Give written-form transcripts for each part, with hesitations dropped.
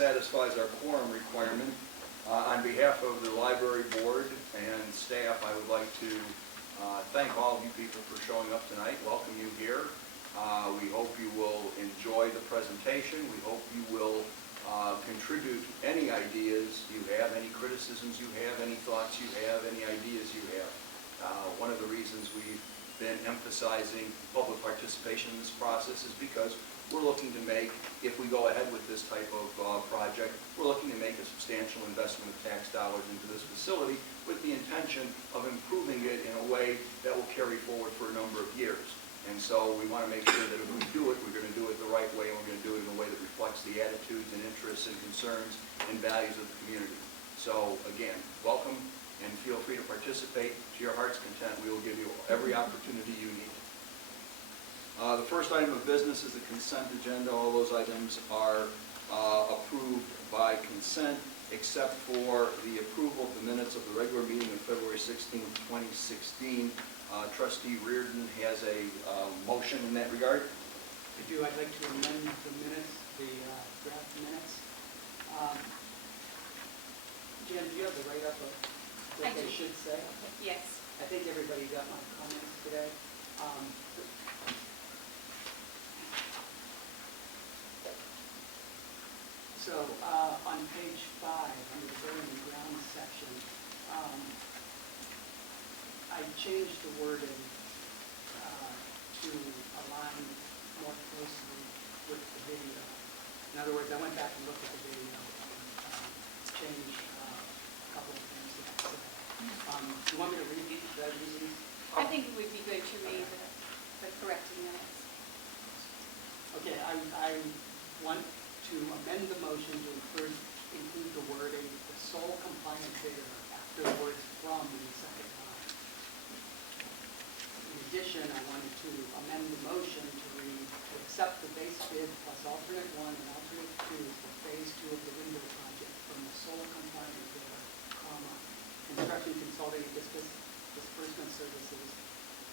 satisfies our quorum requirement. On behalf of the library board and staff, I would like to thank all of you people for showing up tonight, welcome you here. We hope you will enjoy the presentation. We hope you will contribute any ideas you have, any criticisms you have, any thoughts you have, any ideas you have. One of the reasons we've been emphasizing public participation in this process is because we're looking to make, if we go ahead with this type of project, we're looking to make a substantial investment of tax dollars into this facility with the intention of improving it in a way that will carry forward for a number of years. And so we want to make sure that if we do it, we're going to do it the right way, and we're going to do it in a way that reflects the attitudes and interests and concerns and values of the community. So again, welcome and feel free to participate. To your heart's content, we will give you every opportunity you need. The first item of business is the consent agenda. All those items are approved by consent, except for the approval of the minutes of the regular meeting of February 16, 2016. Trustee Reardon has a motion in that regard. I do. I'd like to amend the minutes, the draft minutes. Jen, do you have the write-up of what they should say? Yes. I think everybody got my comments today. So on page 5, under the building and grounds section, I changed the wording to align more closely with the video. In other words, I went back and looked at the video and changed a couple of things that I said. Do you want me to read these reasons? I think it would be good to read the corrected minutes. Okay, I want to amend the motion to include the wording, the sole compliant bidder, after the words from in the second line. In addition, I wanted to amend the motion to read, to accept the base bid plus alternate 1 and alternate 2 for phase 2 of the window project from the sole compliant bidder, comma, construction consulting and disbursement services,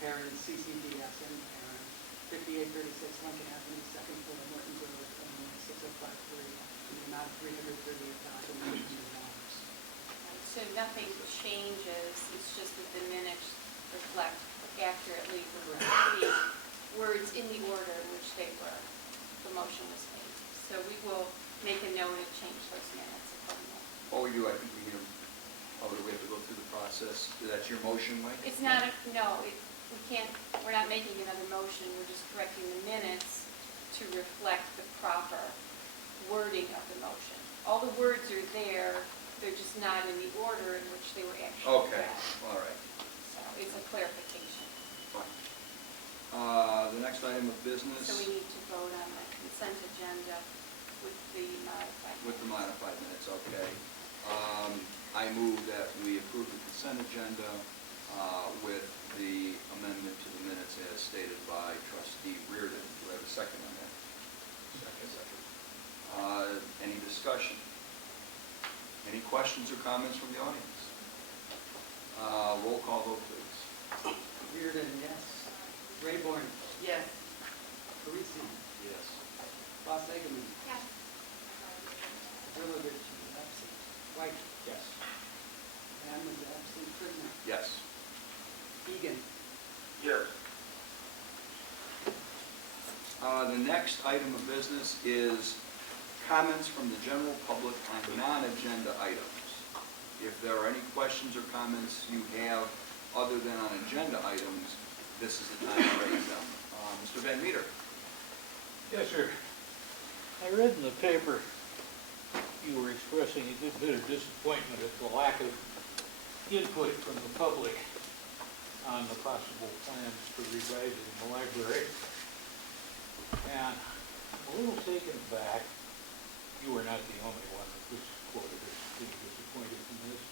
parent CCDS and parent, 5836 Lincoln Avenue, second floor, Norton Road, Illinois, 6053, in the amount of $338,900. So nothing changes, it's just that the minutes reflect accurately the words in the order in which the motion was made. So we will make a note and change those minutes accordingly. What we do, I think we have, we have to go through the process. That's your motion, Mike? It's not, we can't, we're not making another motion, we're just correcting the minutes to reflect the proper wording of the motion. All the words are there, they're just not in the order in which they were actually okay. read. All right. So it's a clarification. Fine. The next item of business. So we need to vote on the consent agenda with the modified with the modified minutes, okay. I move that we approve the consent agenda with the amendment to the minutes as stated by Trustee Reardon. Do I have a second on that? Second. Any discussion? Any questions or comments from the audience? Roll call vote, please. Reardon, yes. Rayborn? Yes. Parisi? Yes. Boss Egerman? Yes. Wilovich is absent. White? Yes. Ham is absent. Prisoner? Yes. Egan? Yes. The next item of business is comments from the general public on non-agenda items. If there are any questions or comments you have other than on agenda items, this is the time to raise them. Mr. Van Meter. Yes, sir. I read in the paper you were expressing a good bit of disappointment at the lack of input from the public on the possible plans for revising the library. And I'm a little taken aback. You were not the only one that was quoted as being disappointed in this.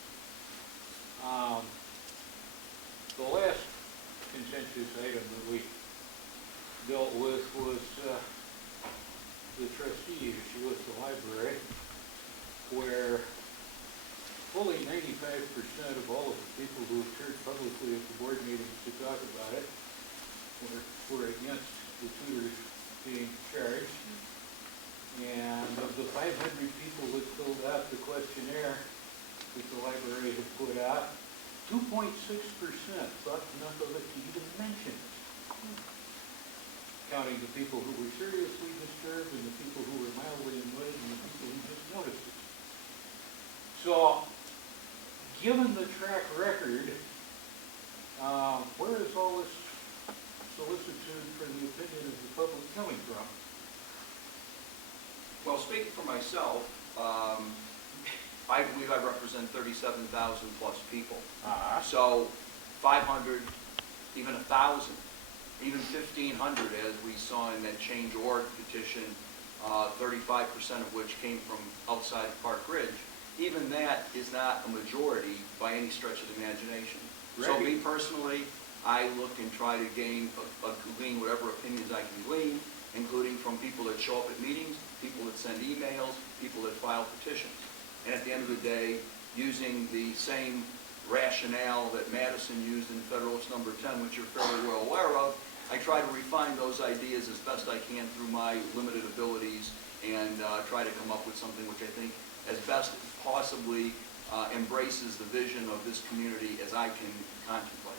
The last contentious item that we dealt with was the trustee issue with the library, where fully 95% of all of the people who appeared publicly at the board meetings to talk about it were against the tutors being charged. And of the 500 people that filled out the questionnaire that the library had put out, 2.6% thought enough of it to even mention it. Counting the people who were seriously disturbed and the people who were mildly annoyed and the people who just noticed it. So, given the track record, where is all this solicitude for the opinion of the public coming from? Well, speaking for myself, I believe I represent 37,000 plus people. So 500, even 1,000, even 1,500, as we saw in that change org petition, 35% of which came from outside of Park Ridge, even that is not a majority by any stretch of the imagination. So Right. me personally, I look and try to glean whatever opinions I can glean, including from people that show up at meetings, people that send emails, people that file petitions. And at the end of the day, using the same rationale that Madison used in Federalist Number 10, which you're fairly well aware of, I try to refine those ideas as best I can through my limited abilities and try to come up with something which I think as best possibly embraces the vision of this community as I can contemplate.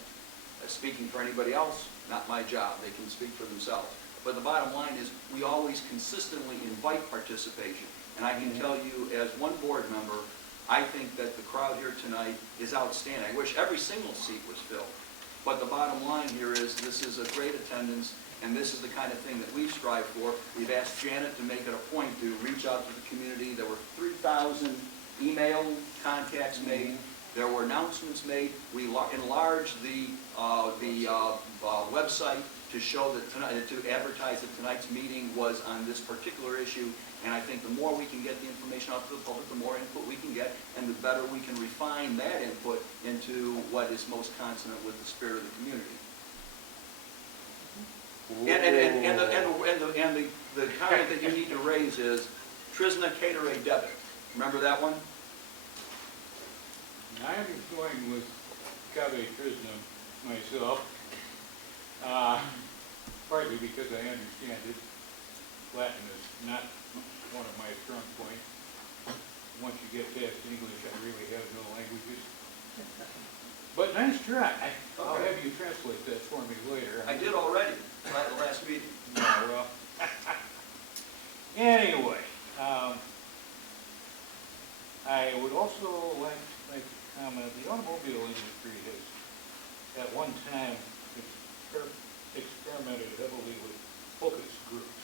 Speaking for anybody else, not my job. They can speak for themselves. But the bottom line is we always consistently invite participation. And I can tell you as one board member, I think that the crowd here tonight is outstanding. I wish every single seat was filled. But the bottom line here is this is a great attendance, and this is the kind of thing that we strive for. We've asked Janet to make it a point to reach out to the community. There were 3,000 email contacts made. There were announcements made. We enlarged the website to show that tonight, to advertise that tonight's meeting was on this particular issue. And I think the more we can get the information out to the public, the more input we can get, and the better we can refine that input into what is most consonant with the spirit of the community. And the comment that you need to raise is Trisna Caterade debit. Remember that one? I'm going with Cave Trisna myself, partly because I understand it. Latin is not one of my strong points. Once you get past English, I really have no languages. But nice try. I'll have you translate that for me later. I did already, at the last meeting. Yeah, well. Anyway, I would also like to make a comment. The automobile industry has, at one time, experimented heavily with focus groups,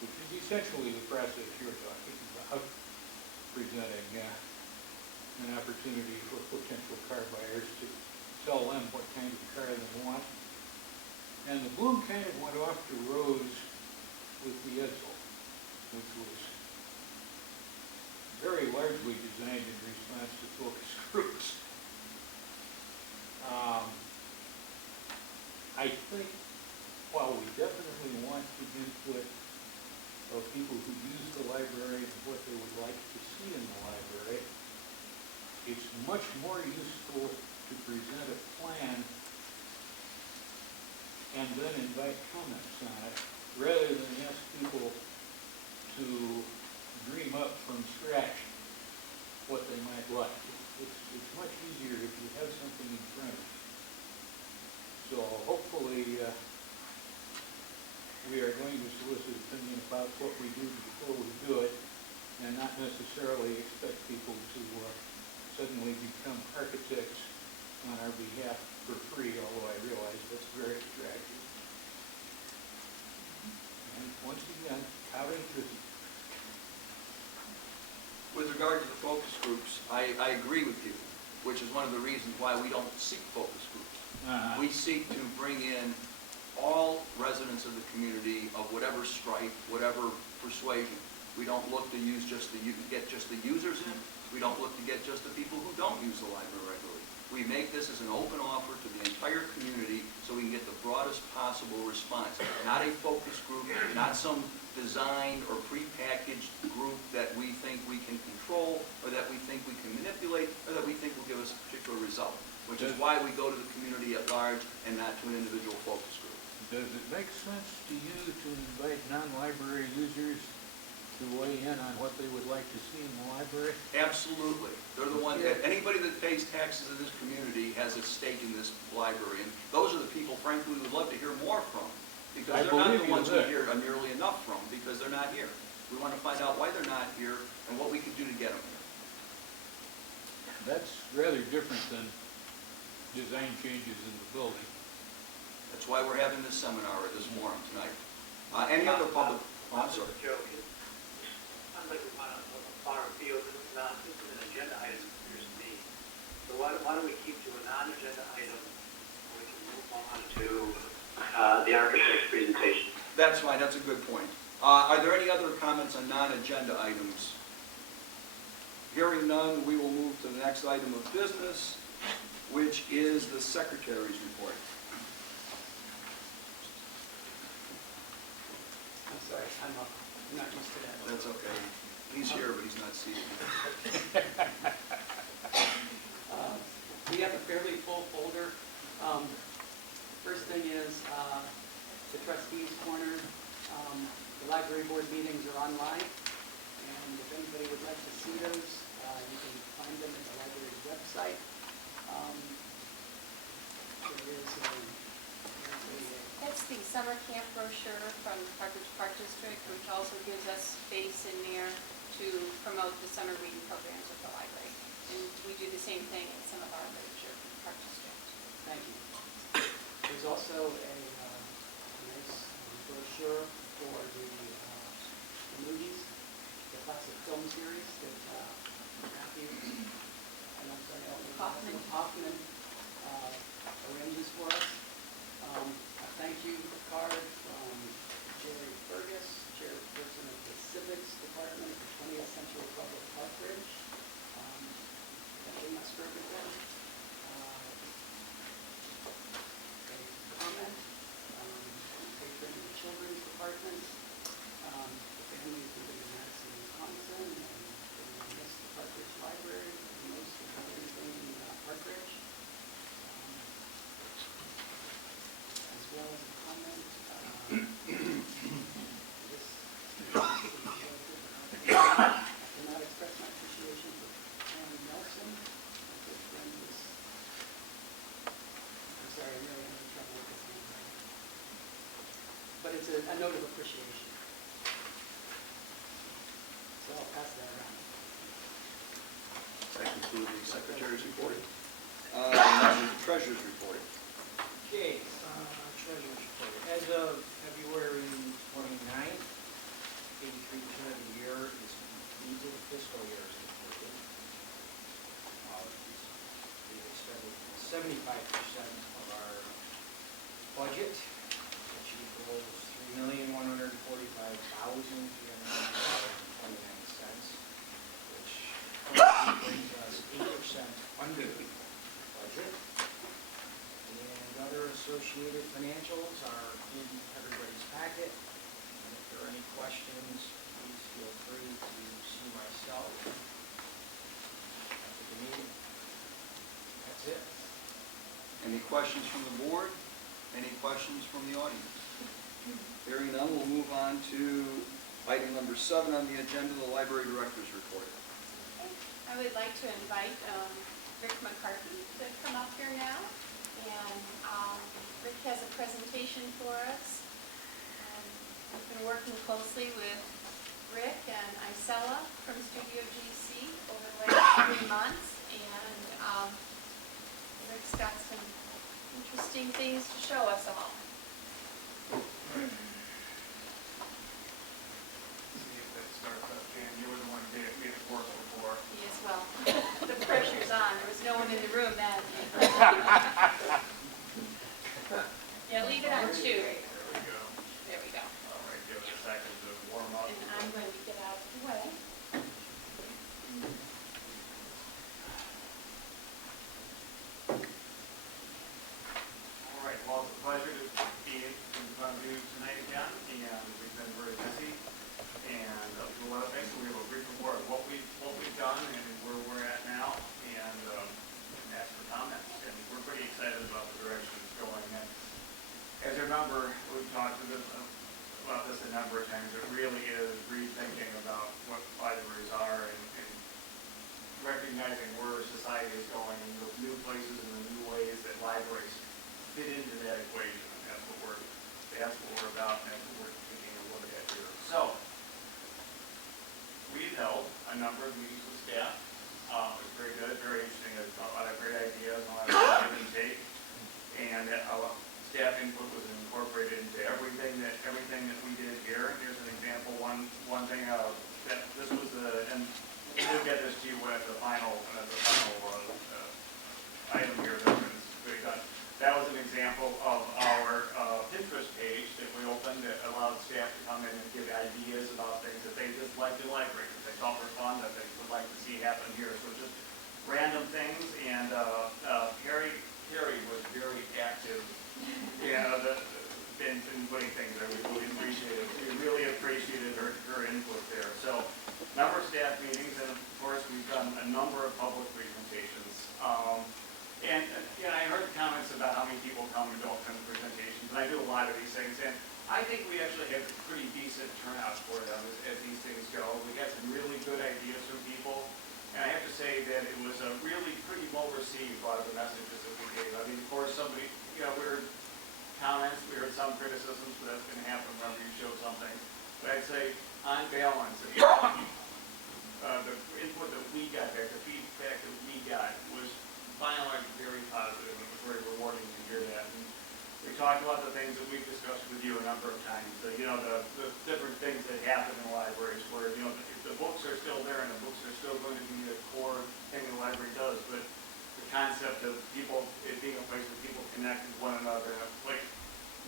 which is essentially the process you're talking about, presenting an opportunity for potential car buyers to tell them what kind of car they want. And the bloom kind of went off the roads with the Edsel, which was very largely designed in response to focus groups. I think while we definitely want the input of people who use the library and what they would like to see in the library, it's much more useful to present a plan and then invite comments on it, rather than ask people to dream up from scratch what they might like. It's much easier if you have something in front of you. So hopefully we are going to solicit opinion about what we do before we do it, and not necessarily expect people to suddenly become architects on our behalf for free, although I realize that's very attractive. And once again, how interesting. With regard to the focus groups, I agree with you, which is one of the reasons why we don't seek focus groups. We seek to bring in all residents of the community of whatever stripe, whatever persuasion. We don't look to use get just the users in. We don't look to get just the people who don't use the library regularly. We make this as an open offer to the entire community so we can get the broadest possible response. Not a focus group, not some designed or prepackaged group that we think we can control, or that we think we can manipulate, or that we think will give us a particular result, which is why we go to the community at large and not to an individual focus group. Does it make sense to you to invite non-library users to weigh in on what they would like to see in the library? Absolutely. They're the one, anybody that pays taxes in this community has a stake in this library. And those are the people, frankly, we would love to hear more from. Because I they're not believe the you ones we there. hear nearly enough from, because they're not here. We want to find out why they're not here and what we can do to get them here. That's rather different than design changes in the building. That's why we're having this seminar or this forum tonight. Any other public? Oh, I'm sorry. Joe, it sounds like we want a far field, this is an agenda item, it appears to me. So why don't we keep to a non-agenda item, and we can move on to the architect's presentation. That's fine, that's a good point. Are there any other comments on non-agenda items? Hearing none, we will move to the next item of business, which is the secretary's report. I'm sorry, I'm not used to that. That's okay. He's here, but he's not seated. We have a fairly full folder. First thing is the trustees' corner. The library board meetings are online, and if anybody would like to see those, you can find them at the library's website. There is That's the summer camp brochure from the Partridge Park District, which also gives us space in there to promote the summer reading programs at the library. And we do the same thing in some of our literature for the Park District. Thank you. There's also a nice brochure for the movies, the classic film series that Matthew, and I'm sorry, Hoffman arranges for us. A thank you card from Jerry Fergus, chairperson of the Civics Department at the 20th Century Public Park Bridge. They must represent. A comment, patron of the Children's Department, the families living in Madison, Wisconsin, and they miss the Park Ridge Library, and most of everything in Park Ridge. As well as a comment, this I cannot express my appreciation for Karen Nelson, my good friend is, I'm sorry, I'm really having trouble with this handwriting. But it's a note of appreciation. So I'll pass that around. That concludes the secretary's report. The treasurer's report. Okay, treasurer's report. As of February 29th, 83% of the year is completed, fiscal year is completed. We expended 75% of our budget, which equals $3,145,399.29, which brings us 8% under budget. And other associated financials are in everybody's packet. And if there are any questions, please feel free to see myself after the meeting. That's it. Any questions from the board? Any questions from the audience? Hearing none, we'll move on to item number 7 on the agenda, the library director's report. I would like to invite Rick McCarthy to come up here now. And Rick has a presentation for us. I've been working closely with Rick and Isella from Studio GC over the last 3 months. And Rick's got some interesting things to show us all. See if that starts up, Jan. You were the one who did it. We had worked before. He is well. The pressure's on. There was no one in the room then. Yeah, leave it on 2. There we go. There we go. All right, give it a second to warm up. And I'm going to get out of the way. All right, well, it's a pleasure to be in front of you tonight again, and we've been very busy. And we do a lot of things, so we have a brief report of what we've done and where we're at now, and ask for comments. And we're pretty excited about the direction it's going. And as you remember, we've talked about this a number of times. It really is rethinking about places and the new ways that libraries fit into that equation. And that's what we're about, and that's what we're taking a look at here. So, we've held a number of meetings with staff. It was very good, very interesting. There's a lot of great ideas, a lot of give and take. And staff input was incorporated into everything that we did here. Here's an example. One thing that this was and we'll get this to you at the final item here that we done. That was an example of our Pinterest page that we opened that allowed staff to come in and give ideas about things that they just liked in the library, that they thought were fun, that they would like to see happen here. So just random things, and Carrie was very active in putting things there. We really appreciated her input there. So, number of staff meetings, and of course we've done a number of public presentations. And I heard the comments about how many people come and don't come to presentations, and I do a lot of these things, and I think we actually have a pretty decent turnout for them as these things go. We got some really good ideas from people, and I have to say that it was really pretty well received, a lot of the messages that we gave. I mean, of course, we heard comments, we heard some criticisms, but that's going to happen whenever you show something. But I'd say, on balance, the input that we got back, the feedback that we got was by and large very positive, and it was very rewarding to hear that. And we talked about the things that we've discussed with you a number of times, the different things that happen in libraries where, the books are still there and the books are still going to be the core thing the library does, but the concept of it being a place where people connect with one another, a place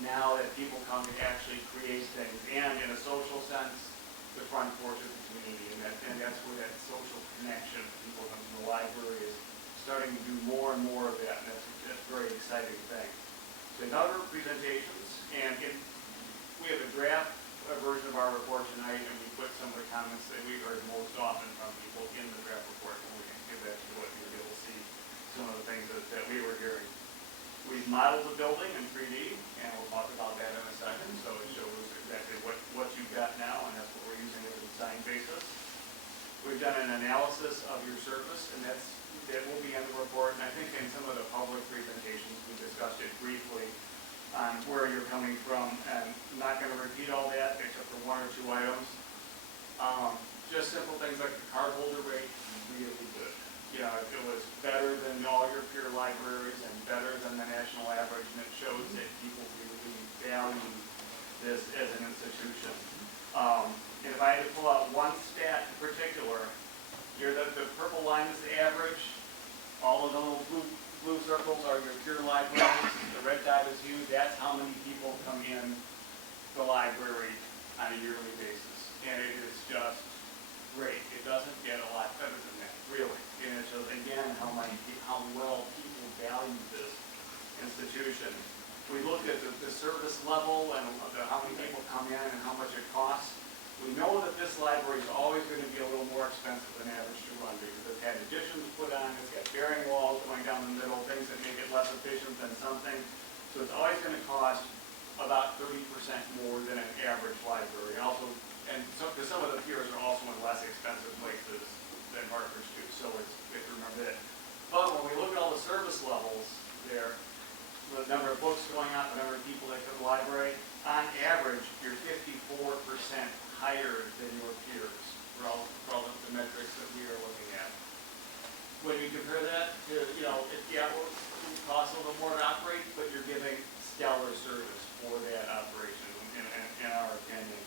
now that people come to actually create things, and in a social sense, the front porch of the community, and that's where that social connection of people come to the library is starting to do more and more of that, and that's a very exciting thing. So other presentations, and we have a draft version of our report tonight, and we put some of the comments that we heard most often from people in the draft report, and we can give that to what you'll be able to see some of the things that we were hearing. We've modeled the building in 3D, and we'll talk about that in a second, so it shows exactly what you've got now, and that's what we're using as a design basis. We've done an analysis of your surface, and that will be in the report, and I think in some of the public presentations, we discussed it briefly on where you're coming from, and I'm not going to repeat all that except for one or two items. Just simple things like the card holder rate, really good. It was better than all your peer libraries and better than the national average, and it shows that people really value this as an institution. And if I had to pull out one stat in particular, the purple line is the average. All of the little blue circles are your peer libraries. The red dot is you. That's how many people come in the library on a yearly basis. And it is just great. It doesn't get a lot better than that, really. And it shows, again, how well people value this institution. We looked at the service level and how many people come in and how much it costs. We know that this library is always going to be a little more expensive than average to run because it's had additions put on, it's got bearing walls going down the middle, things that make it less efficient than something. So it's always going to cost about 30% more than an average library. Because some of the peers are also in less expensive places than Hartford's do, so if you remember that. But when we look at all the service levels there, the number of books going out, the number of people that come to the library, on average, you're 54% higher than your peers, relative to the metrics that we are looking at. When you compare that to, it costs a little more to operate, but you're giving stellar service for that operation, in our opinion.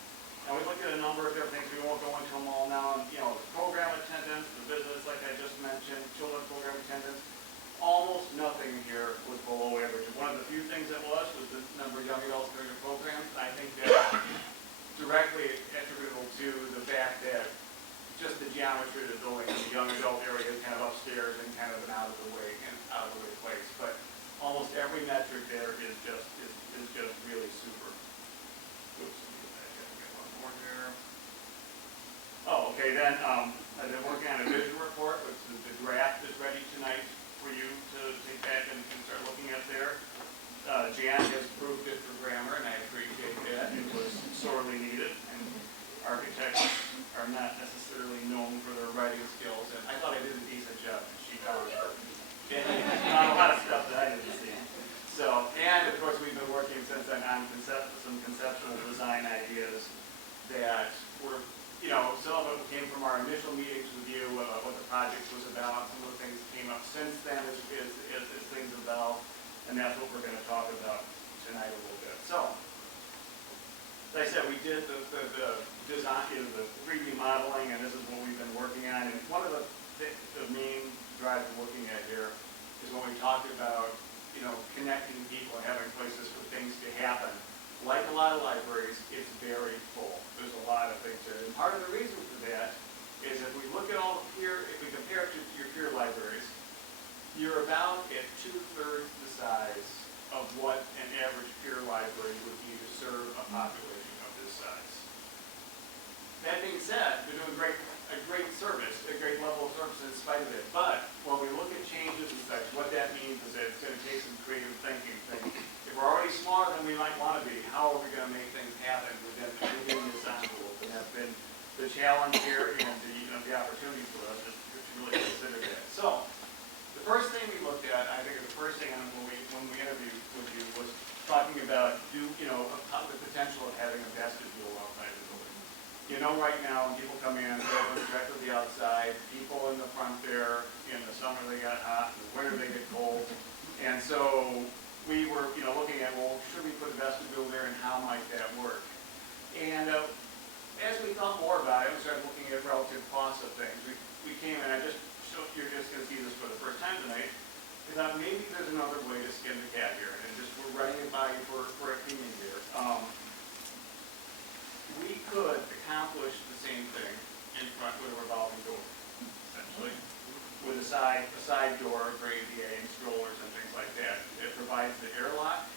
And we looked at a number of different things. We won't go into them all now. The program attendance, the business, like I just mentioned, children's program attendance, almost nothing here was below average. And one of the few things that was the number of young adults during the program. I think that's directly attributable to the fact that just the geometry of the building, the young adult area is kind of upstairs and kind of an out of the way place. But almost every metric there is just really super. Oops, I gotta get one more here. Oh, okay. Then I've been working on a vision report, which is the draft is ready tonight for you to take back and start looking at there. Jan has approved it for grammar, and I appreciate that. It was sorely needed, and architects are not necessarily known for their writing skills, and I thought I did a decent job, and she found it. And that's what we're gonna talk about tonight a little bit. So, as I said, we did the design, the 3D modeling, and this is what we've been working on. And one of the main drives we're looking at here is when we talked about, connecting people and having places for things to happen. Like a lot of libraries, it's very full. There's a lot of things there. And part of the reason for that is if we look at all the if we compare it to your peer libraries, you're about at 2/3 the size of what an average peer library would be to serve a population of this size. That being said, they're doing a great service, a great level of service in spite of it. But when we look at changes and such, what that means is that it's going to take some creative thinking. If we're already smaller than we might want to be, how are we going to make things happen within this envelope? And that's been the challenge here and the opportunity for us is to really consider that. So the first thing we looked at, I think the first thing when we interviewed with you was talking about the potential of having a vestibule outside the building. Right now, when people come in, they're going directly to the outside. People in the front there, in the summer they got hot, in the winter they get cold. And so we were, looking at, well, should we put a vestibule there and how might that work? And as we thought more about it, we started looking at relative costs of things. We came, and you're just going to see this for the first time tonight, we thought maybe there's another way to skin the cat here. And just we're running it by you for opinion here. We could accomplish the same thing in front with a revolving door, essentially, with a side door for ADA and strollers and things like that. It provides the airlock.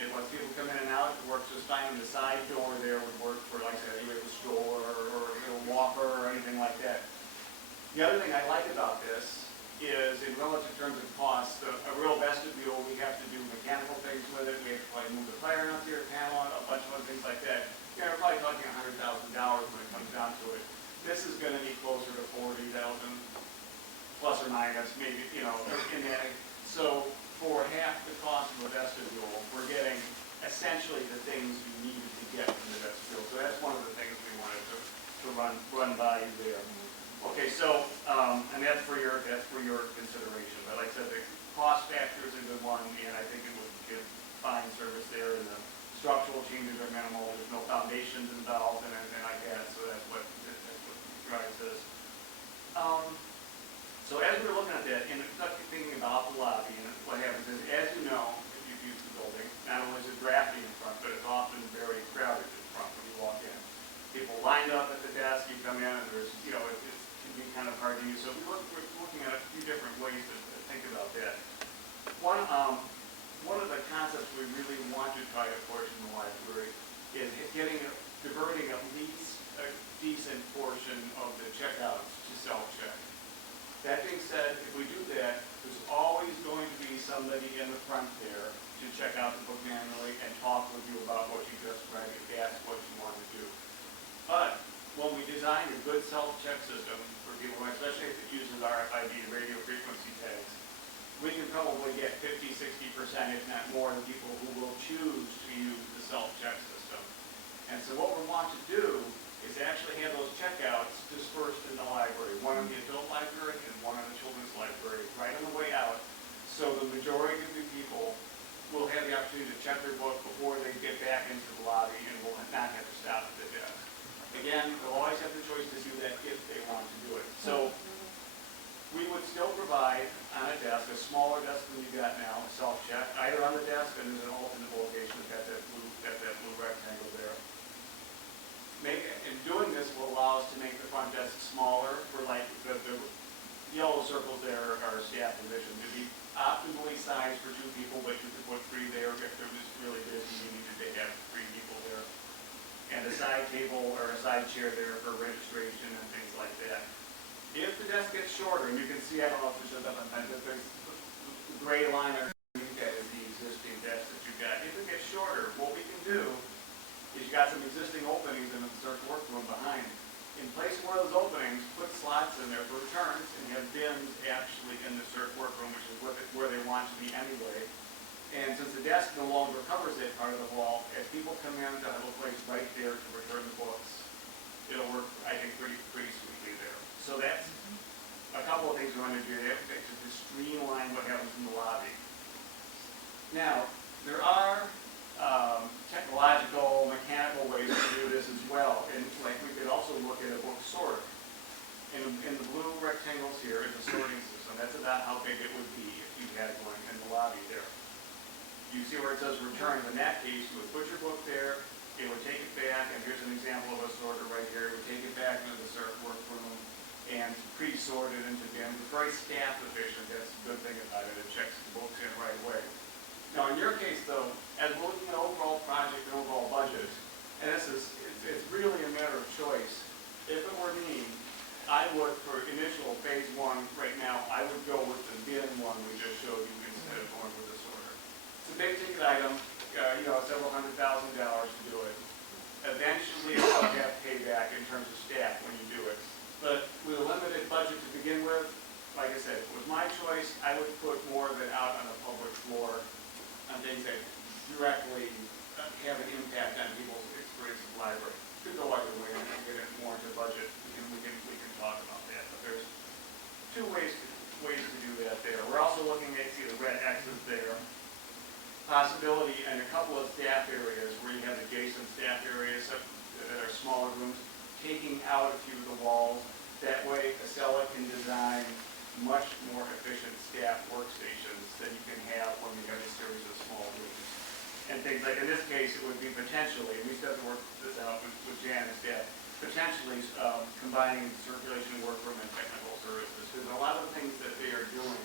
It lets people come in and out. It works just fine. And the side door there would work for, like I said, anybody with a stroller or a walker or anything like that. The other thing I like about this is, in relative terms of cost, a real vestibule, we have to do mechanical things with it. We have to probably move the fire and upstairs panel, a bunch of other things like that. We're probably talking $100,000 when it comes down to it. This is going to be closer to $40,000, plus or minus, maybe, in that. So for half the cost of a vestibule, we're getting essentially the things you needed to get from the vestibule. So that's one of the things we wanted to run by you there. Okay, so and that's for your consideration. But like I said, the cost factor is a good one, and I think it would give fine service there. And the structural changes are minimal. There's no foundations involved and anything like that. So that's what drives this. So as we're looking at that, and thinking about the lobby, and what happens is, as you know, if you've used the building, not only is it drafty in front, but it's often very crowded in front when you walk in. People lined up at the desk, you come in, and there's, it can be kind of hard to use. So we're looking at a few different ways to think about that. One of the concepts we really want to try to push in the library is diverting at least a decent portion of the checkouts to self-check. That being said, if we do that, there's always going to be somebody in the front there to check out the book manually and talk with you about what you just read if that's what you want to do. But when we design a good self-check system for people, especially if it uses RFID, radio frequency tags, we can probably get 50, 60%, if not more, of people who will choose to use the self-check system. And so what we want to do is actually have those checkouts dispersed in the library, one in the adult library and one in the children's library, right on the way out. So the majority of the people will have the opportunity to check their book before they get back into the lobby and will not have to stop at the desk. Again, they'll always have the choice to do that if they want to do it. So we would still provide on a desk, a smaller desk than you got now, a self-check, either on the desk and there's an alternate location that's got that blue rectangle there. And doing this will allow us to make the front desk smaller for like the yellow circles there are staff positions. It'd be optimally sized for 2 people, but you could put 3 there if it was really busy, you needed to have 3 people there. And a side table or a side chair there for registration and things like that. If the desk gets shorter, and you can see, I don't know if it shows up on time, but there's the gray line underneath that is the existing desk that you've got. If it gets shorter, what we can do is you've got some existing openings in the circ workroom behind. In place of one of those openings, put slots in there for returns and have bins actually in the circ workroom, which is where they want to be anyway. And since the desk no longer covers that part of the wall, as people come in, they'll have a place right there to return the books. It'll work, I think, pretty sweetly there. So that's a couple of things we want to do there to streamline what happens in the lobby. Now, there are technological, mechanical ways to do this as well, and like we could also look at a book sorter. In the blue rectangles here is a sorting system. That's about how big it would be if you had one in the lobby there. You see where it says return. In that case, you would put your book there, it would take it back, and here's an example of a sorter right here. It would take it back into the workroom and pre-sort it into bins. It's very staff efficient. That's a good thing about it. It checks the books in right away. Now, in your case, though, as we're looking at overall project and overall budget, and it's really a matter of choice. If it were me, I would, for initial phase one right now, I would go with the bin one we just showed you instead of going with the sorter. It's a big ticket item, several $100,000 to do it. Eventually, it'll have payback in terms of staff when you do it. But with a limited budget to begin with, like I said, if it was my choice, I would put more of it out on the public floor on things that directly have an impact on people's experience of the library. Could go either way and get it more into budget. We can talk about that. But there's two ways to do that there. We're also looking at, see the red X's there. Possibility in a couple of staff areas where you have adjacent staff areas that are smaller rooms, taking out a few of the walls. That way, Acela can design much more efficient staff workstations than you can have when you have a series of small rooms. And things like, in this case, it would be potentially, and we still have to work this out with Jan and staff, potentially combining circulation workroom and technical services. Because a lot of the things that they are doing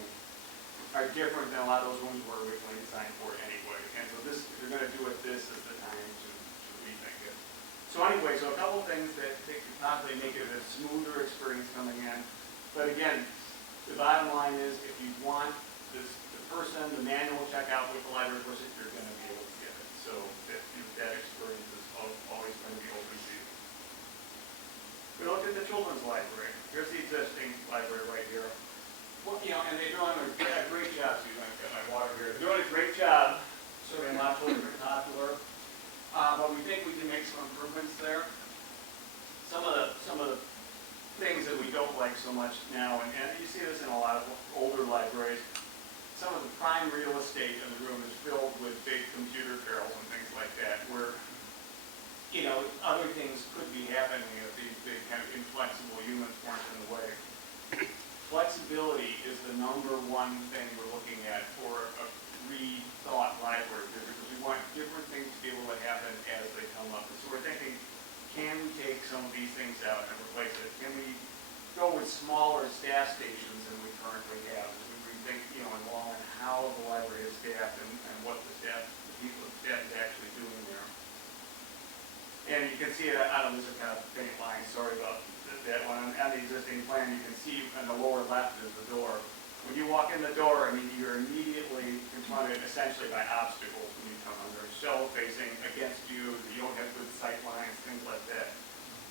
are different than a lot of those rooms were originally designed for anyway. And so this, if you're going to do it, this is the time to rethink it. So anyway, so a couple of things that could possibly make it a smoother experience coming in. But again, the bottom line is if you want the person, the manual checkout with the library person, you're going to be able to get it. So that experience is always going to be open to you. We look at the children's library. Here's the existing library right here. Well, and they're doing a great job. So you're going to get my water here. They're doing a great job. Serving a lot of children are popular. But we think we can make some improvements there. Some of the things that we don't like so much now, and you see this in a lot of older libraries, some of the prime real estate in the room is filled with big computer barrels and things like that, where other things could be happening if these big kind of inflexible units weren't in the way. Flexibility is the number one thing we're looking at for a rethought library, because we want different things to be able to happen as they come up. And so we're thinking, can we take some of these things out and replace it? Can we go with smaller staff stations than we currently have? We think, in the long run, how the library is staffed and what the people of staff is actually doing there. And you can see it out of this kind of faint line. Sorry about that one. On the existing plan, you can see on the lower left is the door. When you walk in the door, you're immediately confronted essentially by obstacles when you come under. Shelf facing against you, you don't have good sight lines, things like that.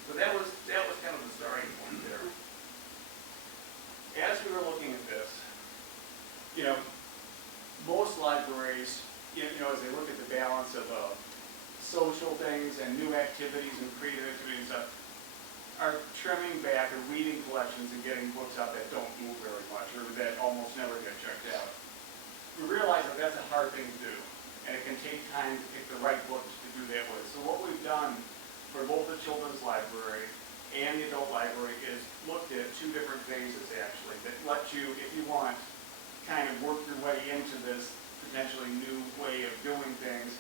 So that was kind of the starting point there. As we were looking at this, most libraries, as they look at the balance of social things and new activities and creative activities and stuff, are trimming back or reading collections and getting books out that don't move very much or that almost never get checked out. We realize that that's a hard thing to do, and it can take time to pick the right books to do that with. So what we've done for both the children's library and the adult library is looked at two different phases, actually, that let you, if you want, kind of work your way into this potentially new way of doing things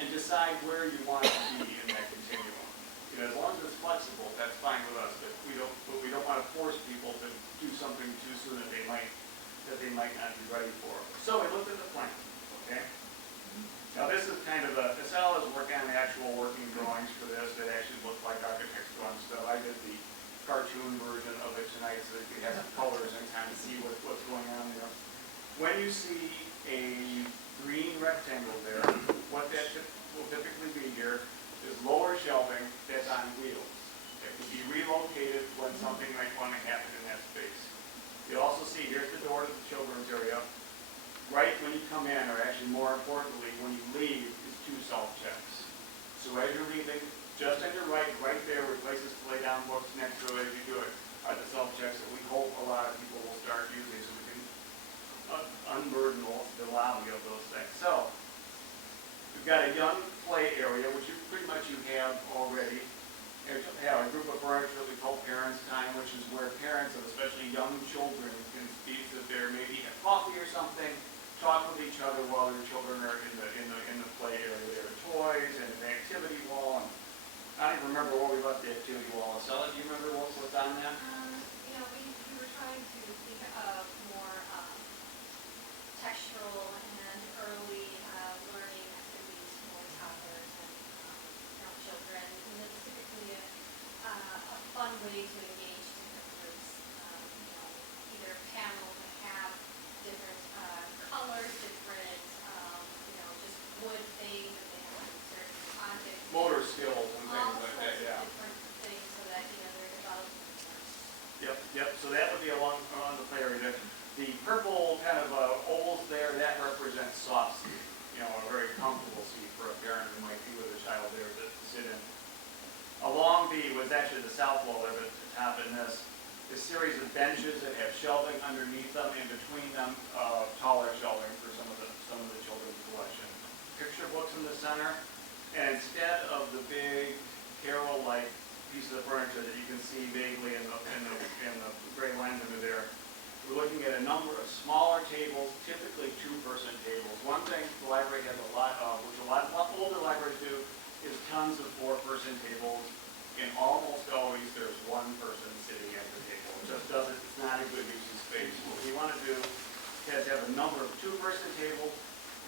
and decide where you want to be in that continuum. As long as it's flexible, that's fine with us, but we don't want to force people to do something too soon that they might not be ready for. So we looked at the plan, okay? Now this is kind of Acela is working on the actual working drawings for this that actually look like architect's drawings. So I did the cartoon version of it tonight so that you have some colors and kind of see what's going on there. When you see a green rectangle there, what that will typically be here is lower shelving that's on wheels. It can be relocated when something might want to happen in that space. You also see here's the door to the children's area. Right when you come in, or actually more importantly, when you leave, is two self-checks. So as you're leaving, just on your right there, where places to lay down books next to it as you do it, are the self-checks that we hope a lot of people will start using so we can unburden the lobby of those things. So We've got a young play area, which pretty much you have already. And we have a group of furniture that we call parents' time, which is where parents of especially young children can speak that they're maybe have coffee or something, talk with each other while their children are in the play area. There are toys and an activity wall. And I don't even remember where we left the activity wall. Stella, do you remember what was on that? We were trying to think of more textural and early learning activities for toddlers and young children. And it's typically a fun way to engage different groups. Either panels that have different colors, different, just wood things that they have to certain objects. Motor skills and All things like sorts that, of yeah. different things so that, they're developing. Yep, so that would be along the play area. The purple kind of ovals there, that represents soft seat, a very comfortable seat for a parent who might be with a child there to sit in. Along was actually the south wall there, but at the top in this series of benches that have shelving underneath them, and between them, taller shelving for some of the children's collection. Picture books in the center, and instead of the big Carol-like piece of furniture that you can see vaguely in the gray lines under there, we're looking at a number of smaller tables, typically two-person tables. One thing the library has a lot of, which a lot older libraries do, is tons of four-person tables, and almost always there's one person sitting at the table. It just doesn't, it's not a good use of space. What we want to do is have a number of two-person tables,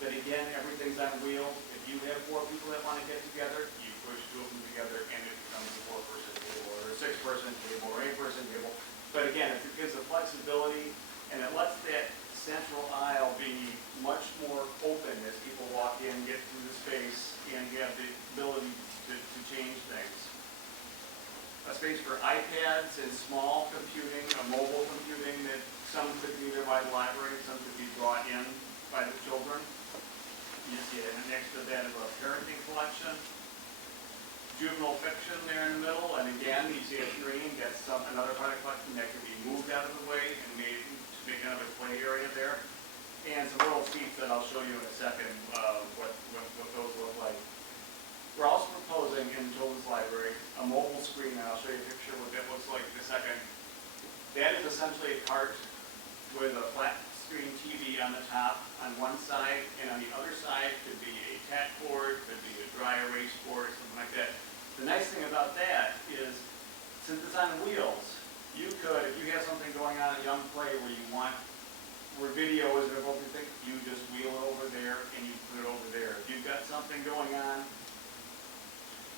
but again, everything's on wheels. If you have four people that want to get together, you push two of them together, and it becomes a four-person table, or a six-person table, or eight-person table. But again, it gives the flexibility, and it lets that central aisle be much more open as people walk in, get through the space, and have the ability to change things. A space for iPads and small computing, mobile computing that some could be there by the library, some could be brought in by the children. You see it next to that is a parenting collection. Juvenile fiction there in the middle, and again, you see a screen, that's another product collection that can be moved out of the way and made to make kind of a play area there. And some little seats that I'll show you in a second, what those look like. We're also proposing in the children's library a mobile screen, and I'll show you a picture of what that looks like in a second. That is essentially a cart with a flat screen TV on the top on one side, and on the other side could be a tat board, could be a dry erase board, something like that. The nice thing about that is, since it's on wheels, you could, if you have something going on at Young Play where video is an appropriate thing, you just wheel it over there and you put it over there. If you've got something going on,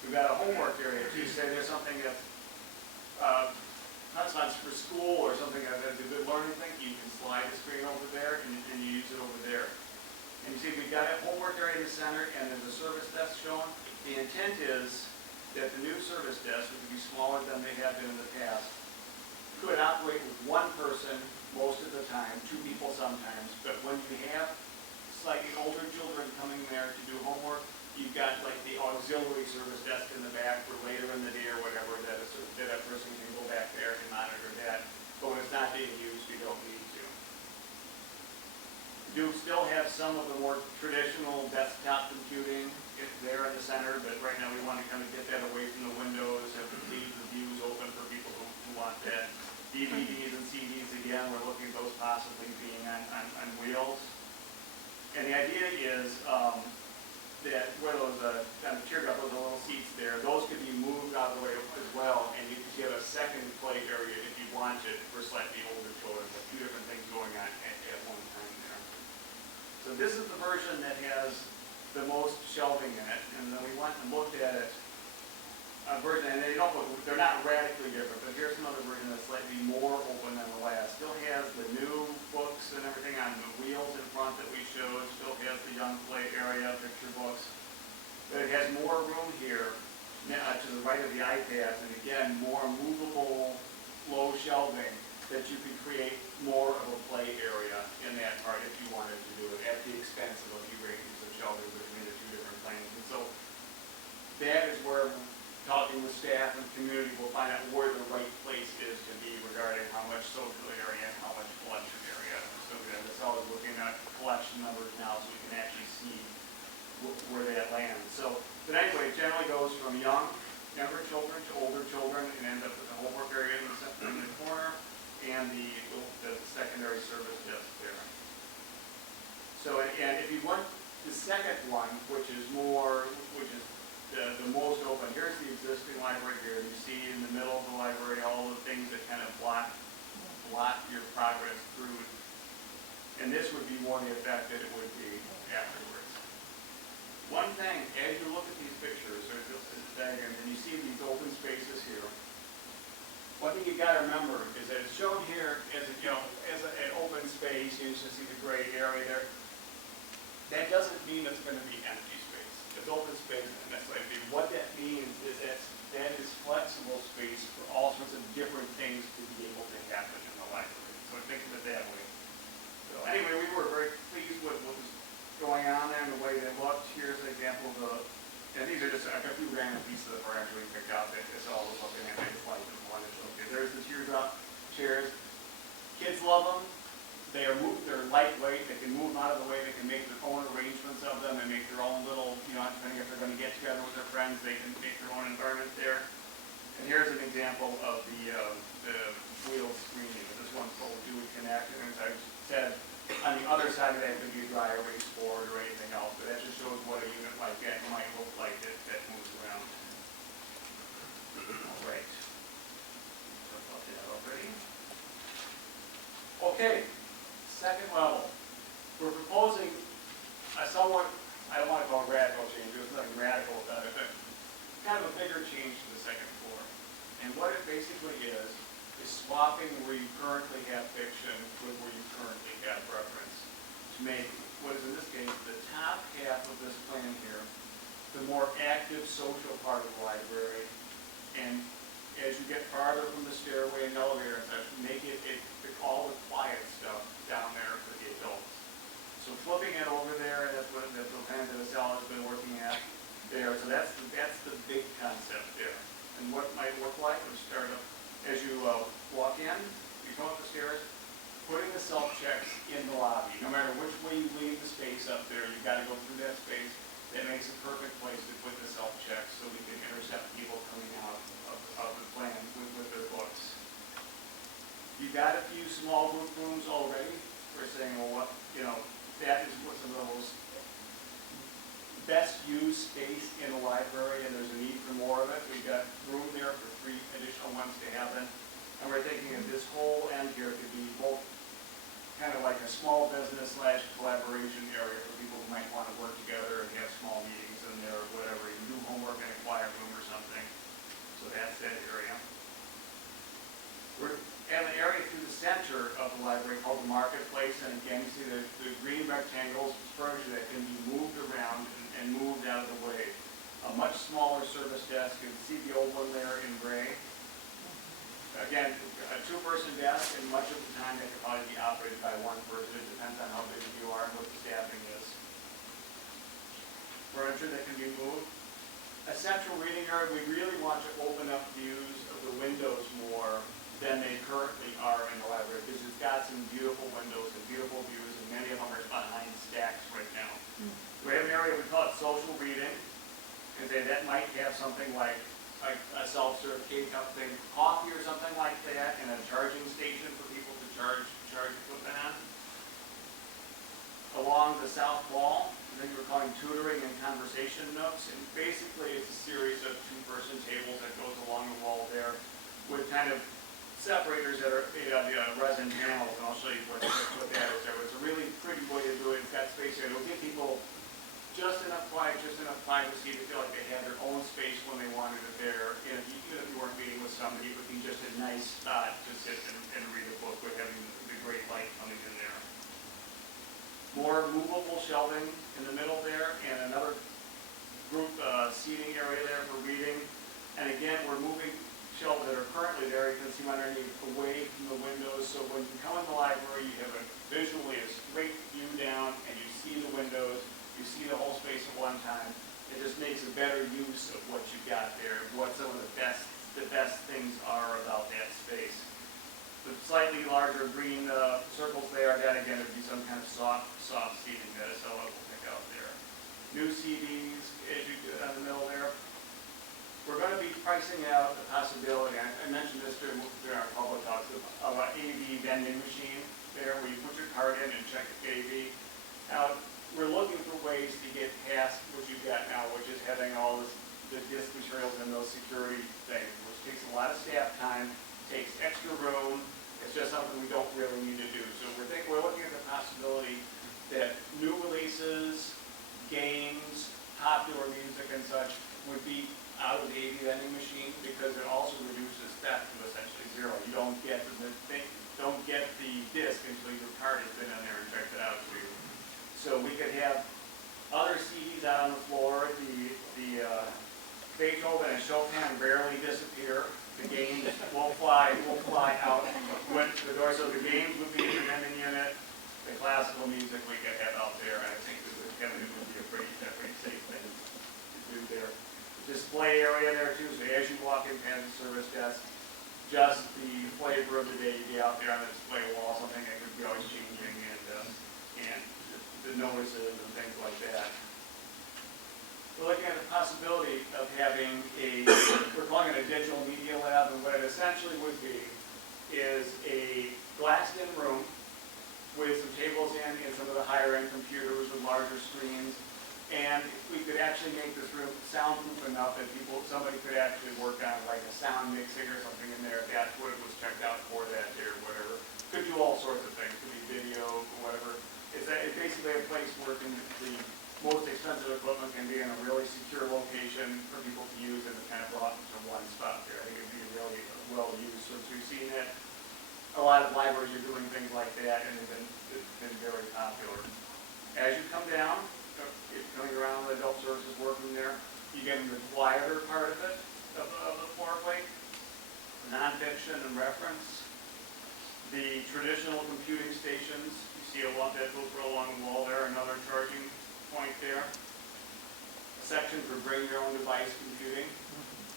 we've got a homework area too. Say there's something that's not for school or something that's a good learning thing, you can slide the screen over there and you use it over there. And you see we've got a homework area in the center and there's a service desk shown. The intent is that the new service desk, which would be smaller than they have been in the past, could operate with one person most of the time, two people sometimes, but when you have slightly older children coming there to do homework, you've got like the auxiliary service desk in the back for later in the day or whatever, that a person can go back there and monitor that. But when it's not being used, you don't need to. We do still have some of the more traditional desktop computing there in the center, but right now we want to kind of get that away from the windows and leave the views open for people who want that. DVDs and CDs, again, we're looking at those possibly being on wheels. And the idea is that where those kind of teardrop, those little seats there, those could be moved out of the way as well, and you could have a second play area if you wanted for slightly older children, with two different things going on at one time there. So this is the version that has the most shelving in it, and then we went and looked at it, a version, and they're not radically different, but here's another version that's slightly more open than the last. Still has the new books and everything on the wheels in front that we showed, still has the Young Play area, picture books, but it has more room here to the right of the iPads, and again, more movable, low shelving that you could create more of a play area in that part if you wanted to do it at the expense of a few ranges of shelving between the two different planes. And so that is where talking with staff and community will find out where the right place is to be regarding how much social area and how much collection area. So that's always looking at collection numbers now so we can actually see where that lands. So, but anyway, it generally goes from younger children to older children, and ends up with the homework area in the corner, and the secondary service desk there. So, and if you want the second one, which is the most open, here's the existing library here. You see in the middle of the library all the things that kind of block your progress through. And this would be more the effect that it would be afterwards. One thing, as you look at these pictures, or this diagram, and you see these open spaces here, one thing you got to remember is that it's shown here as an open space. You just see the gray area there. That doesn't mean it's going to be empty space. It's open space, and that's like what that means is that is flexible space for all sorts of different things to be able to happen in the library. So think of it that way. So anyway, we were very pleased with what was going on there and the way they looked. Here's an example of and these are just a few random pieces that were actually picked out that this all was looking at. I just wanted to one to show you. There's the teardrop chairs. Kids love them. They're lightweight. They can move out of the way. They can make their own arrangements of them and make their own little, depending if they're going to get together with their friends, they can make their own environment there. And here's an example of the wheel screening. This one's called Do It Connect. And as I said, on the other side of that could be a dry erase board or anything else, but that just shows what a unit like that might look like that moves around. All right. About that already. Okay, second level. We're proposing a somewhat, I don't want to call it radical change, there's nothing radical about it, but kind of a bigger change to the second floor. And what it basically is swapping where you currently have fiction with where you currently have reference to make what is in this case the top half of this plan here the more active social part of the library, and as you get farther from the stairway and elevator and such, make it all the quiet stuff down there for the adults. So flipping it over there, and that's what the plan that Estelle has been working at there. So that's the big concept there. And what it might look like, we'll start up as you walk in, you come up the stairs, putting the self-checks in the lobby. No matter which way you leave the space up there, you've got to go through that space. That makes a perfect place to put the self-checks so we can intercept people coming out of the plan with their books. You've got a few small group rooms already. We're saying, well, that is what some of those best used space in the library, and there's a need for more of it. We've got room there for 3 additional ones to happen. And we're thinking of this whole end here could be both kind of like a small business / collaboration area for people who might want to work together and have small meetings in there or whatever. You can do homework in a quiet room or something. So that's that area. We're have an area through the center of the library called the marketplace, and again, you see the green rectangles, furniture that can be moved around and moved out of the way. A much smaller service desk. You can see the old one there in gray. Again, a 2-person desk, and much of the time they can probably be operated by 1 person. It depends on how big you are and what the staffing is. Furniture that can be moved. A central reading area. We really want to open up views of the windows more than they currently are in the library, because it's got some beautiful windows and beautiful views, and many of them are behind stacks right now. We have an area, we call it social reading, and that might have something like a self-serve cake up thing, coffee or something like that, and a charging station for people to charge equipment on. Along the south wall, I think we're calling tutoring and conversation nooks, and basically it's a series of 2-person tables that goes along the wall there with kind of separators that are made of resin panels, and I'll show you what that is there. It's a really pretty way to do it. It's got space here. It'll give people just enough quiet, just enough privacy to feel like they had their own space when they wanted it there. And even if you weren't meeting with somebody, it would be just a nice spot to sit and read a book with having the great light coming in there. More movable shelving in the middle there, and another group seating area there for reading. And again, we're moving shelves that are currently there, you can see them underneath, away from the windows, so when you come in the library, you have visually a straight view down, and you see the windows, you see the whole space at one time. It just makes a better use of what you've got there, what some of the best things are about that space. The slightly larger green circles there, that again would be some kind of soft seating that Estella will pick out there. new CDs, as you do on the middle there. We're going to be pricing out the possibility, I mentioned this during our public talks, of an AV vending machine there, where you put your card in and check the AV. Now, we're looking for ways to get past what you've got now, which is having all this, the disc materials and those security things, which takes a lot of staff time, takes extra room. It's just something we don't really need to do. So we're looking at the possibility that new releases, games, popular music and such would be out of the AV vending machine, because it also reduces theft to essentially zero. You don't get the disc until your card has been in there and checked it out for you. So we could have other CDs out on the floor. The Beethoven and Chopin rarely disappear. The games will fly out with the door. So the games would be in the vending unit. The classical music we could have out there. I think it would be a pretty safe thing to do there. Display area there too, so as you walk in past the service desk, just the flavor of the day be out there on the display wall, something that could be always changing, and the notices and things like that. We're looking at the possibility of having we're calling it a digital media lab, and what it essentially would be is a glassed-in room with some tables in some of the higher-end computers with larger screens. And we could actually make this room soundproof enough that somebody could actually work on like a sound mixing or something in there if that's what it was checked out for that day or whatever. Could do all sorts of things, could be video or whatever. It's basically a place where the most expensive equipment can be in a really secure location for people to use, and it's kind of brought to one spot there. I think it'd be really well used. So we've seen that a lot of libraries are doing things like that, and it's been very popular. As you come down, coming around the adult services working there, you get into the quieter part of it, of the floor plate, nonfiction and reference. The traditional computing stations, you see a lot that goes along the wall there, another charging point there. A section for bring your own device computing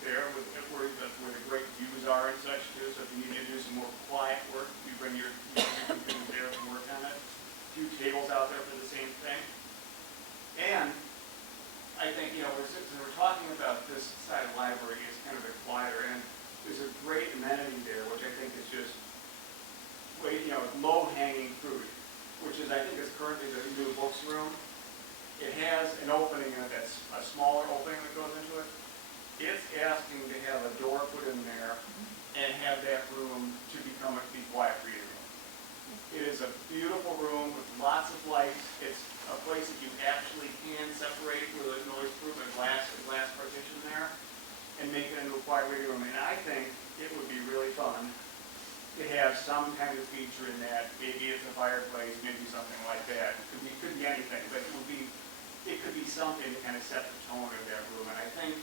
there, where the great views are and such too, so if you need to do some more quiet work, you bring your computer there and work on it. A few tables out there for the same thing. And I think, we're talking about this side of the library is kind of a quieter, and there's a great amenity there, which I think is just low-hanging fruit, which is, I think, is currently the new books room. It has an opening in it that's a smaller opening that goes into it. It's asking to have a door put in there and have that room to become a quiet reading room. It is a beautiful room with lots of lights. It's a place that you actually can separate with a noise-proof and glass partition there and make it into a quiet reading room. And I think it would be really fun to have some kind of feature in that. Maybe it's a fireplace, maybe something like that. It could be anything, but it could be something to kind of set the tone of that room. And I think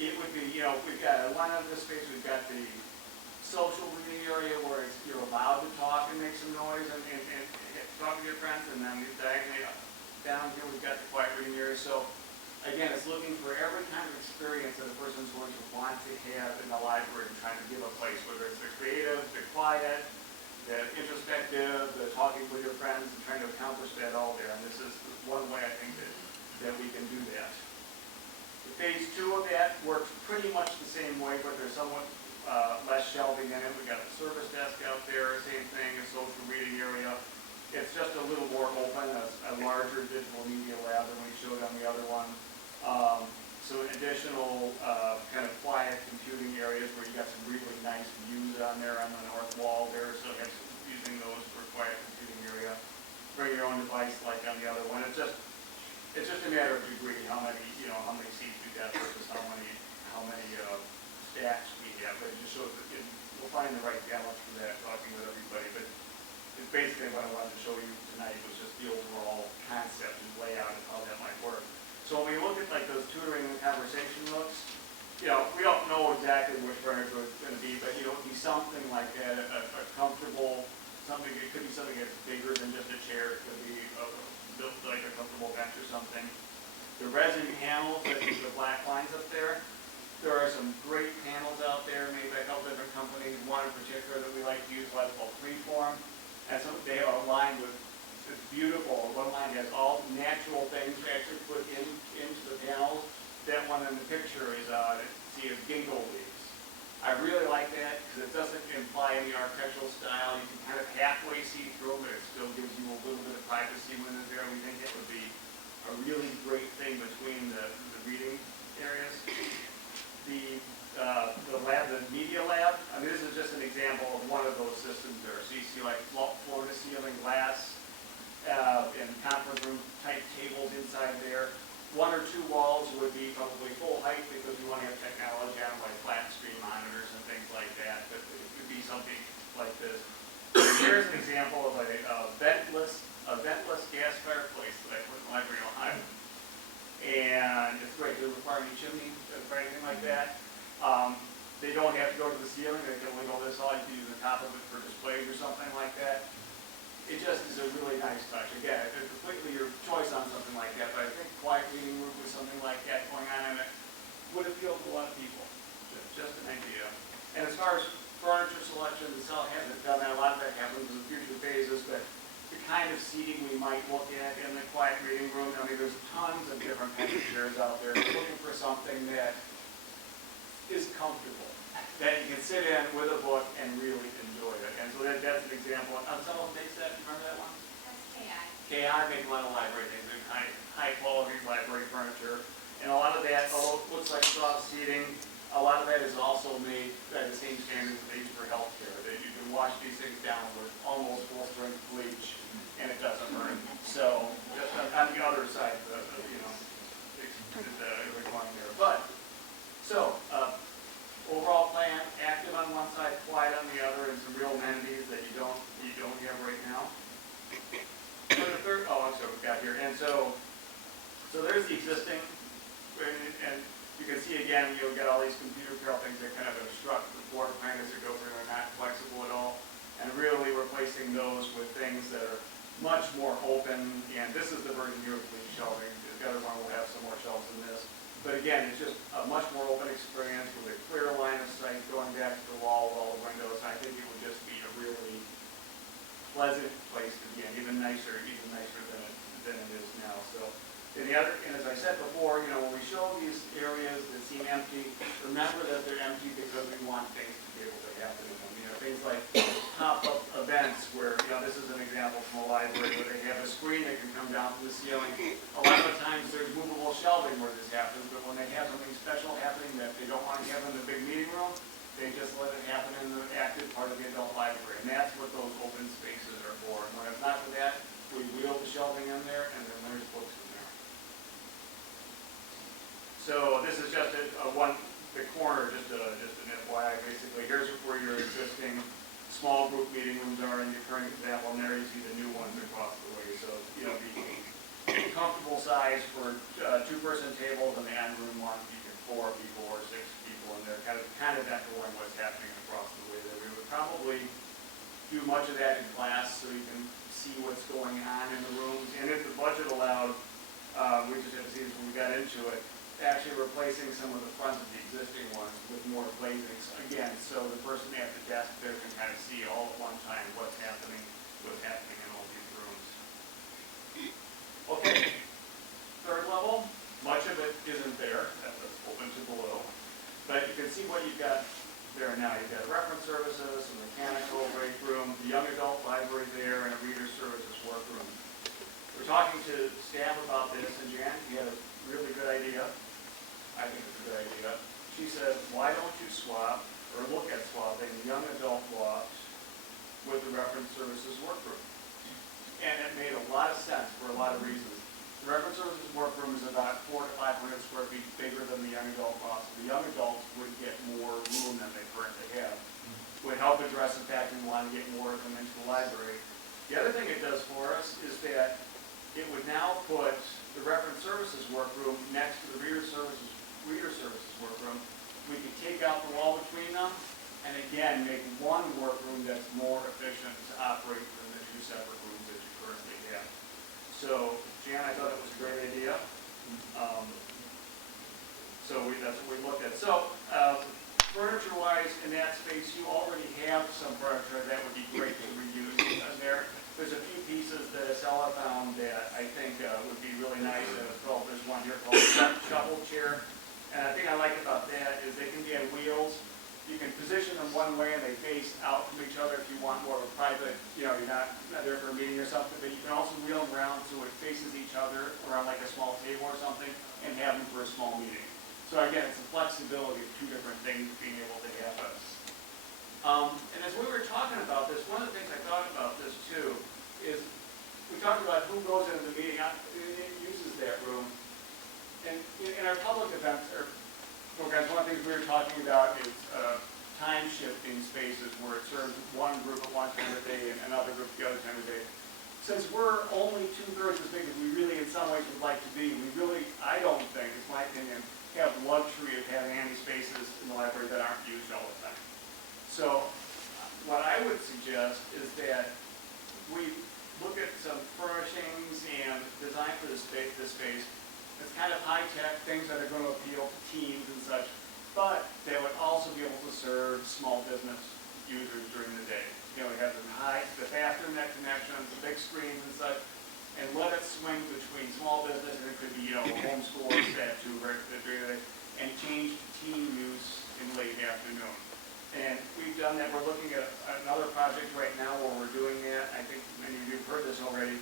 it would be, we've got one of the space, we've got the social reading area where you're allowed to talk and make some noise and talk to your friends, and then diagonally down here we've got the quiet reading area. So again, it's looking for every kind of experience that a person's going to want to have in the library and trying to give a place, whether it's the creative, the quiet, the introspective, the talking with your friends, and trying to accomplish that all there. And this is one way I think that we can do that. The phase 2 of that works pretty much the same way, but there's somewhat less shelving in it. We've got the service desk out there, same thing, a social reading area. It's just a little more open, a larger digital media lab than we showed on the other one. So additional kind of quiet computing areas where you got some really nice views on there on the north wall there, so using those for quiet computing area. Bring your own device like on the other one. It's just a matter of degree, how many seats we got versus how many stacks we have. But it just shows that we'll find the right balance for that, talking with everybody. But it's basically what I wanted to show you tonight was just the overall concept and layout of how that might work. So when we look at like those tutoring and conversation looks, we don't know exactly which furniture it's going to be, but it would be something like that, a comfortable, something. It could be something that's bigger than just a chair. It could be built like a comfortable bench or something. The resin panels, I think the black lines up there. There are some great panels out there made by a couple different companies. One in particular that we like to use, called Freeform. And so they are lined with It's beautiful. One line has all natural things actually put into the panels. That one in the picture is, see, a ginkgo leaves. I really like that because it doesn't imply any architectural style. You can kind of halfway see through, but it still gives you a little bit of privacy when it's there. We think it would be a really great thing between the reading areas. The lab, the media lab, I mean, this is just an example of one of those systems there. So you see like floor-to-ceiling glass and conference room type tables inside there. One or two walls would be probably full height because we want to have technology on like flat screen monitors and things like that, but it could be something like this. Here's an example of a ventless gas fireplace that I put in the library in Ohio. And it's great, it doesn't require any chimney or anything like that. They don't have to go to the ceiling, they can only go this high, you can use the top of it for displays or something like that. It just is a really nice touch. Again, it's completely your choice on something like that, but I think quiet reading room with something like that going on in it would appeal to a lot of people. Just an idea. And as far as furniture selection, the cell hasn't done that. A lot of that happens in future phases, but the kind of seating we might look at in the quiet reading room, I mean, there's tons of different kinds of chairs out there. We're looking for something that is comfortable, that you can sit in with a book and really enjoy it. And so that's an example. Someone makes that, remember that one? That's KI. KI make a lot of library things, high quality library furniture. And a lot of that, although it looks like soft seating, a lot of that is also made by the same standards that they use for healthcare. That you can wash these things down with almost full strength bleach and it doesn't burn. So just on the other side, you know, the one there. But so overall plan, active on one side, quiet on the other, and some real amenities that you don't have right now. For the third, I'm sorry, we've got here, and so there's the existing, and you can see again, you've got all these computer parallel things that kind of obstruct the floor plan as it goes through. They're not flexible at all, and really replacing those with things that are much more open. And this is the version here with clean shelving. The other one will have some more shelves than this. But again, it's just a much more open experience with a clear line of sight going back to the wall with all the windows. I think it would just be a really pleasant place to be in, even nicer than it is now. So, and as I said before, you know, when we show these areas that seem empty, remember that they're empty because we want things to be able to happen in them. You know, things like pop-up events where, you know, this is an example from a library where they have a screen that can come down from the ceiling. A lot of times there's movable shelving where this happens, but when they have something special happening that they don't want to have in the big meeting room, they just let it happen in the active part of the adult library. And that's what those open spaces are for. And when it's not for that, we wheel the shelving in there and then there's books in there. So this is just the corner, just an FYI basically. Here's where your existing small group meeting rooms are in your current example, and there you see the new ones across the way. So, you know, the comfortable size for two-person tables, and the end room one, you can 4 people or 6 people in there, kind of echoing what's happening across the way there. We would probably do much of that in class so you can see what's going on in the rooms. And if the budget allowed, we just had to see this when we got into it, actually replacing some of the fronts of the existing ones with more glazings. Again, so the person at the desk there can kind of see all at one time what's happening in all these rooms. Okay, third level, much of it isn't there, that's open to below. But you can see what you've got there now. You've got reference services, a mechanical break room, the young adult library there, and a reader services workroom. We're talking to staff about this, and Jan, you had a really good idea. I think it's a good idea. She said, why don't you swap, or look at swapping, the young adult blocks with the reference services workroom? And it made a lot of sense for a lot of reasons. The reference services workroom is about 400 to 500 square feet bigger than the young adult blocks. The young adults would get more room than they currently have. Would help address the fact we want to get more of them into the library. The other thing it does for us is that it would now put the reference services workroom next to the reader services workroom. We could take out the wall between them and again make one workroom that's more efficient to operate than the 2 separate rooms that you currently have. So, Jan, I thought it was a great idea. That's what we looked at. So, furniture-wise, in that space, you already have some furniture that would be great to reuse in there. there's a few pieces that Estella found that I think would be really nice. There's one here called shovel chair. And I think I like about that is they can be on wheels. You can position them one way and they face out from each other if you want more of a private, you're not there for a meeting or something, but you can also wheel them around so it faces each other around like a small table or something and have them for a small meeting. So again, it's the flexibility of two different things being able to have us. And as we were talking about this, one of the things I thought about this too is we talked about who goes into the meeting, uses that room. And in our public events or programs, one of the things we were talking about is time shifting spaces where it serves one group at one time of day and another group the other time of day. Since we're only 2/3 as big as we really in some ways would like to be, we really, I don't think, it's my opinion, have the luxury of having any spaces in the library that aren't used all the time. So what I would suggest is that we look at some furnishings and design for this space. It's kind of high-tech, things that are going to appeal to teens and such, but they would also be able to serve small business users during the day. We have the fast internet connections, the big screens and such, and let it swing between small business, and it could be, homeschool that too, right, during the day, and change to teen use in late afternoon. And we've done that. We're looking at another project right now where we're doing that. I think many of you have heard this already,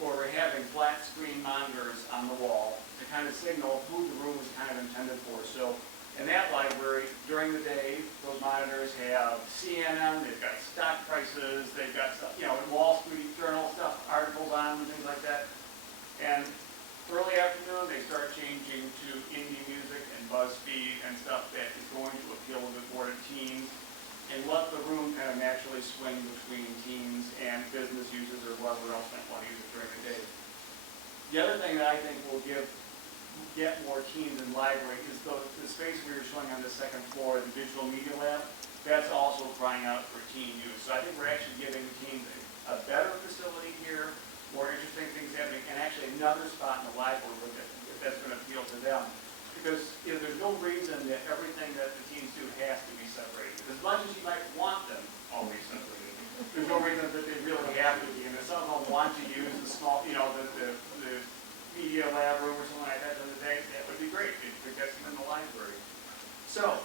where we're having flat screen monitors on the wall to kind of signal who the room is kind of intended for. So in that library, during the day, those monitors have CNN, they've got stock prices, they've got stuff, Wall Street Journal stuff, articles on and things like that. And early afternoon, they start changing to indie music and BuzzFeed and stuff that is going to appeal a bit more to teens, and let the room kind of naturally swing between teens and business users or whoever else might want to use it during the day. The other thing that I think will get more teens in the library is the space we were showing on the second floor, the digital media lab. That's also crying out for teen use. So I think we're actually giving teens a better facility here, more interesting things happening, and actually another spot in the library if that's going to appeal to them. Because there's no reason that everything that the teens do has to be separated. As much as you might want them all be separated, there's no reason that they really have to be. And if some of them want to use the small, the media lab room or something like that during the day, that would be great. It could get them in the library. So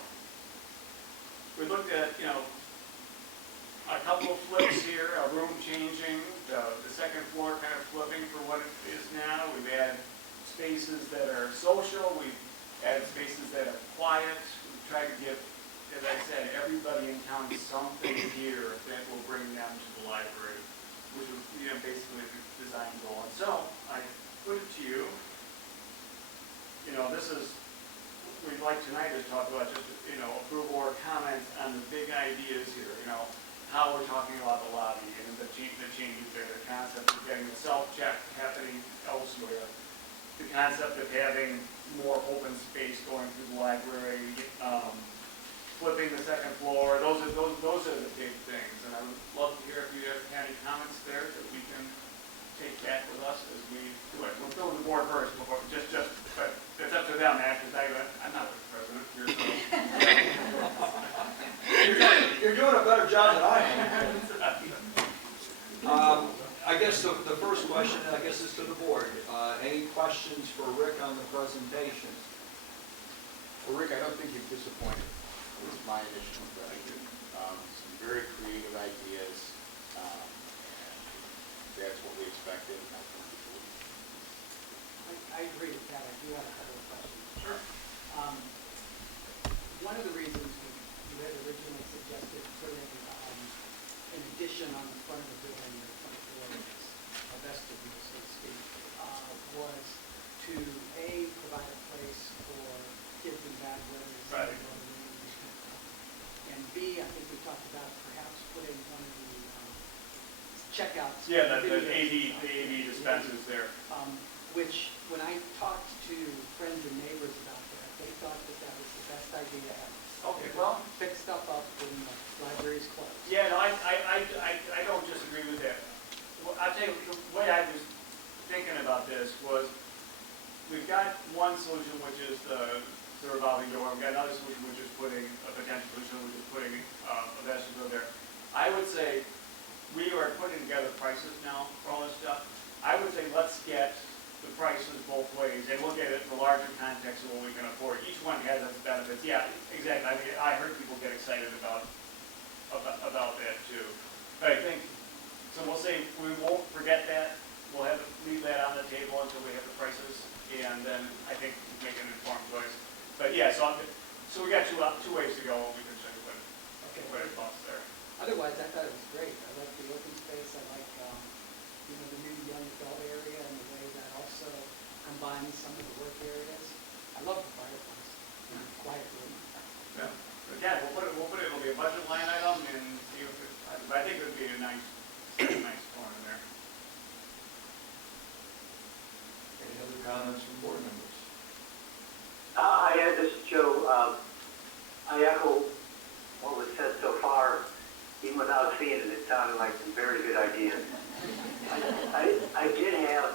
we looked at, a couple of flips here, a room changing, the second floor kind of flipping for what it is now. We've added spaces that are social. We've added spaces that are quiet. We've tried to give, as I said, everybody in town something here that will bring them to the library, which was basically the design goal. And so I put it to you, this is, we'd like tonight to talk about just, approval or comments on the big ideas here, how we're talking about the lobby and the changes there, the concept of getting the self-check happening elsewhere, the concept of having more open space going through the library, flipping the second floor. Those are the big things, and I would love to hear if you have any comments there that we can take back with us as we do it. We'll fill the board first, but it's up to them, because I'm not the president here. So. You're doing a better job than I am. I guess the first question, is to the board. Any questions for Rick on the presentation? Well, Rick, I don't think you've disappointed. It was my initial impression. Some very creative ideas, and that's what we expected. And I think I agree with that. I do have a couple of questions. Sure. One of the reasons you had originally suggested putting an addition on the front of the building, the front door, a vestibule, so to speak, was to provide a place for kids in bad weather, Right. and B, I think we talked about perhaps putting one of the checkouts. Yeah, the videos, AV dispensers there. Which, when I talked to friends and neighbors about that, they thought that was the best idea ever. Okay, well. Pick stuff up when the library's closed. Yeah, no, I don't disagree with that. Well, I'll tell you, the way I was thinking about this was, we've got one solution, which is the revolving door. We've got another solution, which is putting a potential solution, which is putting a vestibule there. I would say, we are putting together prices now for all this stuff. I would say let's get the prices both ways and look at it in the larger context of what we can afford. Each one has its benefits. Yeah, exactly. I mean, I heard people get excited about that too. But I think, so we'll say we won't forget that. We'll leave that on the table until we have the prices, and then I think we can make an informed choice. But yeah, so we got two ways to go. We can check what it costs there. Otherwise, I thought it was great. I like the open space. I like, the new young adult area and the way that also combines some of the work areas. I love the fireplace, quiet room. Yeah. But yeah, it'll be a budget line item and see if I think it would be a nice corner in there. Any other comments from board members? Hi, this is Joe. I echo what was said so far. Even without seeing it, it sounded like some very good ideas. I did have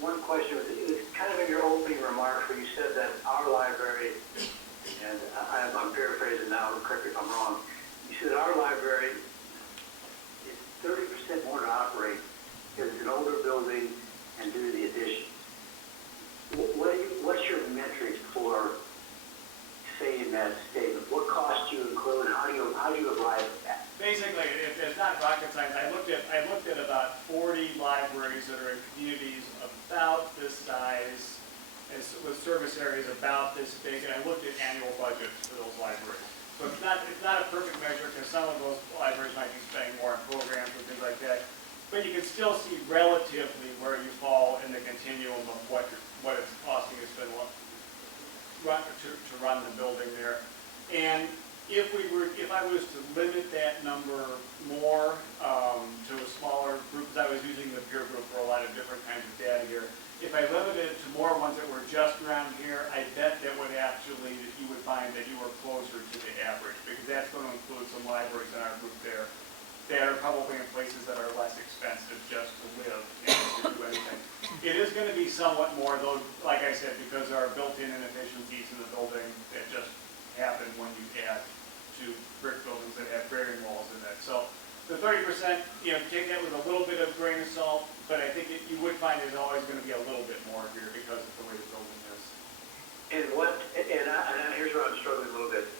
one question. It was kind of in your opening remarks where you said that our library, and I'm paraphrasing now, correct me if I'm wrong, you said our library is 30% more to operate because it's an older building and due to the addition. What's your metrics for saying that statement? What costs you include? How do you arrive at that? Basically, it's not rocket science. I looked at about 40 libraries that are in communities about this size, and with service areas about this big, and I looked at annual budgets for those libraries. So it's not a perfect measure because some of those libraries might be spending more on programs and things like that. But you can still see relatively where you fall in the continuum of what it's costing to spend to run the building there. And if I was to limit that number more to a smaller group, because I was using the peer group for a lot of different kinds of data here, if I limited it to more ones that were just around here, I bet that you would find that you were closer to the average, because that's going to include some libraries in our group there that are probably in places that are less expensive just to live and to do anything. It is going to be somewhat more, though, like I said, because there are built-in inefficiencies in the building that just happen when you add to brick buildings that have bearing walls in it. So the 30%, take that with a little bit of grain of salt, but I think you would find there's always going to be a little bit more here because of the way the building is. And here's where I'm struggling a little bit.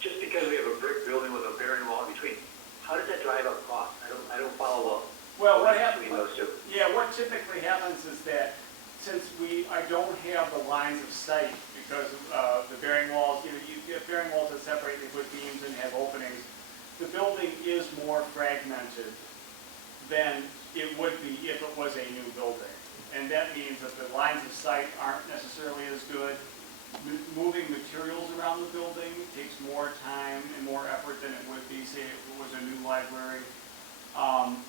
Just because we have a brick building with a bearing wall in between, how does that drive up cost? I don't follow up. Well, what happens? Between those two. Yeah, what typically happens is that since I don't have the lines of sight because the bearing walls, you have bearing walls that separate, they put beams and have openings. The building is more fragmented than it would be if it was a new building. And that means that the lines of sight aren't necessarily as good. Moving materials around the building takes more time and more effort than it would be, say, if it was a new library.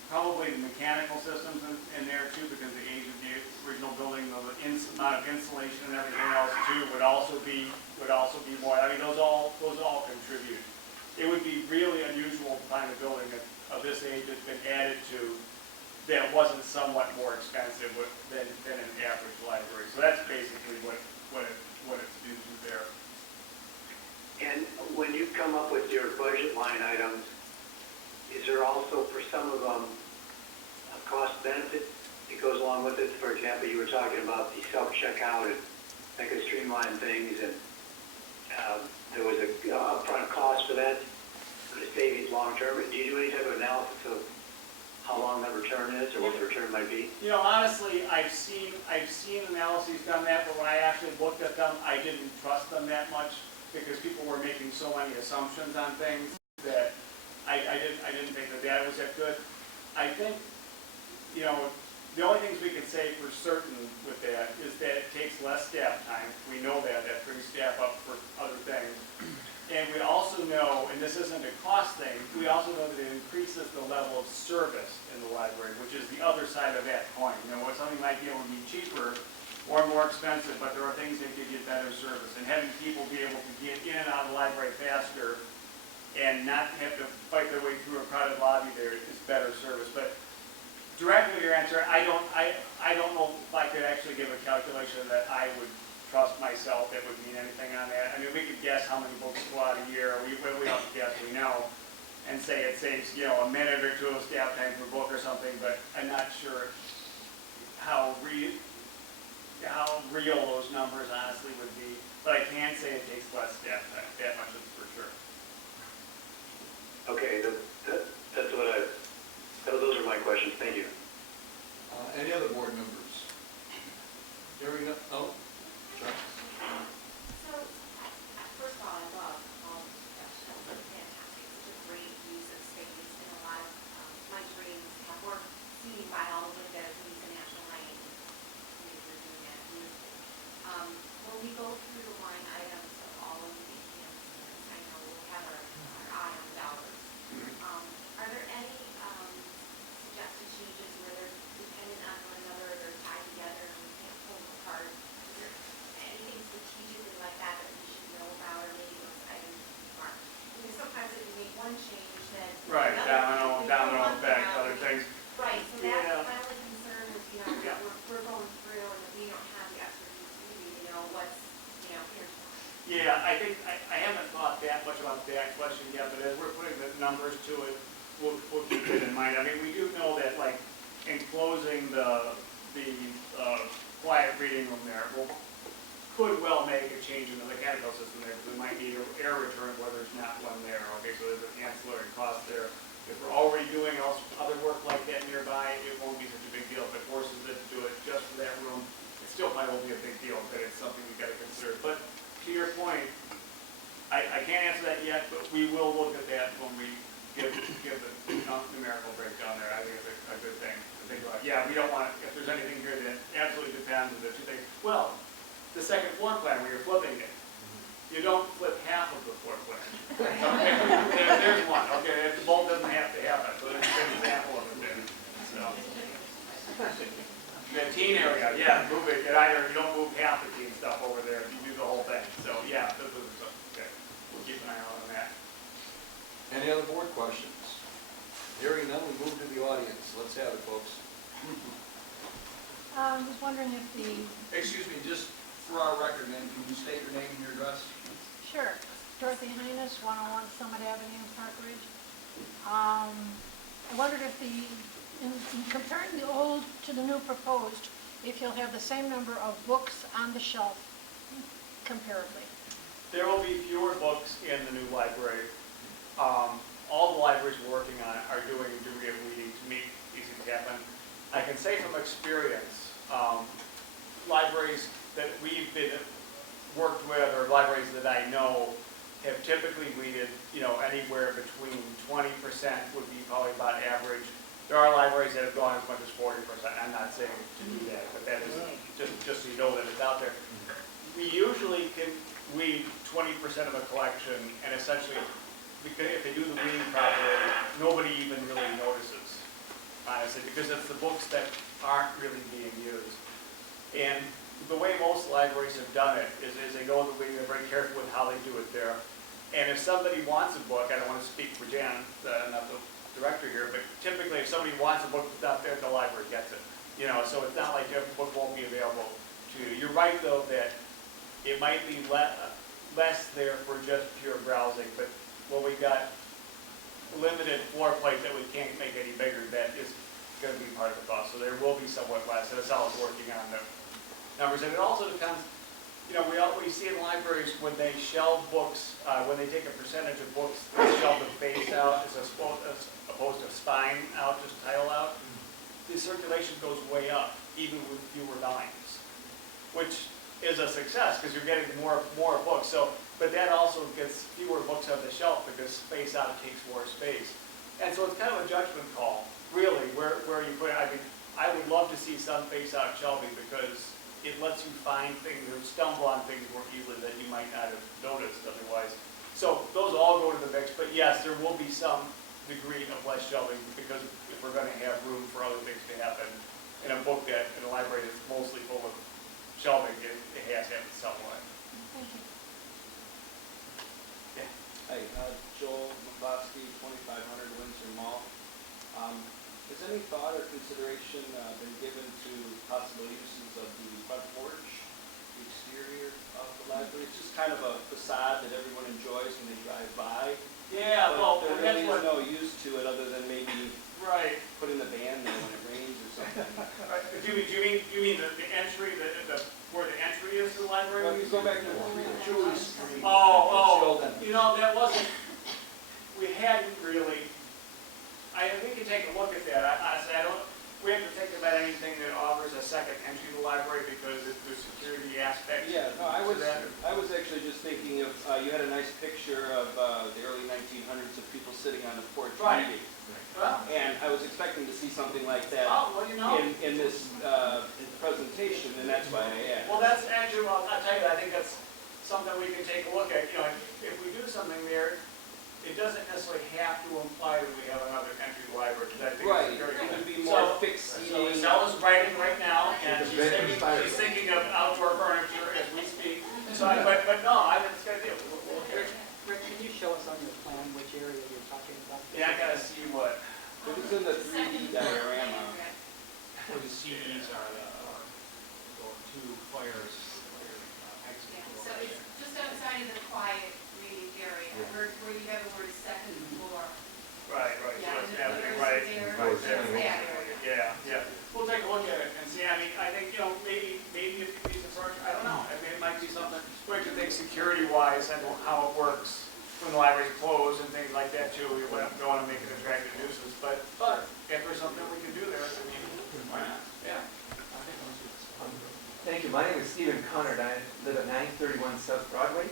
Probably the mechanical systems in there too, because the age of the original building, the amount of insulation and everything else too would also be more. I mean, those all contribute. It would be really unusual to find a building of this age that's been added to that wasn't somewhat more expensive than an average library. So that's basically what it's due to there. And when you come up with your budget line items, is there also for some of them a cost benefit that goes along with it? For example, you were talking about the self-checkout and that could streamline things, and there was a upfront cost for that, for the savings long term. Do you do any type of analysis of how long that return is or what the return might be? Honestly, I've seen analyses done that, but when I actually looked at them, I didn't trust them that much because people were making so many assumptions on things that I didn't think the data was that good. I think, the only things we can say for certain with that is that it takes less staff time. We know that brings staff up for other things. And we also know, and this isn't a cost thing, we also know that it increases the level of service in the library, which is the other side of that coin. Something might be able to be cheaper or more expensive, but there are things that give you better service. And having people be able to get in and out of the library faster and not have to fight their way through a crowded lobby there is better service. But directly to your answer, I don't know if I could actually give a calculation that I would trust myself it would mean anything on that. I mean, we could guess how many books go out a year, we don't guess, we know, and say it saves, you know, a minute or two of staff time per book or something, but I'm not sure how real those numbers honestly would be. But I can say it takes less staff time, that much is for sure. Okay, that's what those are my questions, thank you. Any other board members? Hearing none, oh, Chuck? So, first of all, I love all the discussion, it's fantastic, such a great use of space, and a lot of my dreams have worked seeing by all the windows in the national lighting. You're doing that beautifully. When we go through the line items of all of the enhancements, I know we'll have our eye on dollars. Are there any suggested changes where they're dependent on one another, they're tied together, and we can't pull them apart? Is there anything strategically like that that we should know about, or maybe those items marked? Because sometimes if you make one change, then Right, another, domino one effect, out, other things. Right, so Yeah. that's my only concern is, you know, Yeah. we're going through and we don't have the expertise we need to know what's, you know, here's why. Yeah, I think, I haven't thought that much about that question yet, but as we're putting the numbers to it, we'll keep it in mind. I mean, we do know that, like, enclosing the quiet reading room there could well make a change in the mechanical system there, because we might need an air return where there's not one there. Okay, so there's an ancillary cost there. If we're already doing other work like that nearby, it won't be such a big deal. If it forces it to do it just for that room, it still probably won't be a big deal, but it's something we've got to consider. But to your point, I can't answer that yet, but we will look at that when we give the numerical breakdown there. I think it's a good thing to think about. Yeah, we don't want, if there's anything here that absolutely depends on the two things. Well, the second floor plan where you're flipping it, you don't flip half of the floor plan. Okay, there's one. Okay, the bolt doesn't have to happen, so there's an example of it there. So. The teen area, yeah, move it. You don't move half the teen stuff over there. You do the whole thing. So yeah, those are some. Okay, we'll keep an eye out on that. Any other board questions? Hearing none, we move to the audience. Let's have it, folks. I was wondering if the, Excuse me, just for our record, ma'am, can you state your name and your address? sure, Dorothy Highness, 101 Summit Avenue, Park Ridge. I wondered if in comparing the old to the new proposed, if you'll have the same number of books on the shelf comparably. There will be fewer books in the new library. All the libraries we're working on are doing a degree of reading to make these things happen. I can say from experience, libraries that we've been worked with, or libraries that I know, have typically weeded, anywhere between 20% would be probably about average. There are libraries that have gone as much as 40%. I'm not saying to do that, but that is just so you know that it's out there. We usually can weed 20% of a collection, and essentially, because if they do the weeding properly, nobody even really notices, honestly, because it's the books that aren't really being used. And the way most libraries have done it is they go the weeding, they're very careful with how they do it there. And if somebody wants a book, I don't want to speak for Jan, not the director here, but typically if somebody wants a book that's out there, the library gets it. So it's not like every book won't be available to you. You're right, though, that it might be less there for just pure browsing, but when we've got limited floor plate that we can't make any bigger, that is going to be part of the cost. So there will be somewhat less, and it's always working on the numbers. And it also depends, we see in libraries when they shelve books, when they take a percentage of books, they shelve the face out as opposed to spine out, just title out. The circulation goes way up, even with fewer volumes, which is a success because you're getting more books. But that also gets fewer books on the shelf because space out takes more space. And so it's kind of a judgment call, really, where you put it. I mean, I would love to see some face out shelving because it lets you find things or stumble on things more easily that you might not have noticed otherwise. So those all go to the mix, but yes, there will be some degree of less shelving because if we're going to have room for other things to happen in a book in a library that's mostly full of shelving, it has to have it somewhat. Thank you. Yeah. Hi, Joel McCloskey, 2500 Windsor Mall. Has any thought or consideration been given to possible uses of the front porch the exterior of the library. It's just kind of a facade that everyone enjoys when they drive by. Yeah, well, But there that's really what, is no use to it other than maybe right. putting the band there when it rains or something. Do you mean the entry, where the entry is to the library? Well, if you go back to Julie Street. Oh, you know, that wasn't, we hadn't really, we can take a look at that. Honestly, we have to think about anything that offers a second entry to the library because there's security aspects Yeah, no, to that. I was actually just thinking of, you had a nice picture of the early 1900s of people sitting on the porch Right. reading. Well, And I was expecting to see something like that well, you know. in this presentation, and that's why I asked. Well, that's actually, well, I'll tell you, I think that's something we can take a look at. You know, if we do something there, it doesn't necessarily have to imply that we have another entry to the library, because I think Right, it's very it good. would be more So- fixed So seating. Michelle is writing right now, and She's she's thinking of outdoor furniture as we speak. So, but no, I think it's a good idea. Rick, can you show us on your plan which area you're talking about? Yeah, I gotta see what. It was in the 3D diorama. Where the CDs are, or two fires, exit Yeah, door. so it's just outside of the quiet reading area, where you have the word second floor. Right, so Yeah, it's and happening, there's right. there, Right there's there. that area. Yeah. We'll take a look at it and see. I mean, I think, you know, maybe it could be some sort, I don't know. I mean, it might be something, we could think security-wise and how it works when the library's closed and things like that too. We don't want to make it attractive nuisance, but if there's something we can do there, I mean, why not? Yeah. Thank you. My name is Stephen Conard. I live at 931 South Broadway.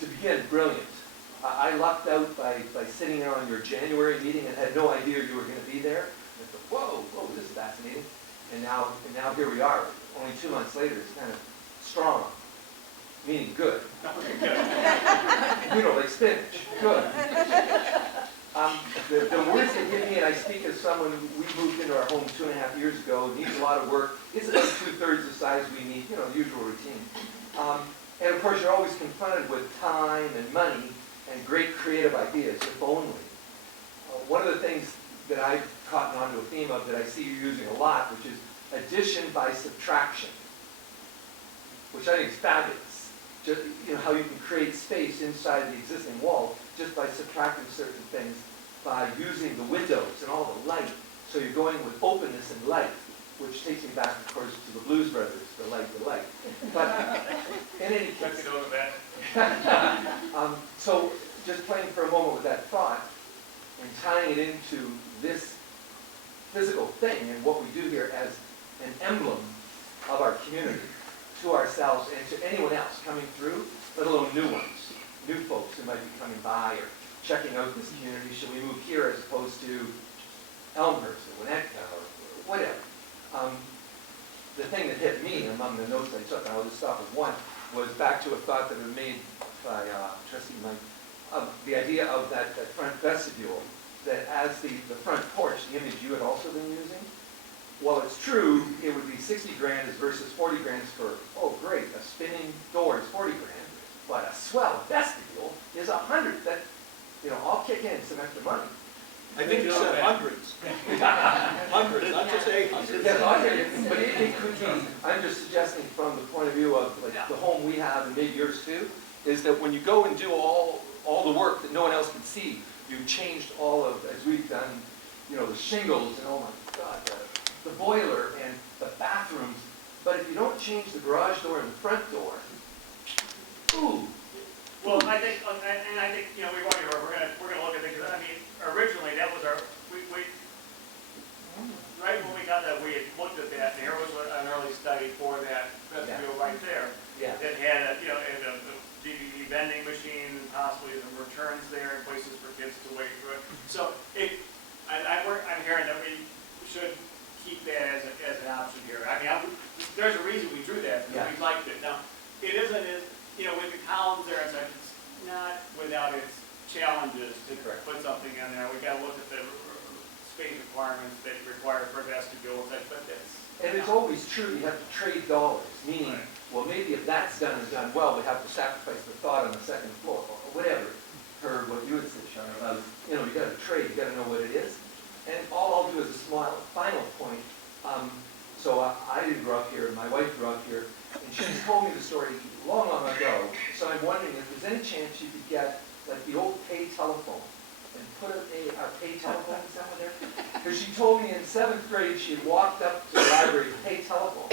To begin, brilliant. I lucked out by sitting in on your January meeting and had no idea you were going to be there. And I thought, whoa, this is fascinating. And now here we are. Only 2 months later, it's kind of strong, meaning good. You know, like spinach, good. The words that hit me, and I speak as someone, we moved into our home 2.5 years ago, needs a lot of work. It's about 2/3 the size we need, you know, the usual routine. And of course, you're always confronted with time and money and great creative ideas, if only. One of the things that I've caught on to a theme of that I see you using a lot, which is addition by subtraction, which I think is fabulous. Just, you know, how you can create space inside the existing wall just by subtracting certain things, by using the windows and all the light. So you're going with openness and light, which takes me back, of course, to the Blues Brothers, the light. But in any Check case, it over that. so just playing for a moment with that thought and tying it into this physical thing and what we do here as an emblem of our community to ourselves and to anyone else coming through, let alone new ones, new folks who might be coming by or checking out this community. Should we move here as opposed to Elmhurst or Winnetka or whatever? The thing that hit me among the notes I took, and I'll just stop with one, was back to a thought that was made by Trustee Mike, of the idea of that front vestibule, that as the front porch, the image you had also been using, while it's true, it would be 60 grand versus 40 grand for, oh great, a spinning door is 40 grand, but a swell vestibule is 100. That, you know, I'll kick in some extra money. I think you said hundreds. Hundreds, not just 800. Yes, but it could be, I'm just suggesting from the point of view of like the home we have and maybe yours too, is that when you go and do all the work that no one else can see, you've changed all of, as we've done, you know, the shingles and oh my God, the boiler and the bathrooms. But if you don't change the garage door and the front door, ooh. Well, I think, you know, we're gonna look at it, because, I mean, originally, that was our, right when we got that, we had looked at that, and there was an early study for that vestibule right there. Yeah. That had, you know, and the DVD vending machine, and possibly some returns there, and places for kids to wait for it. So, I'm hearing that we should keep that as an option here. I mean, there's a reason we drew that, because we liked it. Now, it isn't as, you know, with the columns there and such, it's not without its challenges to put something in there. We gotta look at the space requirements that require for vestibule and such, but that's. And it's always true, you have to trade dollars, meaning, well, maybe if that's done and done well, we have to sacrifice the thought on the second floor, or whatever. Heard what you had said, Sean, about, you know, you gotta trade, you gotta know what it is. And all I'll do is a final point. So I didn't grow up here, my wife grew up here, and she told me the story long, long ago, so I'm wondering if there's any chance you could get, like, the old pay telephone and put our pay telephone somewhere there? Because she told me in 7th grade, she had walked up to the library to pay telephone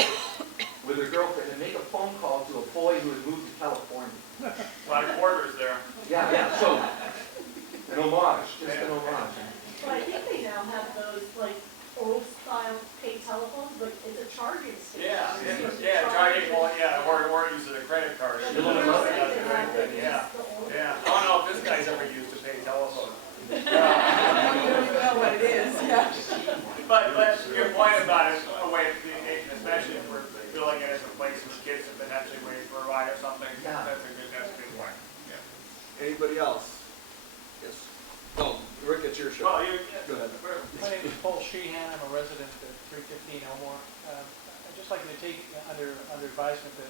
with her girlfriend and make a phone call to a boy who had moved to California. A lot of quarters there. Yeah, so, an homage, just an homage. But I think they now have those, like, old style pay telephones, but it's a charging station. Charging, or use a credit card. Like, You wanna the know? first thing they have is Yeah. the old- Yeah, I don't know if this guy's ever used a pay telephone. You don't know what it is, yeah. But your point about it, a way of communication, especially if we're billing it as a place where kids have potentially waiting for a ride or something, Yeah. that's a good point. Yeah. Anybody else? Yes. Oh, Rick, it's your show. Well, you, Go ahead. My name is Paul Sheehan, I'm a resident at 315 Elmore. I'd just like to take under advisement that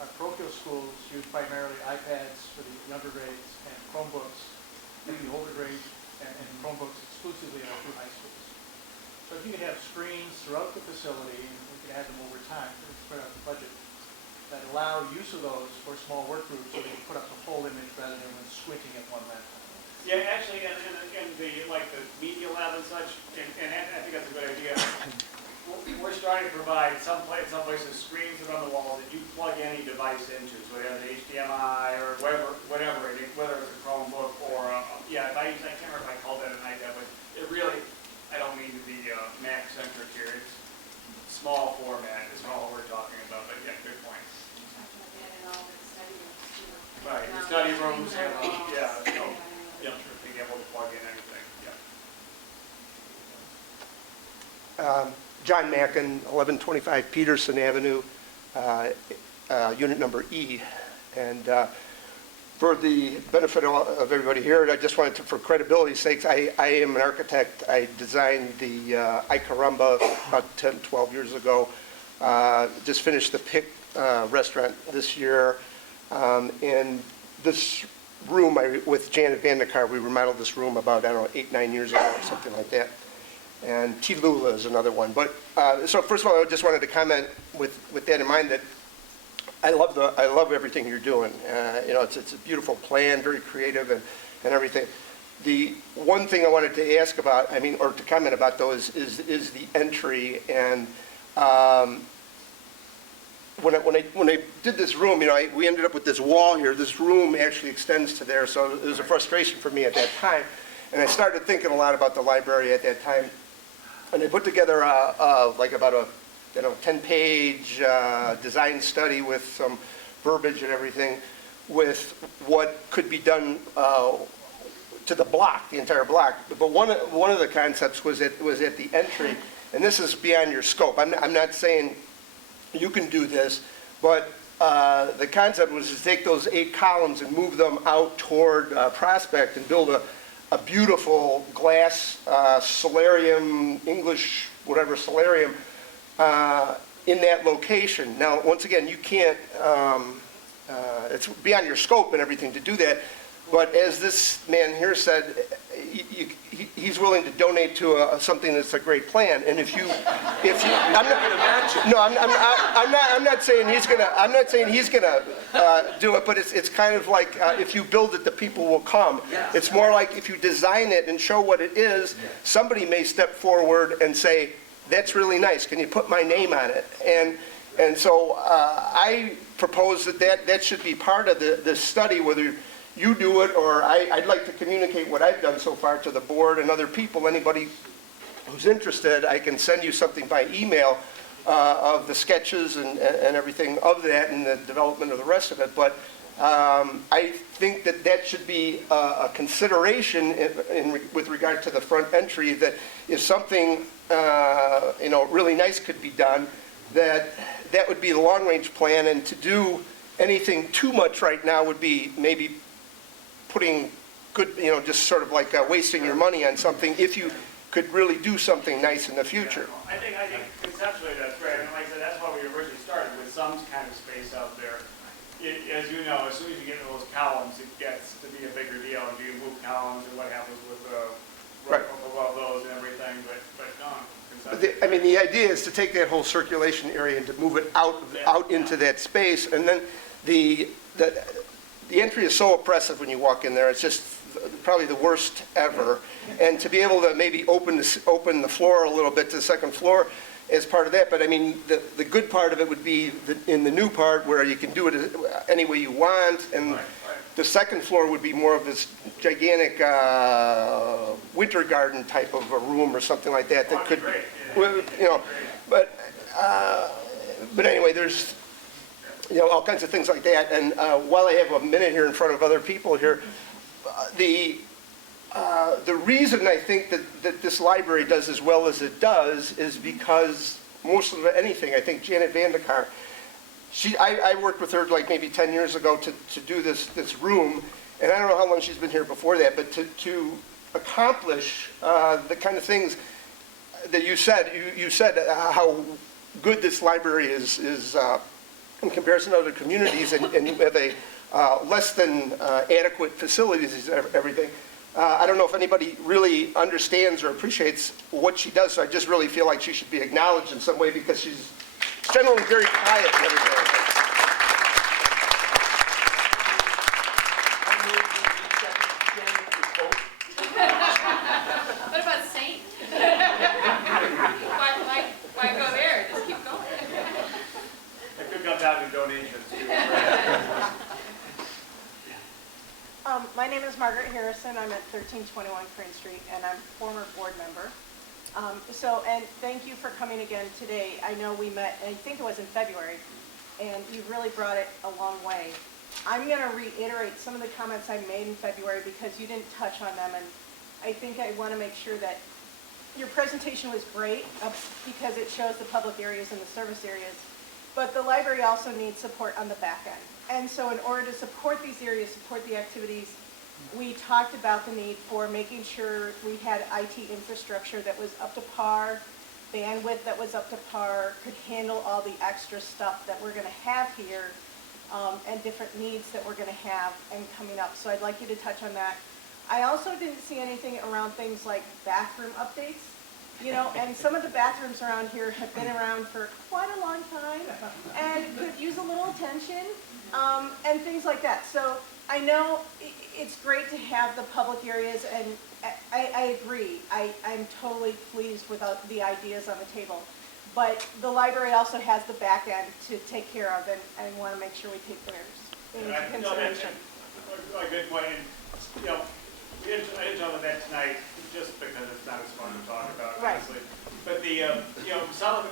our parochial schools use primarily iPads for the younger grades and Chromebooks for the older grades, and Chromebooks exclusively in our 2 high schools. So if you could have screens throughout the facility, and we could add them over time, to spread out the budget, that allow use of those for small work groups, so they can put up the full image rather than when squinting at one laptop. yeah, actually, in the, like, the media lab and such, and I think that's a good idea. We're starting to provide some places screens that are on the walls that you plug any device into, so it has HDMI or whatever it is, whether it's a Chromebook or I can't remember if I called that an iPad, but it really, I don't mean to be Mac centric here. It's small format is all we're talking about, but yeah, good point. Right, the study rooms have, being able to plug in anything, yeah. John Mackin, 1125 Peterson Avenue, unit number E. And for the benefit of everybody here, I just wanted to, for credibility's sakes, I am an architect. I designed the Icaramba about 10, 12 years ago. Just finished the PIC restaurant this year. And this room, with Janet Vandekar, we remodeled this room about, 8, 9 years ago or something like that. And T-Lula is another one. But, so first of all, I just wanted to comment with that in mind that I love everything you're doing. It's a beautiful plan, very creative and everything. The one thing I wanted to ask about, or to comment about though, is the entry. And when I did this room, we ended up with this wall here. This room actually extends to there, so it was a frustration for me at that time. And I started thinking a lot about the library at that time. And I put together like about a 10-page design study with some verbiage and everything, with what could be done to the block, the entire block. But one of the concepts was at the entry, and this is beyond your scope. I'm not saying you can do this, but the concept was to take those 8 columns and move them out toward Prospect and build a beautiful glass solarium, English, whatever solarium, in that location. Now, once again, you can't, it's beyond your scope and everything to do that, but as this man here said, he's willing to donate to something that's a great plan. And I'm not saying he's gonna do it, but it's kind of like if you build it, the people will come. Yes. It's more like if you design it and show what it is, somebody may step forward and say, "That's really nice. Can you put my name on it?" And so I propose that should be part of the study, whether you do it, or I'd like to communicate what I've done so far to the board and other people. Anybody who's interested, I can send you something by email of the sketches and everything of that and the development of the rest of it. But I think that should be a consideration with regard to the front entry, that if something really nice could be done, that would be the long-range plan. And to do anything too much right now would be maybe putting just sort of like wasting your money on something if you could really do something nice in the future. I think conceptually that's great. And like I said, that's why we originally started with some kind of space out there. As you know, as soon as you get into those columns, it gets to be a bigger deal. Do you move columns, and what happens with the roof above those and everything? But no, conceptually. mean, the idea is to take that whole circulation area and to move it out into that space. And then the entry is so oppressive when you walk in there. It's just probably the worst ever. And to be able to maybe open the floor a little bit to the second floor as part of that. But I mean, the good part of it would be in the new part where you can do it any way you want. And the second floor would be more of this gigantic winter garden type of a room or something like that that could, you know, but anyway, there's, you know, all kinds of things like that. And while I have a minute here in front of other people here, the reason I think that this library does as well as it does is because most of anything, I think Janet Vandekar, I worked with her like maybe 10 years ago to do this room, and I don't know how long she's been here before that, but to accomplish the kind of things that you said how good this library is in comparison to other communities, and you have a less than adequate facilities and everything. I don't know if anybody really understands or appreciates what she does, so I just really feel like she should be acknowledged in some way because she's generally very quiet and everything. What about Saint? Why go there? Just keep going. It could come down to donations too. My name is Margaret Harrison. I'm at 1321 Crane Street, and I'm a former board member. And thank you for coming again today. I know we met, I think it was in February, and you've really brought it a long way. I'm going to reiterate some of the comments I made in February because you didn't touch on them, and I think I want to make sure that your presentation was great because it shows the public areas and the service areas, but the library also needs support on the back end. And so in order to support these areas, support the activities, we talked about the need for making sure we had IT infrastructure that was up to par, bandwidth that was up to par, could handle all the extra stuff that we're going to have here, and different needs that we're going to have and coming up. So I'd like you to touch on that. I also didn't see anything around things like bathroom updates. You know, and some of the bathrooms around here have been around for quite a long time and could use a little attention, and things like that. So I know it's great to have the public areas, and I agree. I'm totally pleased with the ideas on the table. But the library also has the back end to take care of, and I want to make sure we take theirs into consideration. A good point. And, you know, I didn't tell them that tonight just because it's not as fun to talk about, honestly. But the, you know, some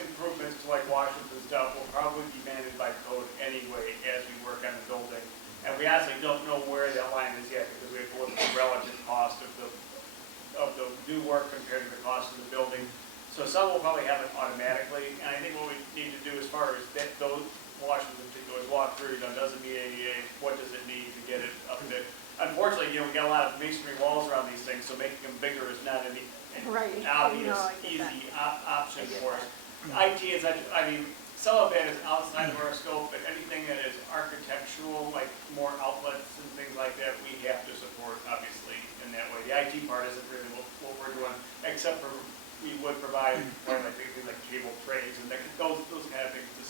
improvements like Washington stuff will probably be managed by code anyway as we work on the building. And we honestly don't know where that line is yet because we have to look at the relative cost of the new work compared to the cost of the building. So some will probably happen automatically. And I think what we need to do as far as those Washington particular is walk through, you know, does it meet ADA? What does it need to get it up there? Unfortunately, you know, we got a lot of masonry walls around these things, so making them bigger is not an obvious, easy option for us. IT is, I mean, some of it is outside of our scope, but anything that is architectural, like more outlets and things like that, we have to support, obviously, in that way. The IT part isn't really what we're doing, except for we would provide more like things like cable trays and those kind of things to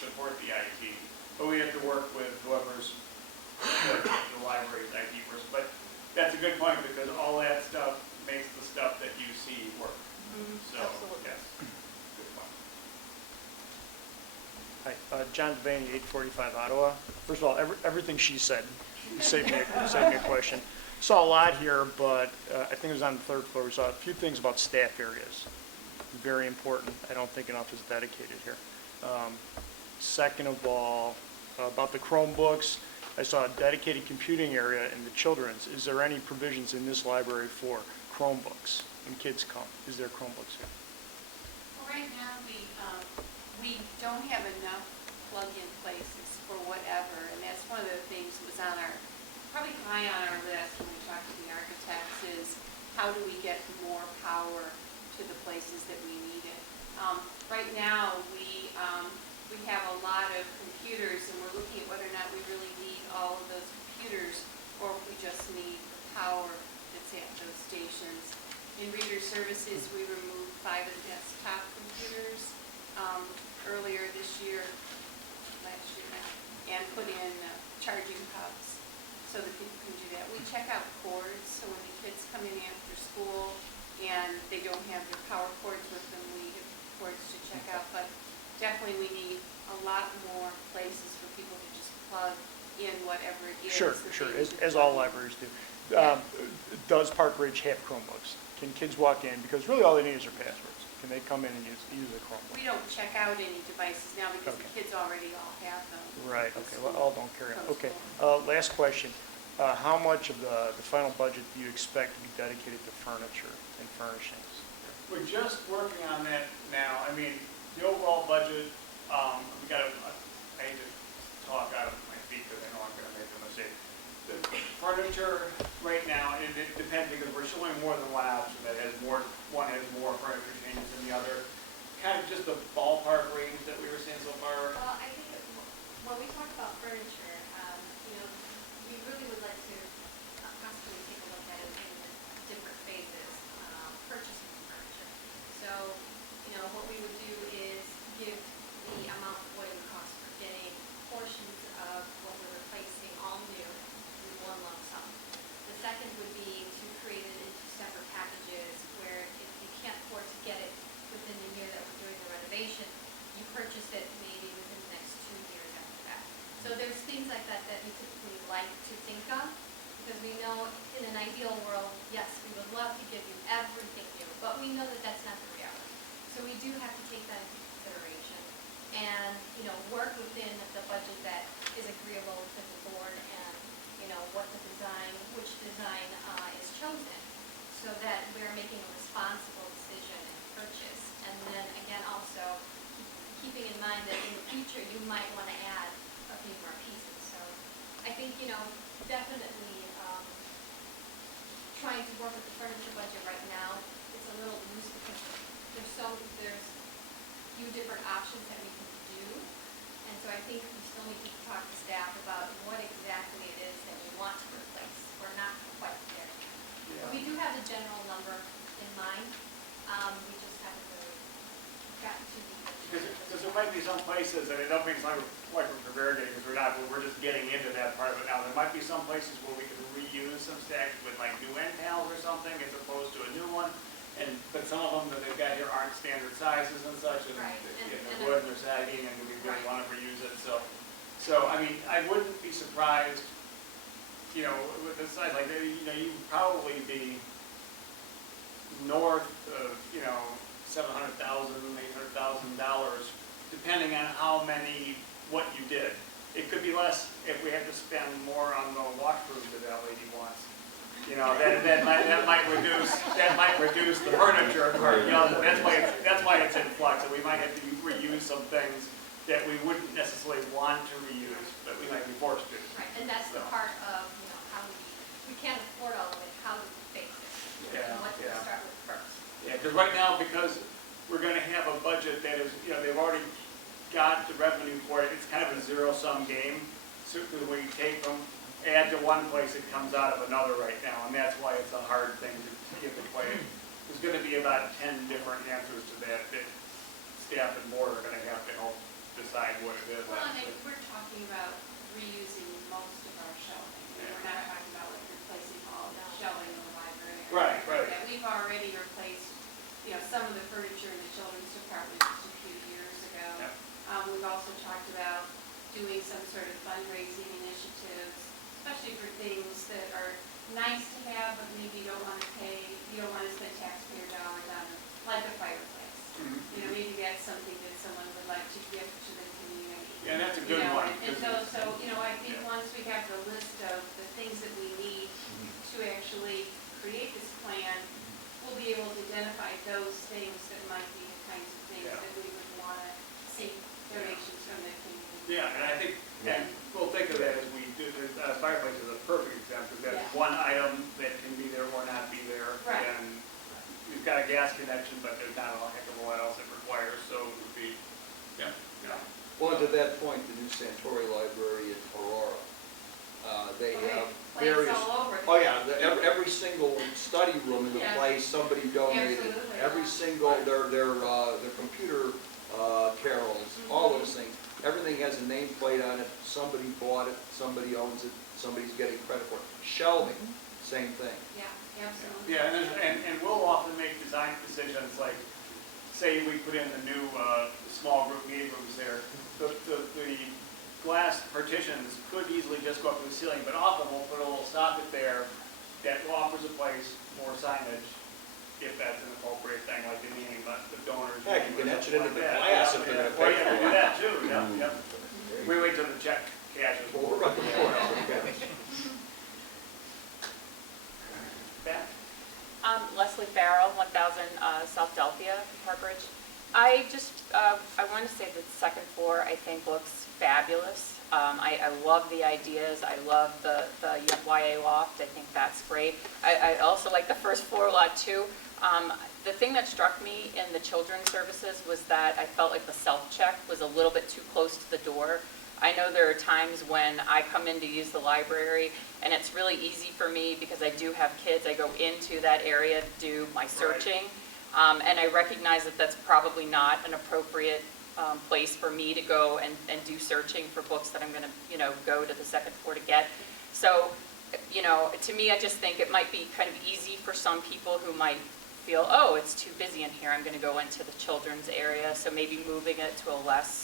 support the IT. But we have to work with whoever's the library's IT person. But that's a good point because all that stuff makes the stuff that you see work. So, yes, good point. Hi, John Devaney, 845 Ottawa. First of all, everything she said saved me a question. Saw a lot here, but I think it was on the third floor. We saw a few things about staff areas. Very important. I don't think enough is dedicated here. Second of all, about the Chromebooks, I saw a dedicated computing area in the children's. Is there any provisions in this library for Chromebooks when kids come? Is there Chromebooks here? Well, right now, we don't have enough plug-in places for whatever, and that's one of the things that was on probably high on our list when we talked to the architects is how do we get more power to the places that we need it. Right now, we have a lot of computers, and we're looking at whether or not we really need all of those computers, or if we just need the power that's at those stations. In reader services, we removed 5 of the desktop computers earlier this year, last year now, and put in charging hubs so that people can do that. We check out cords, so when the kids come in after school and they don't have their power cords with them, we have cords to check out. But definitely we need a lot more places for people to just plug in whatever it is. Sure, that sure, they need to as all plug in. libraries do. Yeah. Does Park Ridge have Chromebooks? Can kids walk in, because really all they need is their passwords. Can they come in and use a Chromebook? We don't check out any devices now because the Okay. kids already all have them. Right, okay, well, all don't carry on. From Okay, school. last question. How much of the final budget do you expect to be dedicated to furniture and furnishings? We're just working on that now. I mean, the overall budget, we got I hate to talk out of my feet because I know I'm gonna make a mistake. The furniture right now, and it depends because we're showing more than one option that has more, one has more furniture changes than the other. Kind of just the ballpark range that we were seeing so far. Well, I think when we talk about furniture, we really would like to possibly take a look at it in different phases, purchasing furniture. So, what we would do is give the amount of what it would cost for getting portions of what we're replacing all new in one lump sum. The second would be to create it into separate packages where if you can't afford to get it within the year that we're doing the renovation, you purchase it maybe within the next 2 years after that. So there's things like that that we typically like to think of, because we know in an ideal world, yes, we would love to give you everything new, but we know that that's not the reality. So we do have to take that into consideration and, work within the budget that is agreeable within the board and, which design is chosen, so that we're making a responsible decision and purchase. And then again, also keeping in mind that in the future, you might want to add a few more pieces. So I think, definitely trying to work with the furniture budget right now, it's a little loose because there's few different options that we can do. And so I think we still need to talk to staff about what exactly it is that we want to replace. We're not quite there. But we do have a general number in mind. We just haven't really gotten too deep into it. Because there might be some places, and it don't mean it's like we're prepared because we're just getting into that part of it now. There might be some places where we can reuse some stacks with like new end panels or something as opposed to a new one. But some of them that they've got here aren't standard sizes and such, and Right. they're wood and they're sagging, and we really want to reuse it. So I mean, I wouldn't be surprised, with this size like that, you'd probably be north of, $700,000, $800,000, depending on what you did. It could be less if we had to spend more on the washrooms that that lady wants. That might reduce the furniture. That's why it's in flux, and we might have to reuse some things that we wouldn't necessarily want to reuse, but we might be forced to. Right, and that's the part of, how we can't afford all of it, how do we face it? Yeah, And what do we yeah. start with first? Yeah, because right now, because we're going to have a budget that is, they've already got the revenue for it, it's kind of a zero-sum game. So when you take from, add to one place, it comes out of another right now, and that's why it's a hard thing to get to play. There's going to be about 10 different answers to that staff and board are going to have to help decide what it is. Well, and we're talking about reusing most of our shelving. Yeah. We're not talking about like replacing all the shelving in the library. or Right, anything like right. that. We've already replaced, some of the furniture in the children's department just a few years ago. Yeah. We've also talked about doing some sort of fundraising initiatives, especially for things that are nice to have, but maybe you don't want to spend taxpayer dollars on, like a fireplace. Mhm. Maybe that's something that someone would like to give to the community. Yeah, that's a good one. And so, I think once we have the list of the things that we need to actually create this plan, we'll be able to identify those things that might be the kinds of things Yeah. that we would want to seek donations from the community. Yeah, and I think, and we'll think of that as we do, fireplace is a perfect example, because that's Yeah. one item that can be there or not be there. Right. And we've got a gas connection, but there's not a heck of a lot else it requires, so it would be, yeah. Well, to that point, the new Santori Library in Aurora, They have Plates various. all over. Oh, yeah, every single study room in the Yeah. place, somebody donated. Absolutely, Every yeah. single, their computer carols, all those things. Everything has a nameplate on it, somebody bought it, somebody owns it, somebody's getting credit for it. Shelving, same thing. Yeah, absolutely. Yeah, and we'll often make design decisions, like, say we put in the new small group meeting rooms there. The glass partitions could easily just go up to the ceiling, but often we'll put a little socket there that offers a place for signage, if that's an appropriate thing, like the meaning, but the donors. Heck, you can etch it into the Yeah, glass yeah, if they're yeah. gonna Well, pay yeah, we for do it. that too, yeah. We wait till the check cashes. Well, we're running for it. Back. Leslie Farrell, 1000 South Delphia, Park Ridge. I want to say the second floor, I think, looks fabulous. I love the ideas. I love the YA loft. I think that's great. I also like the first floor lot too. The thing that struck me in the children's services was that I felt like the self-check was a little bit too close to the door. I know there are times when I come in to use the library, and it's really easy for me because I do have kids. I go into that area to do my searching, and I recognize that that's probably not an appropriate place for me to go and do searching for books that I'm going to, go to the second floor to get. So, to me, I just think it might be kind of easy for some people who might feel, oh, it's too busy in here, I'm going to go into the children's area, so maybe moving it to a less,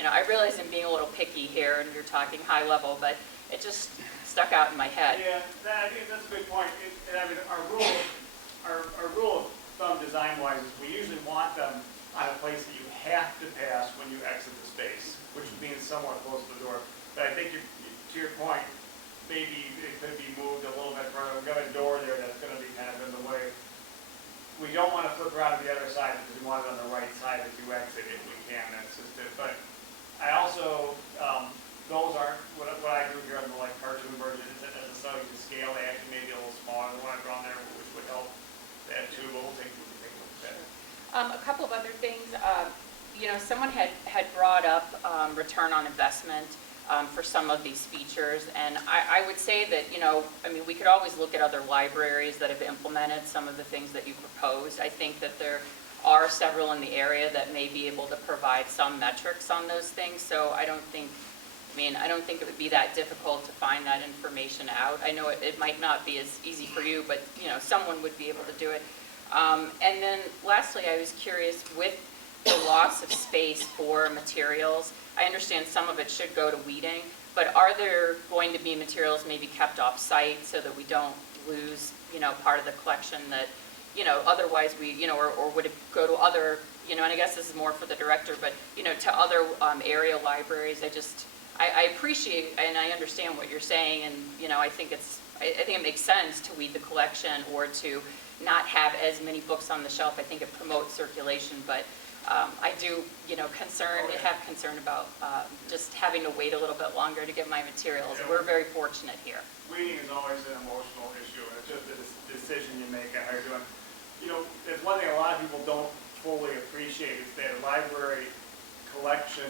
I realize I'm being a little picky here, and you're talking high level, but it just stuck out in my head. Yeah, I think that's a good point. I mean, our rule of thumb design-wise is we usually want them on a place that you have to pass when you exit the space, which means somewhat close to the door. But I think to your point, maybe it could be moved a little bit further. We've got a door there that's going to be kind of in the way. We don't want to flip around to the other side because we want it on the right side as you exit if we can. That's just it. But I also, those aren't what I do here on the cartoon version isn't necessarily to scale. They actually may be a little smaller than what I've drawn there, which would help that too. But we'll take a look at that. A couple of other things. Someone had brought up return on investment for some of these features, and I would say that, we could always look at other libraries that have implemented some of the things that you proposed. I think that there are several in the area that may be able to provide some metrics on those things, so I don't think it would be that difficult to find that information out. I know it might not be as easy for you, but, someone would be able to do it. And then lastly, I was curious, with the loss of space for materials, I understand some of it should go to weeding, but are there going to be materials maybe kept off-site so that we don't lose, part of the collection that, otherwise we, or would it go to other, and I guess this is more for the director, but, to other area libraries? I appreciate and I understand what you're saying, and, I think it makes sense to weed the collection or to not have as many books on the shelf. I think it promotes circulation, but I do, have concern about just having to wait a little bit longer to get my materials. Yeah. We're very fortunate here. Weeding is always an emotional issue, and it's just a decision you make on how you're doing. There's one thing a lot of people don't fully appreciate is that a library collection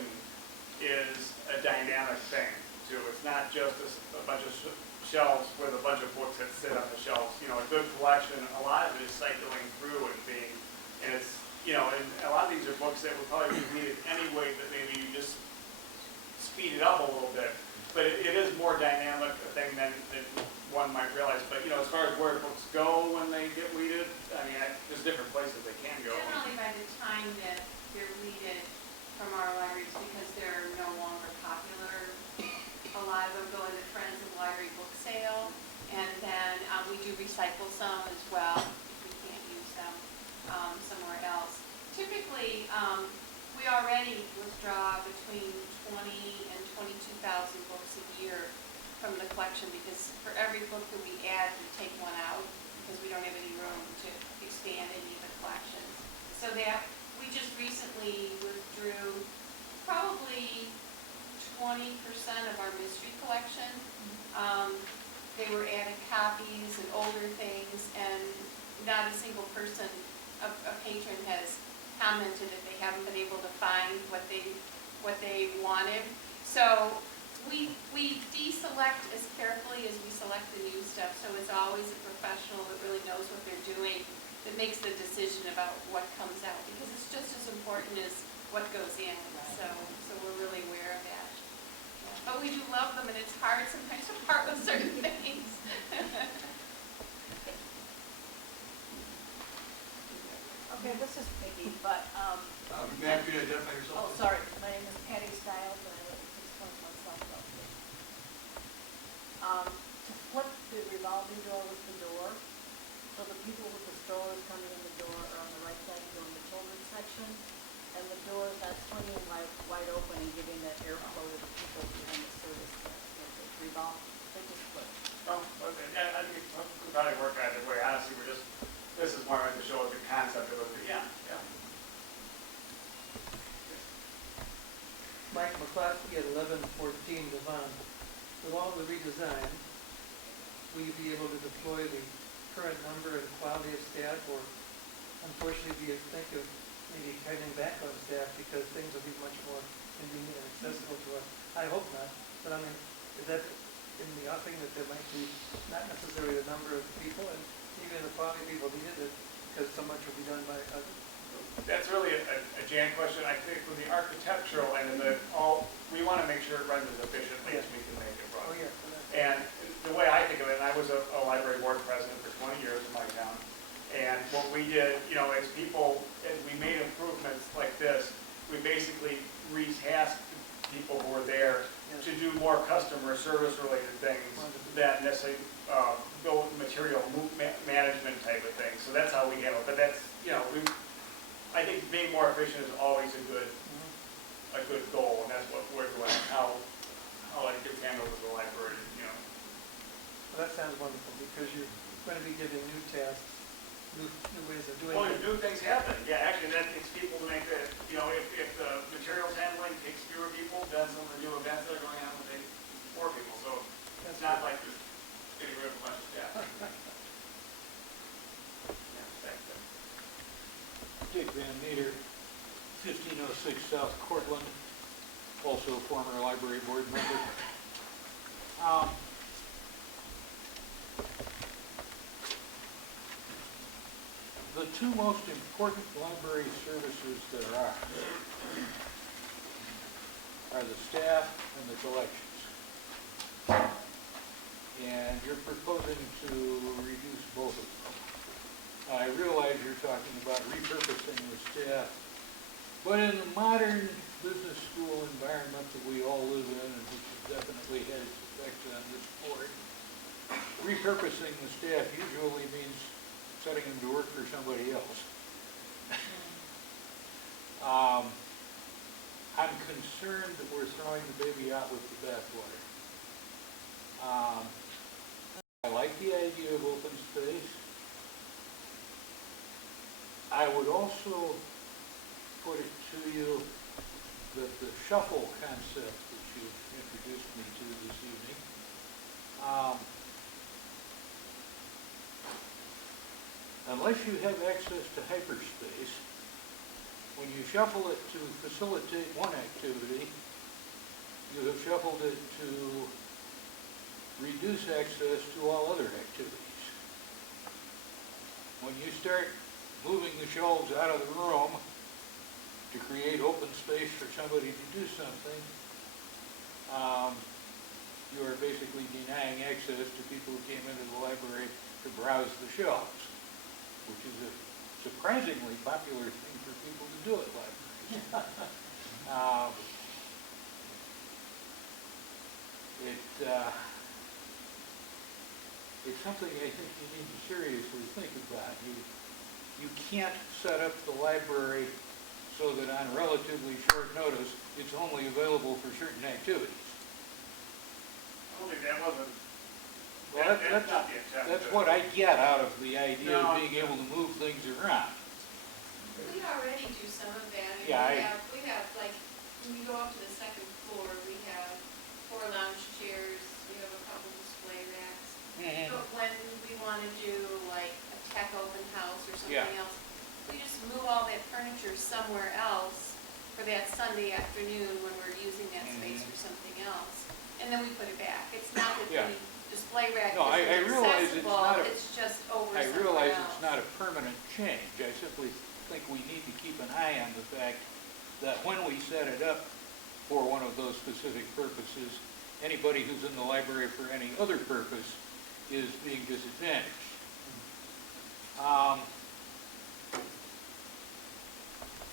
is a dynamic thing, too. It's not just a bunch of shelves with a bunch of books that sit on the shelves. A good collection, a lot of it is cycling through and it's, and a lot of these are books that would probably be needed anyway, but maybe you just speed it up a little bit. But it is more dynamic a thing than one might realize. But, as far as where books go when they get weeded, there's different places they can go. Generally, by the time that they're weeded from our libraries, because they're no longer popular, a lot of them go into Friends of Library book sale, and then we do recycle some as well if we can't use them somewhere else. Typically, we already withdraw between 20 and 22,000 books a year from the collection, because for every book that we add, we take one out because we don't have any room to expand any of the collections. So that we just recently withdrew probably 20% of our mystery collection. They were added copies and older things, and not a single person, a patron, has commented that they haven't been able to find what they wanted. So We deselect as carefully as we select the new stuff, so it's always a professional that really knows what they're doing that makes the decision about what comes out, because it's just as important as what goes in, so we're really aware of that. But we do love them, and it's hard sometimes to part with certain things. Okay, this is Vicki, but, Ma'am, could you identify yourself? oh, sorry, my name is Patty Stiles, and I live at 621 South Bellevue. To flip the revolving door with the door, so the people with the strollers coming in the door are on the right side doing the children's section, and the door is not swinging wide open and giving that airflow to the people behind the service desk. It revolves, they just flip. Oh, okay, yeah, I think it could probably work either way, honestly, this is more meant to show the concept of it, but yeah. Mike McCloskey at 1114 Devon. With all the redesign, will you be able to deploy the current number and quality of staff, or unfortunately do you think of maybe cutting back on staff because things will be much more convenient and accessible to us? I hope not, but I mean, is that in the offing that there might be not necessarily the number of people and even the quality of people needed, because so much will be done by others? That's really a Jan question. I think from the architectural and we want to make sure it runs as efficiently as we can make it run. Oh, yeah. And the way I think of it, and I was a library board president for 20 years in my town, and what we did, as we made improvements like this, we basically retasked people who were there to do more customer service related things than necessarily build material management type of things. So that's how we handle it. But that's, I think being more efficient is always a good goal, and that's what we're doing. How it gets handled with the library, Well, that sounds wonderful, because you're going to be giving new tasks, new ways of doing Well, it. new things happen. Yeah, actually, that takes people to make the, if the materials handling takes fewer people, then some of the new events that are going on will take more people. So it's not like just getting rid of a bunch of staff. Dick Van Meter, 1506 South Cortland, also a former library board member. The two most important library services there are the staff and the collections. And you're proposing to reduce both of them. I realize you're talking about repurposing the staff, but in the modern business school environment that we all live in, and which definitely has effects on this board, repurposing the staff usually means setting them to work for somebody else. I'm concerned that we're throwing the baby out with the bathwater. I like the idea of open space. I would also put it to you that the shuffle concept that you introduced me to this evening, unless you have access to hyperspace, when you shuffle it to facilitate one activity, you have shuffled it to reduce access to all other activities. When you start moving the shelves out of the room to create open space for somebody to do something, you are basically denying access to people who came into the library to browse the shelves, which is a surprisingly popular thing for people to do at libraries. It's something I think you need to seriously think about. You can't set up the library so that on relatively short notice, it's only available for certain activities. I don't think that wasn't, Well, that's not the intent. that's what I get out of the idea of being able to move things around. We already do some of that. Yeah, We have, like, when you go up to the second floor, we have 4 lounge chairs, we have a couple display racks. But when we want to do, like, a tech open house or something else, we just move all that furniture somewhere else for that Sunday afternoon when we're using that space for something else. and then we put it back. It's not that Yeah. the display rack No, I isn't realize it's accessible, not a- it's just over I somewhere realize else. it's not a permanent change. I simply think we need to keep an eye on the fact that when we set it up for one of those specific purposes, anybody who's in the library for any other purpose is being disadvantaged.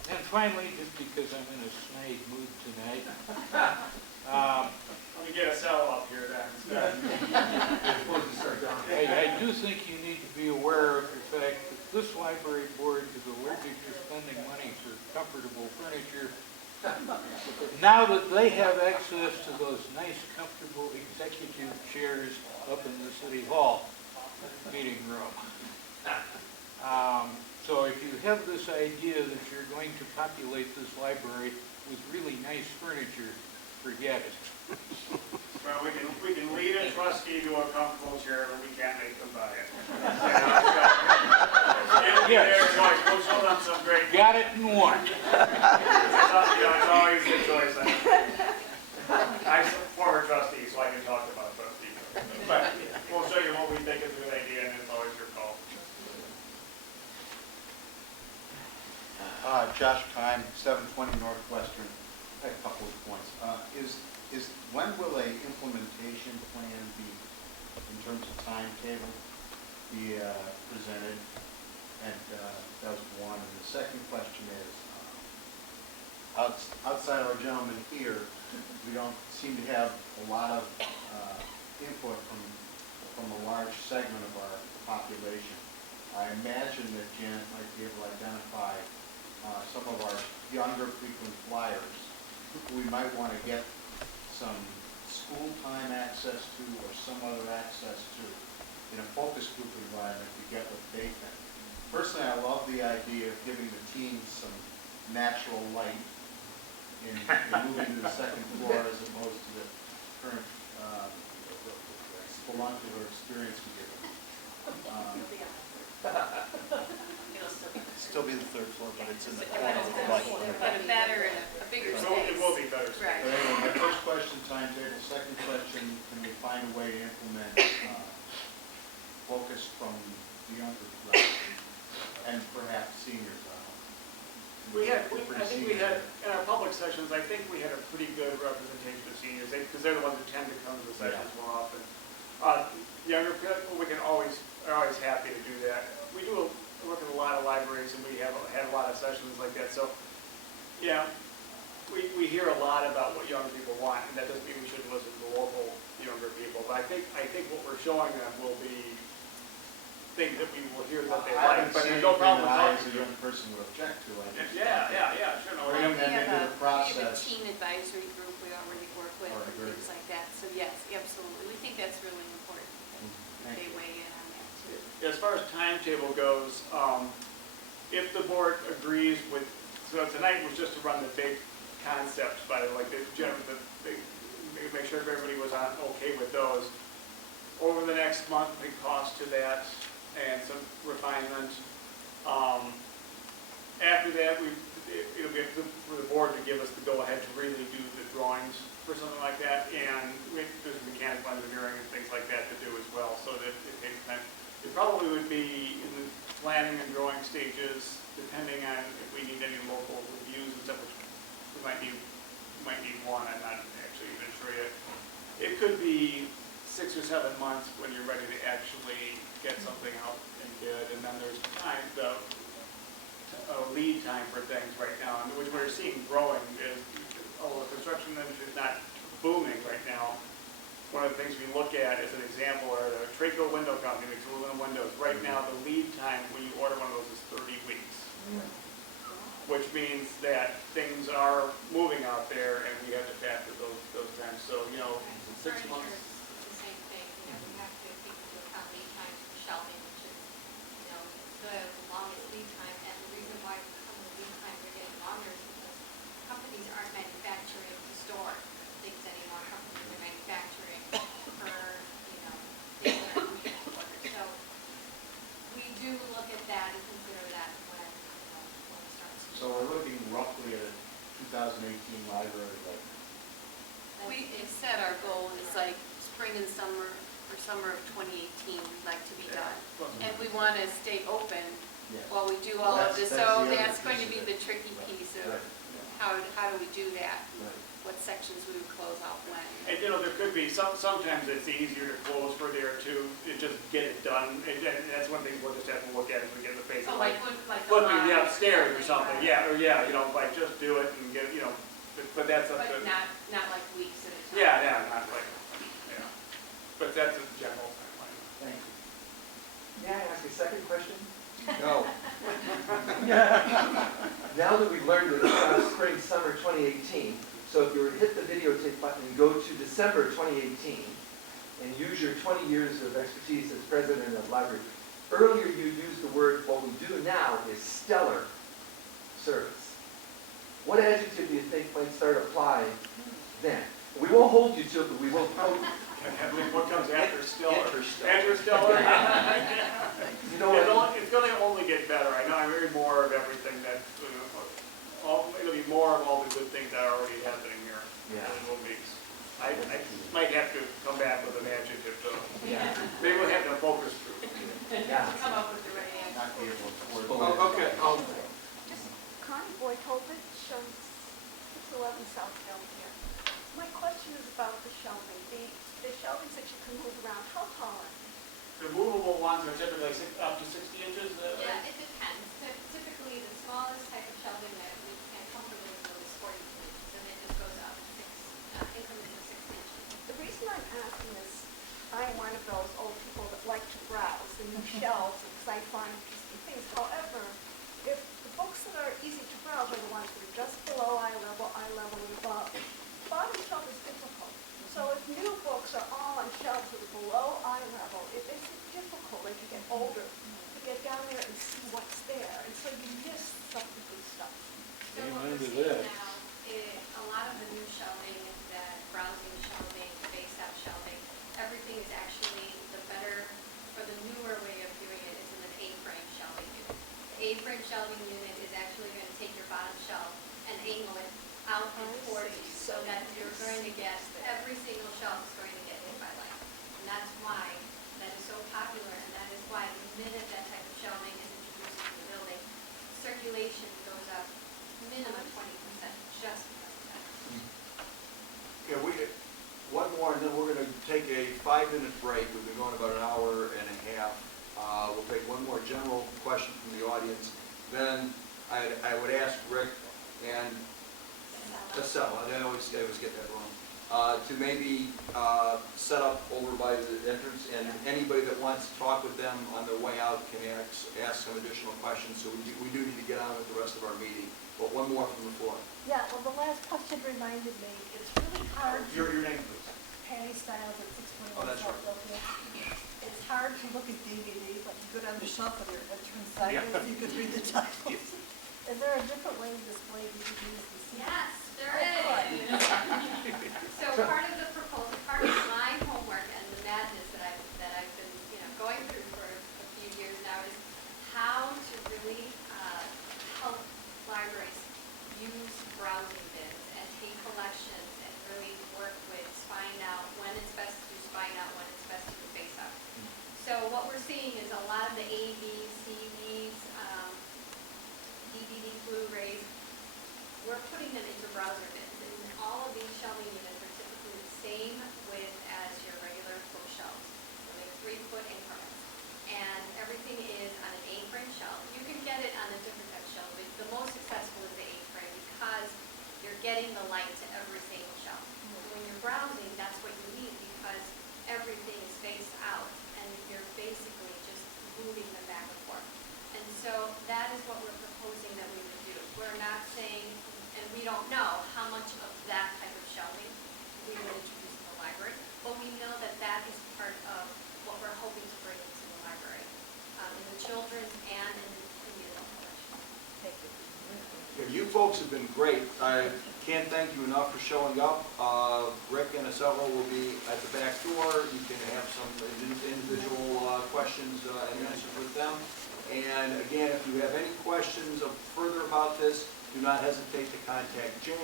And finally, just because I'm in a snide mood tonight, Let me get a cell up here then. I do think you need to be aware of the fact that this library board is allergic to spending money for comfortable furniture. Now that they have access to those nice, comfortable executive chairs up in the city hall meeting room. So if you have this idea that you're going to populate this library with really nice furniture, forget it. Well, we can lead a trustee to a comfortable chair, but we can't make them buy it. Yes. We'll show them some great. Got it in one. It's always the choice. I'm a former trustee, so I can talk about trustee. But we'll show you what we think is a good idea, and it's always your call. Josh Kime, 720 Northwestern. I have a couple of points. When will a implementation plan be, in terms of timetable, be presented? And that was one. And the second question is, outside of our gentleman here, we don't seem to have a lot of input from a large segment of our population. I imagine that Janet might be able to identify some of our younger frequent flyers who we might want to get some school time access to or some other access to in a focus group environment to get what they think. Personally, I love the idea of giving the teens some natural light in moving to the second floor as opposed to the current speluncular experience we give them. Still be the third floor, but it's in the corner of the light. But a better, a bigger space. It will be better space. Right. But anyway, my first question, timetable. Second question, can we find a way to implement focus from the younger crowd and perhaps seniors? I think we had, in our public sessions, I think we had a pretty good representation of seniors, because they're the ones who tend to come to the sessions more often. Younger people, are always happy to do that. We work in a lot of libraries, and we have had a lot of sessions like that. So, yeah, we hear a lot about what younger people want, and that doesn't mean we shouldn't listen to the local younger people. But I think what we're showing them will be things that we will hear that they like. But there's no problem with I, talking as a to young person, would object to. Yeah, sure. No, Bring them We have into the a process. teen advisory group we already work with All right, and very things good. like that. So yes, absolutely. We think that's really important. Thank They you. weigh in on that too. As far as timetable goes, if the board agrees with, so tonight was just to run the big concepts by like the general, make sure everybody was okay with those. Over the next month, big cost to that and some refinement. After that, it'll be up for the board to give us the go-ahead to really do the drawings for something like that, and there's mechanical engineering and things like that to do as well, so that it takes time. It probably would be in the planning and drawing stages, depending on if we need any local reviews and stuff, which we might need one. I'm not actually even sure yet. It could be 6 or 7 months when you're ready to actually get something out and bid, and then there's time, a lead time for things right now, which we're seeing growing. Although the construction industry is not booming right now, one of the things we look at as an example are the Traco window company makes aluminum windows. Right now, the lead time when you order one of those is 30 weeks, which means that things are moving out there, and we have to factor those times. So, 6 months. It's the same thing, we have to take into account lead times for shelving, which is, the longest lead time, and the reason why some of the lead times are getting longer is because companies aren't manufacturing to store things anymore. Companies are manufacturing for, daily or weekly orders. So we do look at that and consider that when it starts. So we're looking roughly at a 2018 library budget. We have set our goal is spring and summer, or summer of 2018, we'd like to be done. And we want to stay open while we do all of this, so that's going to be the tricky piece of how do we do that? What sections we would close out when. And, there could be, sometimes it's easier to close for there too, just get it done. And that's one thing we'll just have to look at as we get in the phase. Oh, like the flipping the line upstairs or something, something, right. like just do it and get, but that's up to. But not like weeks at a time. Yeah, not like, but that's a general timeline. Thank you. May I ask a second question? No. Now that we've learned that it's spring, summer 2018, so if you were to hit the videotape button and go to December 2018 and use your 20 years of expertise as president of the library, earlier you used the word, what we do now is stellar service. What adjective do you think might start applying then? We won't hold you to it, but we will quote you. What comes after stellar? Interstellar. Interstellar? You know what? It's going to only get better. I know I'm hearing more of everything that, it'll be more of all the good things that are already happening here. Yeah. In little weeks. I might have to come back with an adjective to, Yeah. maybe we'll have to focus group. Yeah. Come up with the right answer. Not be able to afford. Okay. Just Connie Boyd-Holbert, shows 611 South Delaware. My question is about the shelving. The shelvings that you can move around, how tall are they? The movable ones are typically up to 60 inches. Yeah, it depends. Typically, the smallest type of shelving that we can comfortably move is 42 inches, and it just goes up 6 increments of 6 inches. The reason I'm asking is, I'm one of those old people that like to browse the new shelves because I find interesting things. However, if the books that are easy to browse are the ones that are just below eye level and above, the bottom shelf is difficult. So if new books are all on shelves that are below eye level, it makes it difficult as you get older to get down there and see what's there. And so you miss some of the good stuff. So what we're seeing now is a lot of the new shelving, that browsing shelving, face-up shelving, everything is actually the better, for the newer way of doing it is in an A-frame shelving unit. The A-frame shelving unit is actually going to take your bottom shelf and angle it out and towards you, so that you're going to get, every single shelf is going to get hit by light. And that's why that is so popular, and that is why the minute that type of shelving is introduced into the building, circulation goes up minimum 20% just because of that. Yeah, one more, and then we're going to take a 5-minute break. We've been going about an hour and a half. We'll take one more general question from the audience. Then I would ask Rick and Estella, I always get that wrong, to maybe set up over by the entrance, and anybody that wants to talk with them on their way out can ask some additional questions. So we do need to get on with the rest of our meeting. But one more from the floor. Yeah, well, the last question reminded me, it's really hard. Your name, please. Patty Styles at 621 Oh, that's South right. Philadelphia. It's hard to look at DVDs, like you go down the shelf and they're turn sideways, you can read the titles. Is there a different way to display DVDs? Yes, there is. So part of the proposal, part of my homework and the madness that I've been, going through for a few years now is how to really help libraries use browsing bins and take collections and really work with spying out when it's best to do spying out, when it's best to do face up. So what we're seeing is a lot of the AVs, CDs, DVD, Blu-rays, we're putting them into browser bins, and all of these shelving units are typically the same width as your regular bookshelves. So they're 3-foot increments, and everything is on an A-frame shelf. You can get it on a different type of shelf, but the most successful is the A-frame because you're getting the light to every single shelf. So when you're browsing, that's what you need because everything is face out, and you're basically just moving them back and forth. And so that is what we're proposing that we would do. We're not saying, and we don't know how much of that type of shelving we would introduce in the library, but we know that that is part of what we're hoping to bring into the library, in the children's and in the adult collection. Thank you. Yeah, you folks have been great. I can't thank you enough for showing up. Rick and Estella will be at the back door. You can have some individual questions and answers with them. And again, if you have any questions further about this, do not hesitate to contact Jan,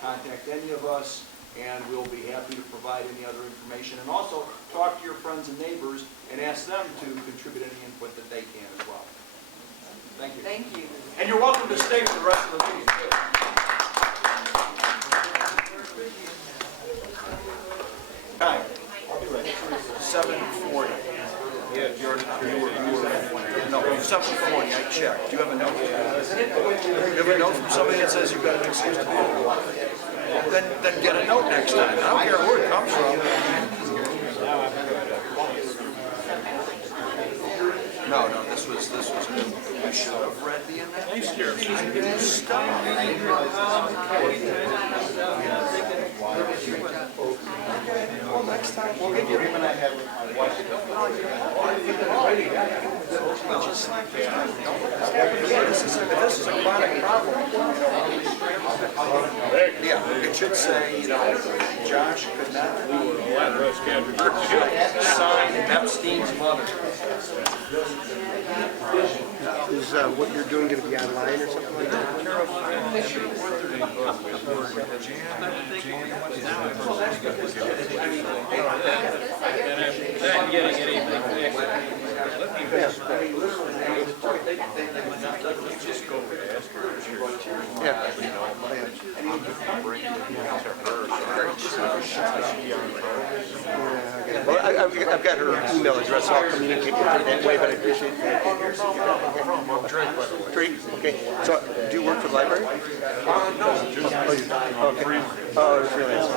contact any of us. and we'll be happy to provide any other information. And also, talk to your friends and neighbors and ask them to contribute any input that they can as well. Thank you. Thank you. And you're welcome to stay for the rest of the meeting, too. Time, 7:40. Yeah, no, 7:40, I checked. Do you have a note? Do you have a note from somebody that says you've got an excuse to be here? Well, then get a note next time. I don't care where it comes from. No, this was good. You should have read the announcement. Well, next time we'll give you. Even I have my wife. This is a chronic problem. Yeah, it should say, Josh could not sign Epstein's mother. Is what you're doing going to be online or something like that? Not getting anything fixed. Just go ask her. Yeah. Well, I've got her email address, so I'll communicate with her that way, but I appreciate that. Drake, okay. So, do you work for the library? No. Okay. Oh, you're freelance,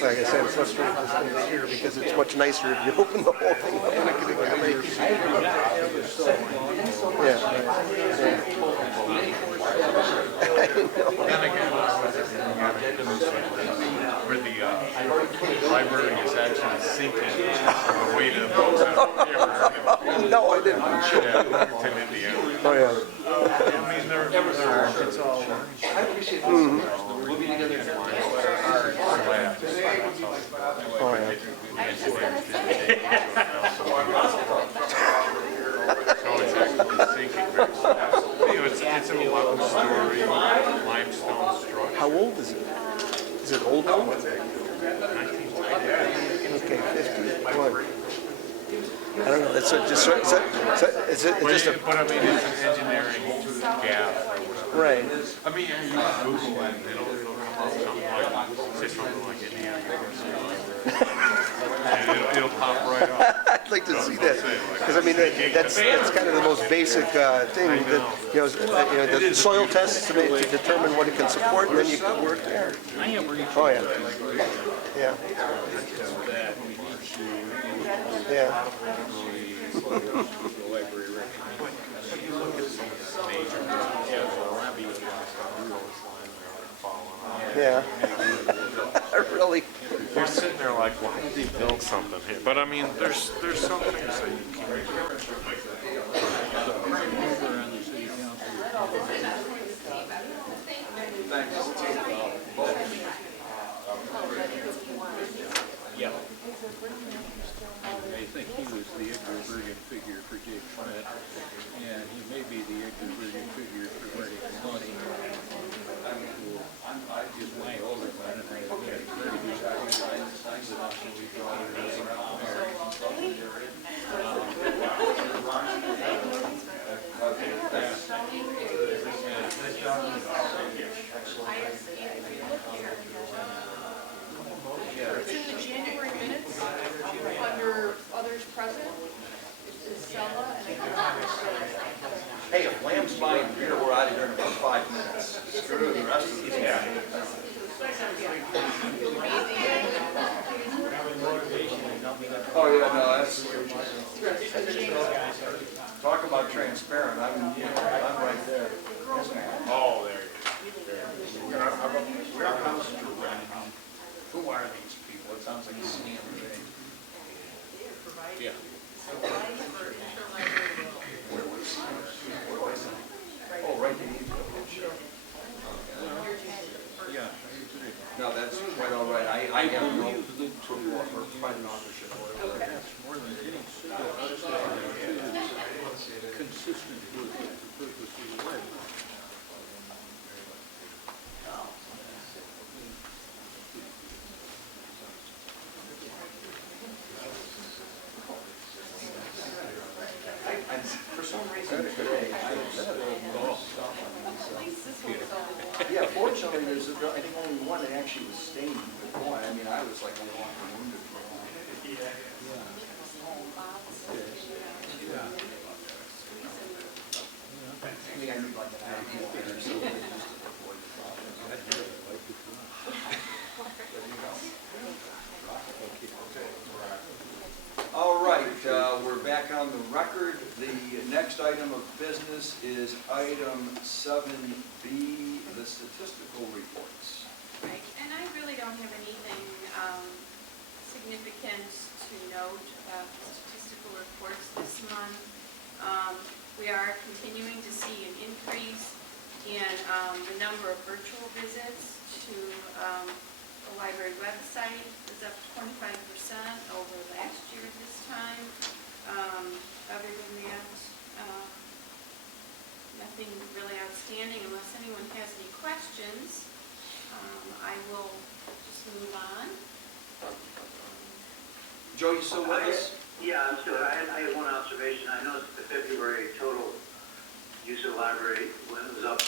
Like I said, it's frustrating this thing is here because it's much nicer if you open the whole thing up and it can accommodate people. Where the library is actually sinking on the way to No, I didn't. to Indiana. Oh, yeah. I mean, it's all. I appreciate this. We'll be together. Oh, yeah. So it's actually sinking very slowly. It's an 11-story limestone structure. How old is it? Is it old now? 1990. Okay, 51. I don't know. It's just a. But I mean, it's an engineering gap. Right. I mean, you Google it, it'll come up something like Indiana. And it'll pop right up. I'd like to see that, because I mean that's kind of the most basic thing that the soil tests to determine what it can support, and then you can work there. Oh yeah, yeah, yeah. Yeah. Really. You're sitting there like, why did they build something here? But I mean, there's some things that you can't. Yeah. I think he was the Igor-Bergen figure for Jake Schmidt, and he may be the Igor-Bergen figure for Marty Maloney, who is my older man, and I have been very good friends It's in the January minutes, under others present, it's Stella and Hey, if Lamb's buying beer, we're out of here in about 5 minutes. Screw the rest of the day. Oh, yeah, no, that's, talk about transparent, I'm right there. Oh, there you go. Who are these people? It sounds like a scam. Yeah. Oh, right, they need to go. Yeah. No, that's quite all right. I have no approval for private authorship or whatever. That's more than any reason today, I have spilled more stuff on these. Yeah, fortunately, there's, I think only one that actually was stained, but boy, I mean, I was like a walking wounded for a while. I mean, I need like an IV or something just to avoid the problem. All right, we're back on the record. The next item of business is item 7B, the statistical reports. Right, and I really don't have anything significant to note about the statistical reports this month. We are continuing to see an increase in the number of virtual visits to the library website. It's up 25% over last year at this time. Other than that, nothing really outstanding unless anyone has any questions. I will just move on. Joe, you still with us? Yeah, I'm still, I had one observation. I noticed the February total use of the library was up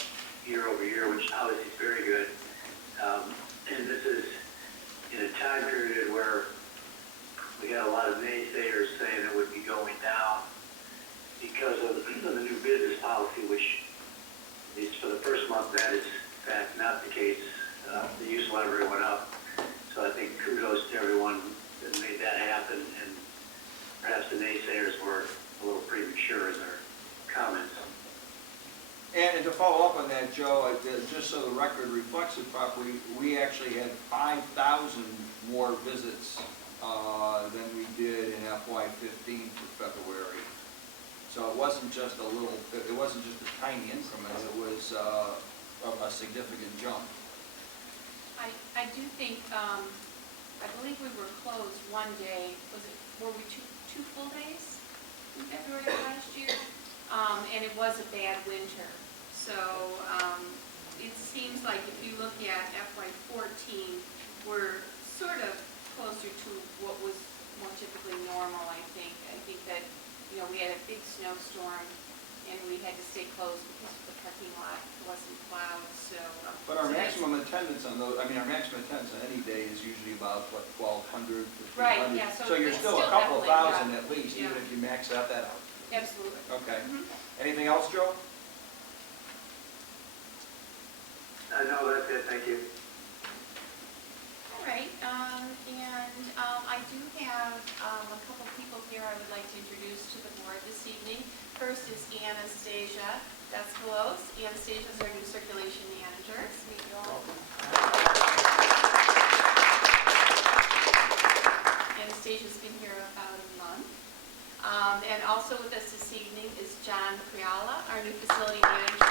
year over year, which obviously is very good. And this is in a time period where we had a lot of naysayers saying it would be going down because of the new business policy, which at least for the first month, that is in fact not the case. The use of the library went up. So I think kudos to everyone that made that happen, and perhaps the naysayers were a little premature in their comments. And to follow up on that, Joe, just so the record reflects it properly, we actually had 5,000 more visits than we did in FY15 for February. So it wasn't just a little, it wasn't just a tiny increment, it was a significant jump. I do think, I believe we were closed one day, were we two full days in February of last year? And it was a bad winter. So it seems like if you look at FY14, we're sort of closer to what was more typically normal, I think. I think that, you know, we had a big snowstorm and we had to stay closed because the parking lot wasn't plowed, so. But our maximum attendance on those, I mean, our maximum attendance on any day is usually about, what, 1,200, 1,500? Right, yeah, so you're it's still a still couple of thousand definitely, at least, even yeah. if you max that out. Absolutely. Okay. Anything else, Joe? No, that's it. Thank you. All right, and I do have a couple people here I would like to introduce to the board this evening. First is Anastasia Despelos. Anastasia is our new circulation manager. Meet you all. Anastasia's been here about a month. And also with us this evening is John Priala, our new facility manager.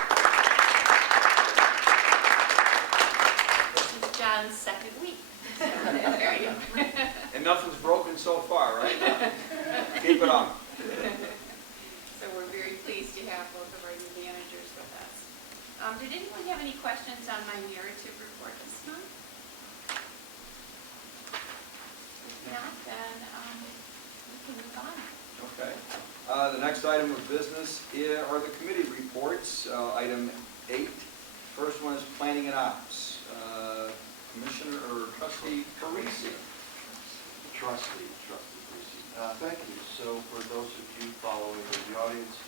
This is John's second week. There you go. And nothing's broken so far, right? Keep it up. So we're very pleased to have both of our new managers with us. Did anyone have any questions on my narrative report this month? If not, then we can move on. Okay. The next item of business are the committee reports. Item 8. First one is planning and ops. Commissioner or Trustee Parisi. Trustee Parisi. Thank you. So for those of you following in the audience,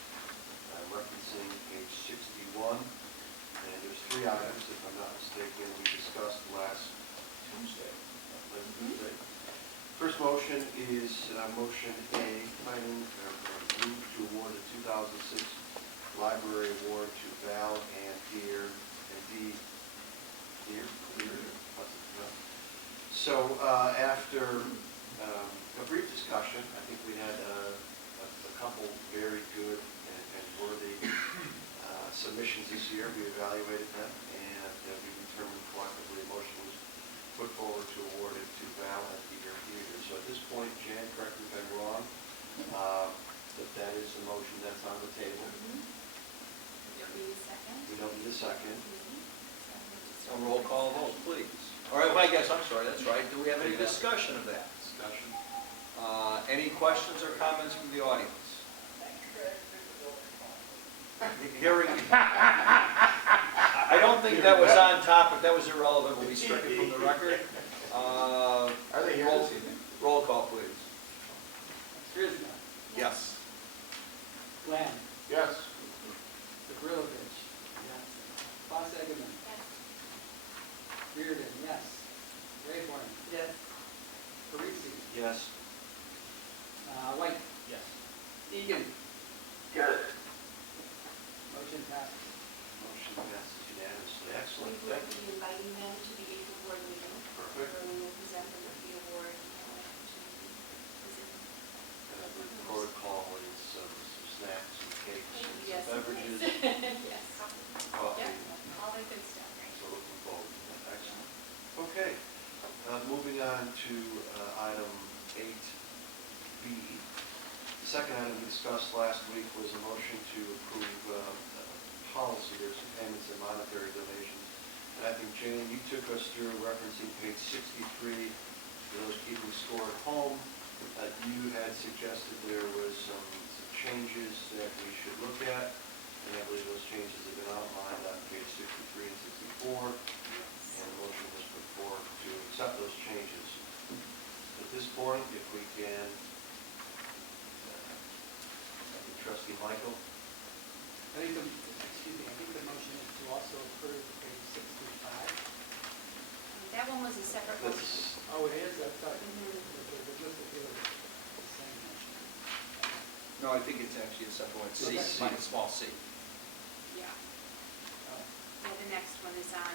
I'm referencing page 61, and there's 3 items, if I'm not mistaken, we discussed last Tuesday. First motion is motion A, planning move to award the 2006 library award to Val and Deere and D. Deere? So after a brief discussion, I think we had a couple very good and worthy submissions this year. We evaluated them, and we determined collectively a motion was put forward to award it to Val and Deere Theater. So at this point, Jan, correct me if I'm wrong, that is the motion that's on the table. We don't need a second. We don't need a second. A roll call vote, please. All right, well, I guess, I'm sorry, that's right. Do we have any discussion of that? Discussion. Any questions or comments from the audience? Hearing. I don't think that was on topic, that was irrelevant, will be stricken from the record. Are they here this evening? Roll call, please. Grisna, Yes. Glenn, Yes. Gavrilovich, yes. Foss Egerman, Yes. Reardon, yes. Rayborn, Yes. Parisi, Yes. White, Yes. Egan, Yes. motion passes. Motion passes unanimously. We Excellent. will Thank you. be inviting them to the April board meeting, Perfect. where we will present them with the award. To visit. And I would protocol is some snacks and cakes and Yes, some beverages, Yes. coffee. Yep, all the good stuff, right? So looking forward to that. Excellent. Okay, moving on to item 8B. The second item we discussed last week was a motion to approve policy. There's some payments and monetary donations. And I think, Jane, you took us through referencing page 63, for those keeping score at home. You had suggested there was some changes that we should look at. And I believe those changes have been outlined on page 63 and 64. And the motion was put forward to accept those changes. At this point, if we can, Trustee Michael? I think the motion is to also approve page 65. That one was a separate motion. Oh, it is, I thought, Mhm. the list of here is the same motion. No, I think it's actually a separate one, C, Okay. minus small c. Yeah. Yeah, the next one is on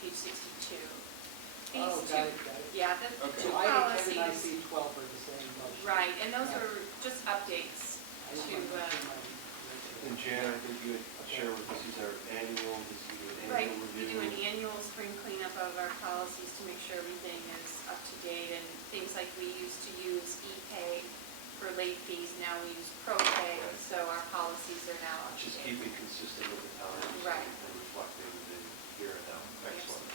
page 62. These Oh, two, got it. yeah, the Okay. two So item 10 and I policies. see 12 are the same motion. Right, and those are just updates I just to, wanted to see my- And Jan, I think you would share with us, these are annual, this is an right, annual we review. do an annual spring cleanup of our policies to make sure everything is up to date, and things like we used to use e-pay for late fees, now we use pro-pay, Right. so our policies are now up to Just date. keeping consistent with the times. Right. And reflecting the here and now. Yes. Excellent.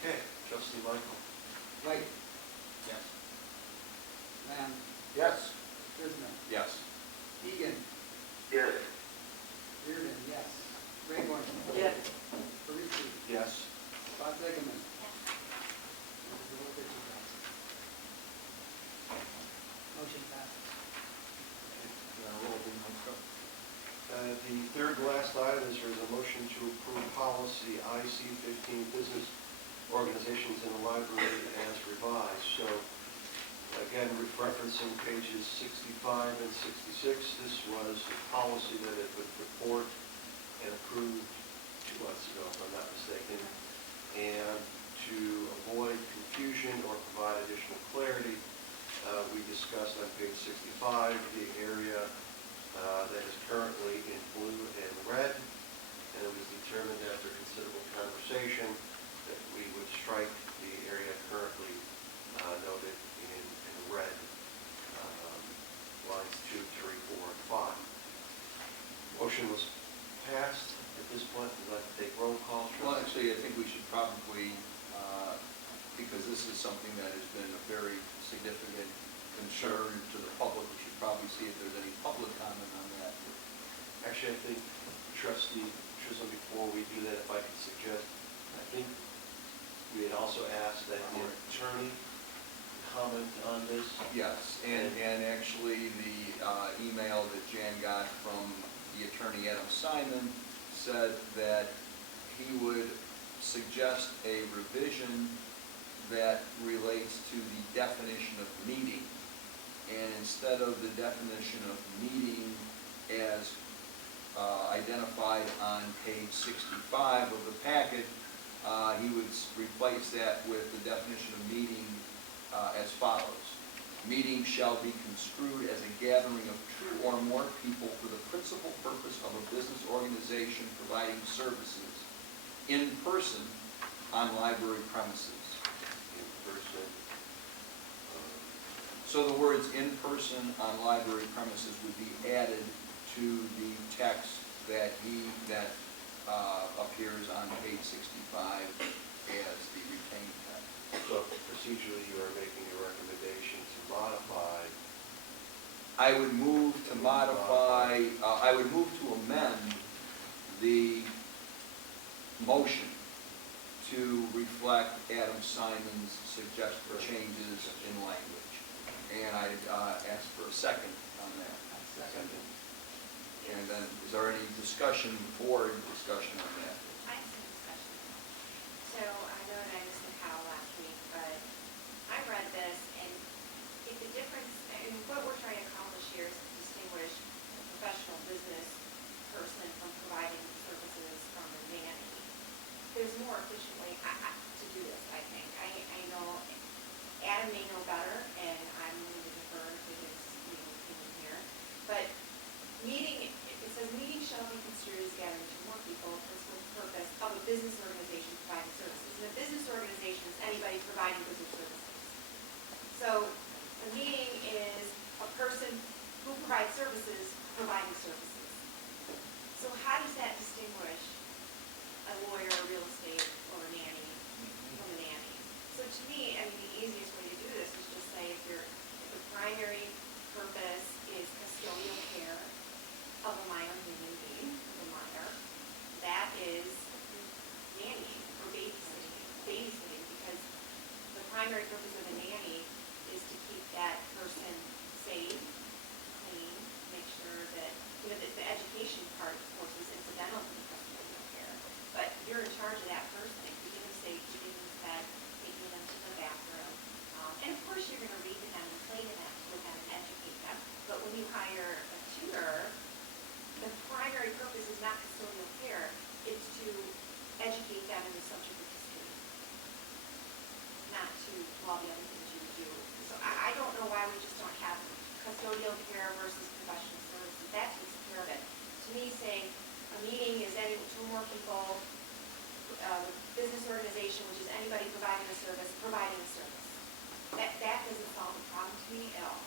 Okay, Trustee Michael? White, Yes. Lamb, Yes. Grisna, Yes. Egan, Yes. Reardon, yes. Rayborn, Yes. Parisi, Yes. Foss Egerman, Yes. Gavrilovich, yes. Motion passes. The third to last item is there's a motion to approve policy IC-15, business organizations in the library as revised. So again, referencing pages 65 and 66, this was a policy that had been put forth and approved 2 months ago, if I'm not mistaken. And to avoid confusion or provide additional clarity, we discussed on page 65 the area that is currently in blue and red, and it was determined after considerable conversation that we would strike the area currently noted in red, lines 2, 3, 4, and 5. Motion was passed. At this point, we'd like to take roll call. Well, actually, I think we should probably, because this is something that has been a very significant concern to the public, we should probably see if there's any public comment on that. Actually, I think, Trustee Chisholm, before we do that, if I could suggest, I think we had also asked that the attorney comment on this. Yes, and actually, the email that Jan got from the attorney, Adam Simon, said that he would suggest a revision that relates to the definition of meeting. And instead of the definition of meeting as identified on page 65 of the packet, he would replace that with the definition of meeting as follows. Meeting shall be construed as a gathering of 2 or more people for the principal purpose of a business organization providing services in person on library premises. In person. So the words "in person on library premises" would be added to the text that appears on page 65 as the retained text. So procedurally, you are making a recommendation to modify. I would move to modify, I would move to amend the motion to reflect Adam Simon's suggested changes in language. And I ask for a second on that. Second. And then, is there any discussion, board discussion on that? I have some discussion. So I know that I missed the cow last week, but I read this, and if the difference, and what we're trying to accomplish here is to distinguish a professional business person from providing services from a nanny. There's more efficient way to do this, I think. I know Adam may know better, and I'm going to defer to his opinion here, but it says meeting shall be construed as gathering to more people for the purpose of a business organization providing services. And a business organization is anybody providing business services. So a meeting is a person who provides services providing services. So how does that distinguish a lawyer, a real estate, or a nanny from a nanny? So to me, I mean, the easiest way to do this is just say if the primary purpose is custodial care of a minor human being, of a minor, that is nannying or babysitting, because the primary purpose of a nanny is to keep that person safe, clean, make sure that, the education part, of course, is incidental to the custodial care, but you're in charge of that person, keeping them safe, keeping them fed, taking them to the bathroom, and of course you're going to read to them and play to them with them and educate them, but when you hire a tutor, the primary purpose is not custodial care, it's to educate them in the subject of history, not to all the other things you would do. So I don't know why we just don't have custodial care versus professional services. That takes care of it. To me, saying a meeting is two or more people, business organization, which is anybody providing a service, that doesn't solve the problem to me at all.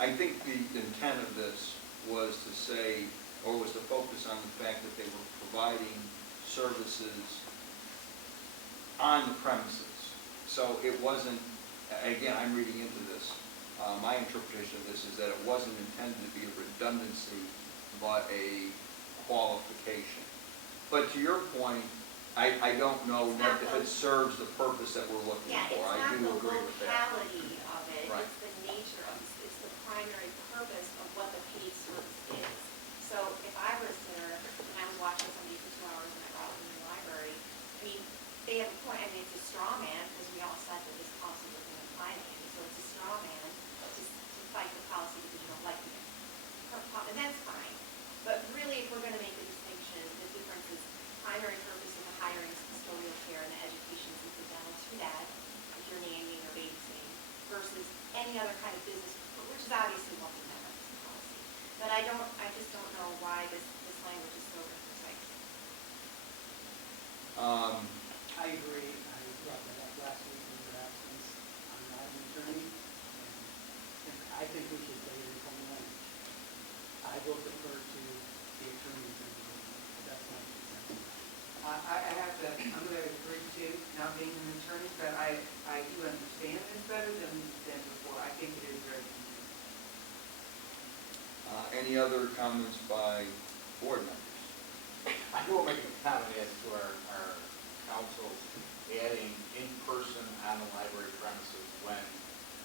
I think the intent of this was to say, or was to focus on the fact that they were providing services on the premises. So it wasn't, again, I'm reading into this, my interpretation of this is that it wasn't intended to be a redundancy, but a qualification. But to your point, I don't know if it serves the purpose that we're looking for. I do agree with that. It's not the locality of it, Right. it's the nature of it, it's the primary purpose of what the paid service is. So if I was there and I was watching somebody for 2 hours and I brought them in the library, I mean, they have a point, I mean, it's a straw man, because we all said that this policy wasn't applying to me, so it's a straw man to fight the policy because you don't like me. And that's fine. But really, if we're going to make a distinction, the difference is primary purpose of the hiring is custodial care and the education is incidental to that, if you're nannying or babysitting, versus any other kind of business, which is obviously what we have in this policy. But I just don't know why this language is so imprecise. I agree. I brought that up last week in your absence. I'm not an attorney, and I think we should stay in common language. I will defer to the attorneys in the room. That's my concern. I have to, I'm going to agree to, now being an attorney, but I do understand this better than before. I think it is very confusing. Any other comments by board members? I will make a comment as to our council adding in person on the library premises when,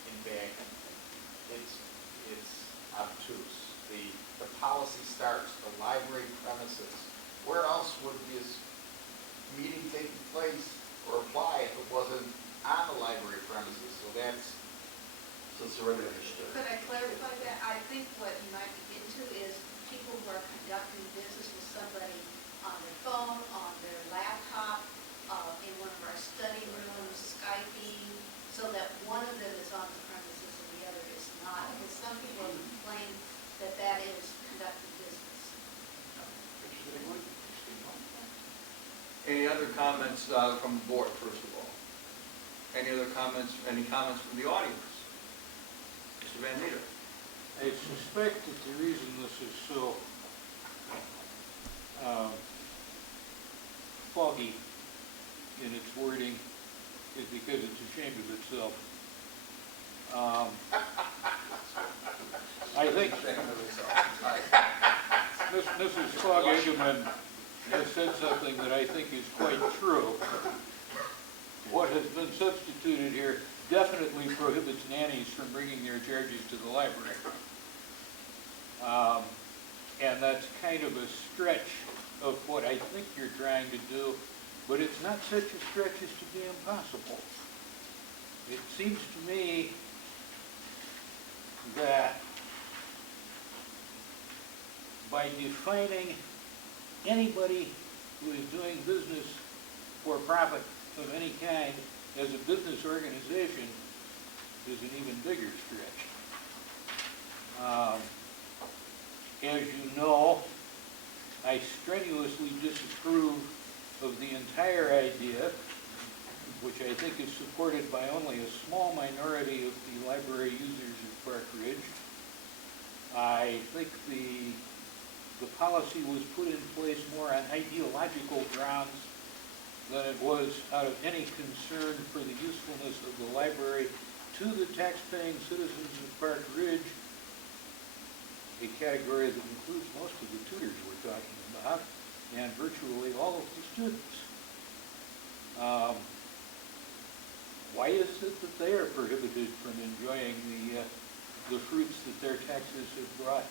in fact, it's obtuse. The policy starts, the library premises. Where else would this meeting take place or apply if it wasn't on the library premises? So it's already understood. Could I clarify that? I think what you might be getting to is people who are conducting business with somebody on their phone, on their laptop, in one of our study rooms, Skyping, so that one of them is on the premises and the other is not. Because some people have complained that is conducting business. Any other comments from the board, first of all? Any comments from the audience? Mr. Van Meter. I suspect that the reason this is so foggy in its wording is because it's ashamed of itself. I think Mr. Mrs. Fogg Eggman has said something that I think is quite true. What has been substituted here definitely prohibits nannies from bringing their charges to the library. And that's kind of a stretch of what I think you're trying to do, but it's not such a stretch as to be impossible. It seems to me that by defining anybody who is doing business for profit of any kind as a business organization is an even bigger stretch. As you know, I strenuously disapprove of the entire idea, which I think is supported by only a small minority of the library users of Park Ridge. I think the policy was put in place more on ideological grounds than it was out of any concern for the usefulness of the library to the taxpaying citizens of Park Ridge, a category that includes most of the tutors we're talking about, and virtually all of the students. Why is it that they are prohibited from enjoying the fruits that their taxes have brought?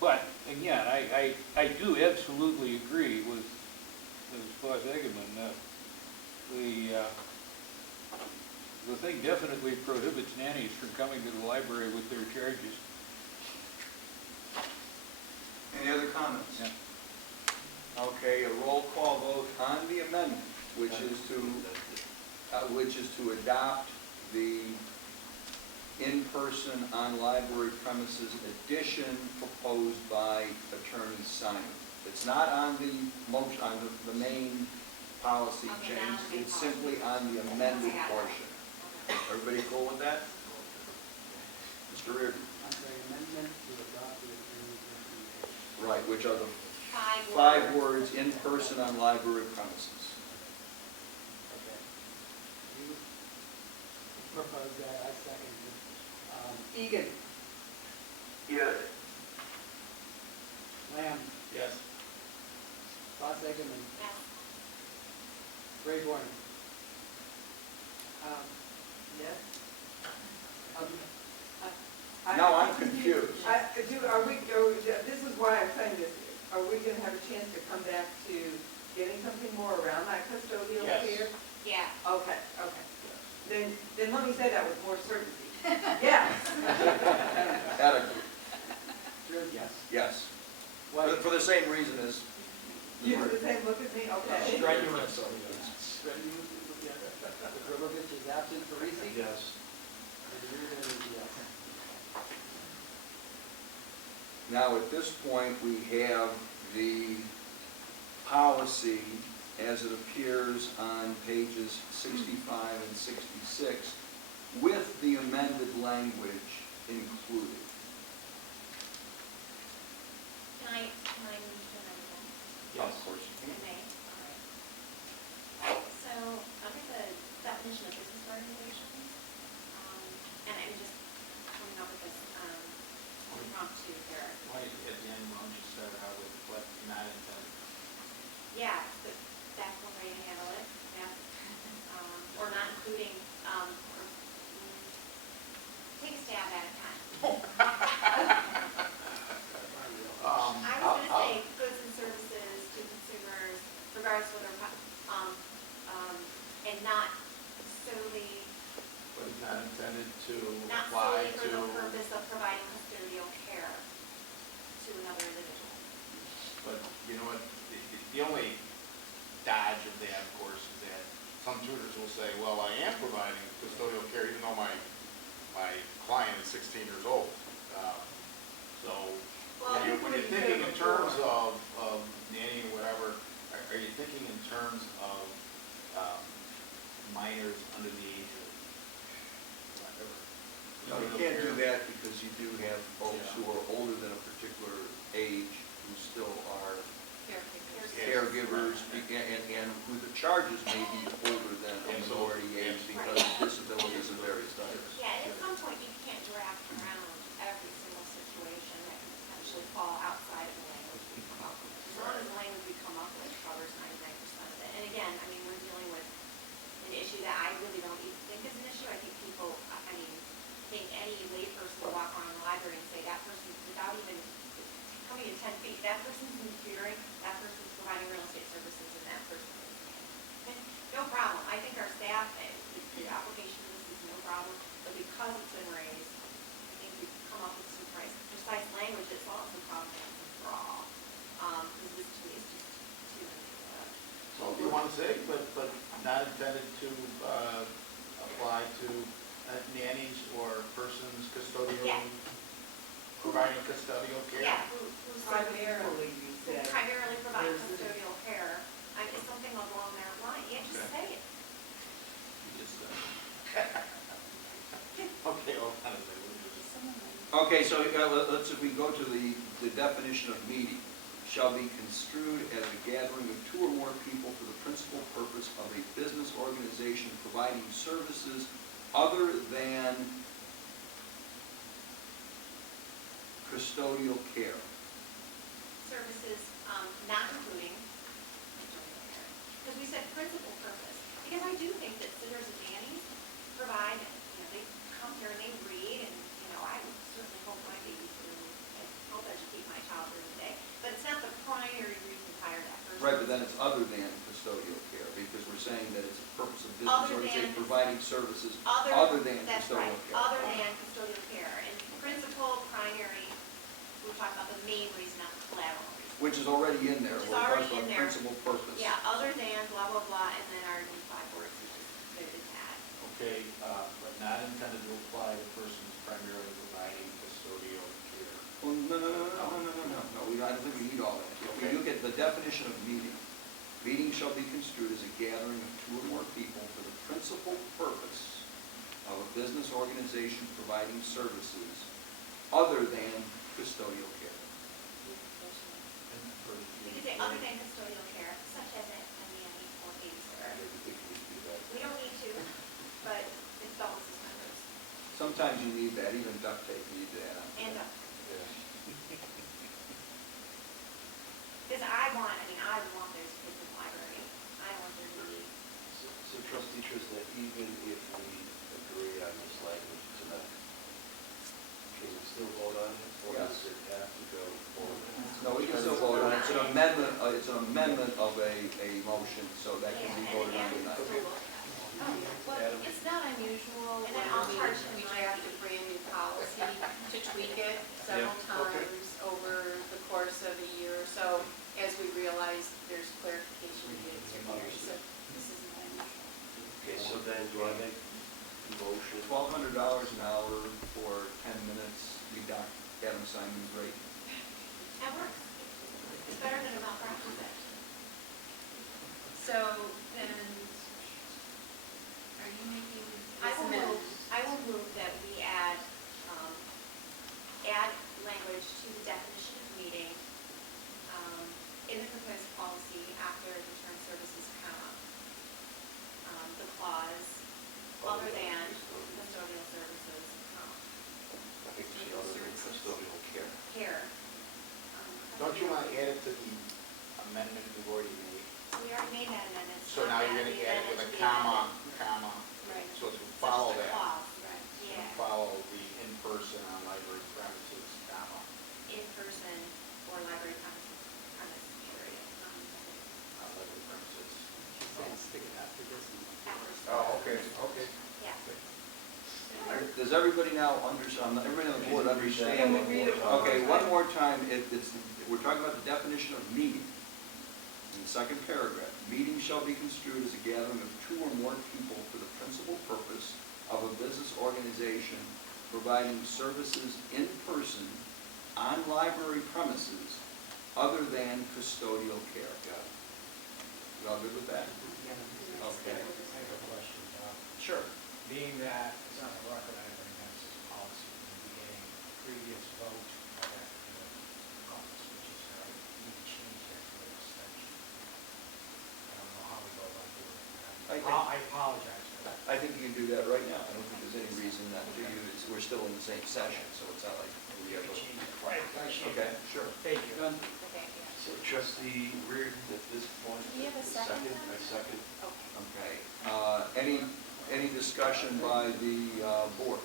But again, I do absolutely agree with Ms. Foss-Egeman. The thing definitely prohibits nannies from coming to the library with their charges. Any other comments? Yeah. Okay, a roll call vote on the amendment, which is to adopt the in-person on library premises addition proposed by Attorney Simon. It's not on the motion, on the main policy change. It's simply on the amended portion. Everybody cool with that? Mr. Reardon? On the amendment to adopt the attorney's recommendation. Right, which are the 5 words in person on library premises. Okay. You proposed that, I second it. Egan? Yes. Lamb? Yes. Foss-Egeman? Yes. Rayborn? Yes? Now I'm confused. This is why I'm saying this, are we gonna have a chance to come back to getting something more around that custodial Yes. care? Yeah. Okay. Then let me say that with more certainty. Yes. Adequate. Yes. Yes. White? For the same reason as. You do the same look at me, okay. Strenuous. Grillovich is absent. Parisi? Yes. And Reardon is yes. Now, at this point, we have the policy as it appears on pages 65 and 66 with the amended language included. Can I move to another one? Yes. Of course you I may, all right. So, under the definition of business organizations, and I'm just coming up with this impromptu here. Why, at the end, why don't you start out with what not intended? Yeah, that's one way to handle it, yeah. Or not including, take a stab at it, time. I was gonna say goods and services to consumers, regardless of whether, and not solely, But it's not intended to not apply solely for to, the purpose of providing custodial care to another individual. but you know what, the only dodge of that, of course, is that some tutors will say, well, I am providing custodial care even though my client is 16 years old. So Well, when you're thinking in terms of nanny or whatever, are you thinking in terms of minors under the age of whatever? No, you can't do that because you do have folks who are older than a particular age who still are caregivers and who the charges may be older than a minority age because of disabilities of various types. Yeah, and at some point you can't draft around every single situation that can any layperson walk around the library and say, that person, without even coming to 10 feet, that person's in tutoring, that person's providing real estate services, and that person is managing. No problem. I think our staff, the application of this is no problem, but because it's been raised, I think we've come up with some precise language that solves the problem once and for all. Because this to me is just too So if you want to say, but not intended to apply to nannies or persons custodial, Yeah. providing custodial care? Yeah, who's Primarily, you who said. primarily provide There's- custodial care. I mean, something along that line. Yeah, just say it. You just okay, hold on a second. Okay, so let's, if we go to the definition of meeting, shall be construed as a gathering of two or more people for the principal purpose of a business organization providing services other than custodial care. Services, not including custodial care. Because we said principal purpose. Because I do think that sitters and nannies provide, they come here and they read, and, I would certainly hope my baby through, and help educate my child during the day. But it's not the primary reason to hire that person. Right, but then it's other than custodial care, because we're saying that it's a purpose of business Other organization than- providing services Other than that's custodial right, care. other than custodial care. And principal, primary, we're talking about the main reason, not the collateral reason. Which is already in there, Which is where it already talks in about there. principal purpose. Yeah, other than blah, blah, blah, and then our new 5 words, which is good as that. Okay, but not intended to apply to persons primarily providing custodial care. Well, no, I don't think we need all that. If we Okay. look at the definition of meeting, meeting shall be construed as a gathering of two or more people for the principal purpose of a business organization providing services other than custodial care. You could say other than custodial care, such as a nanny or babysitter. We don't need to, but it balances numbers. Sometimes you need that, even duct tape you need to add on. And because I want those kids in the library. I want there to be. So trustee Trish, that even if we agree on this language tonight, can we still vote on it, or Yes. does it have to go forward? No, we can still vote on it. It's an amendment of a motion, so that can be voted on tonight. Well, it's not unusual And when then I'll charge we draft a brand new policy to tweak it several Yeah, okay. times over the course of a year or so, as we realize there's clarification needed in certain areas. So this isn't unusual. Okay, so then do I make the motion? $1,200 an hour for 10 minutes, deduct Adam Simon's rate. That works. It's better than a malpractice act. So then, are you making I this will amendment? move that we add language to the definition of meeting, in the proposed policy after the term services, comma, the clause, other than custodial services, comma, I think it's the other than custodial care. care. Don't you want to add it to the amendment we've already made? We already made that amendment. So now you're going to add it with a comma, Right. so it's follow Such as a that. clause, right, yeah. Follow the in-person on library premises, comma. In person or library premises, period. On library premises. Oh, okay. Yeah. Does everybody now understand, everybody on the board understand? Can we read it one more Okay, time? one more time, we're talking about the definition of meeting. In the second paragraph, meeting shall be construed as a gathering of two or more people for the principal purpose of a business organization providing services in person on library premises other than custodial care. You all good with that? Okay. I have a question. Sure. Being that it's on the record, I've been against this policy from the beginning, previous vote of that office, which is that I need to change that to an extension. I don't know how we go about doing it. I apologize for that. I think you can do that right now. I don't think there's any reason not to use, we're still in the same session, so it's not like we have to. Okay, sure. Thank you. Okay, yeah. So trustee Reardon, at this point. Do you have a second? I second. Okay. Any discussion by the board?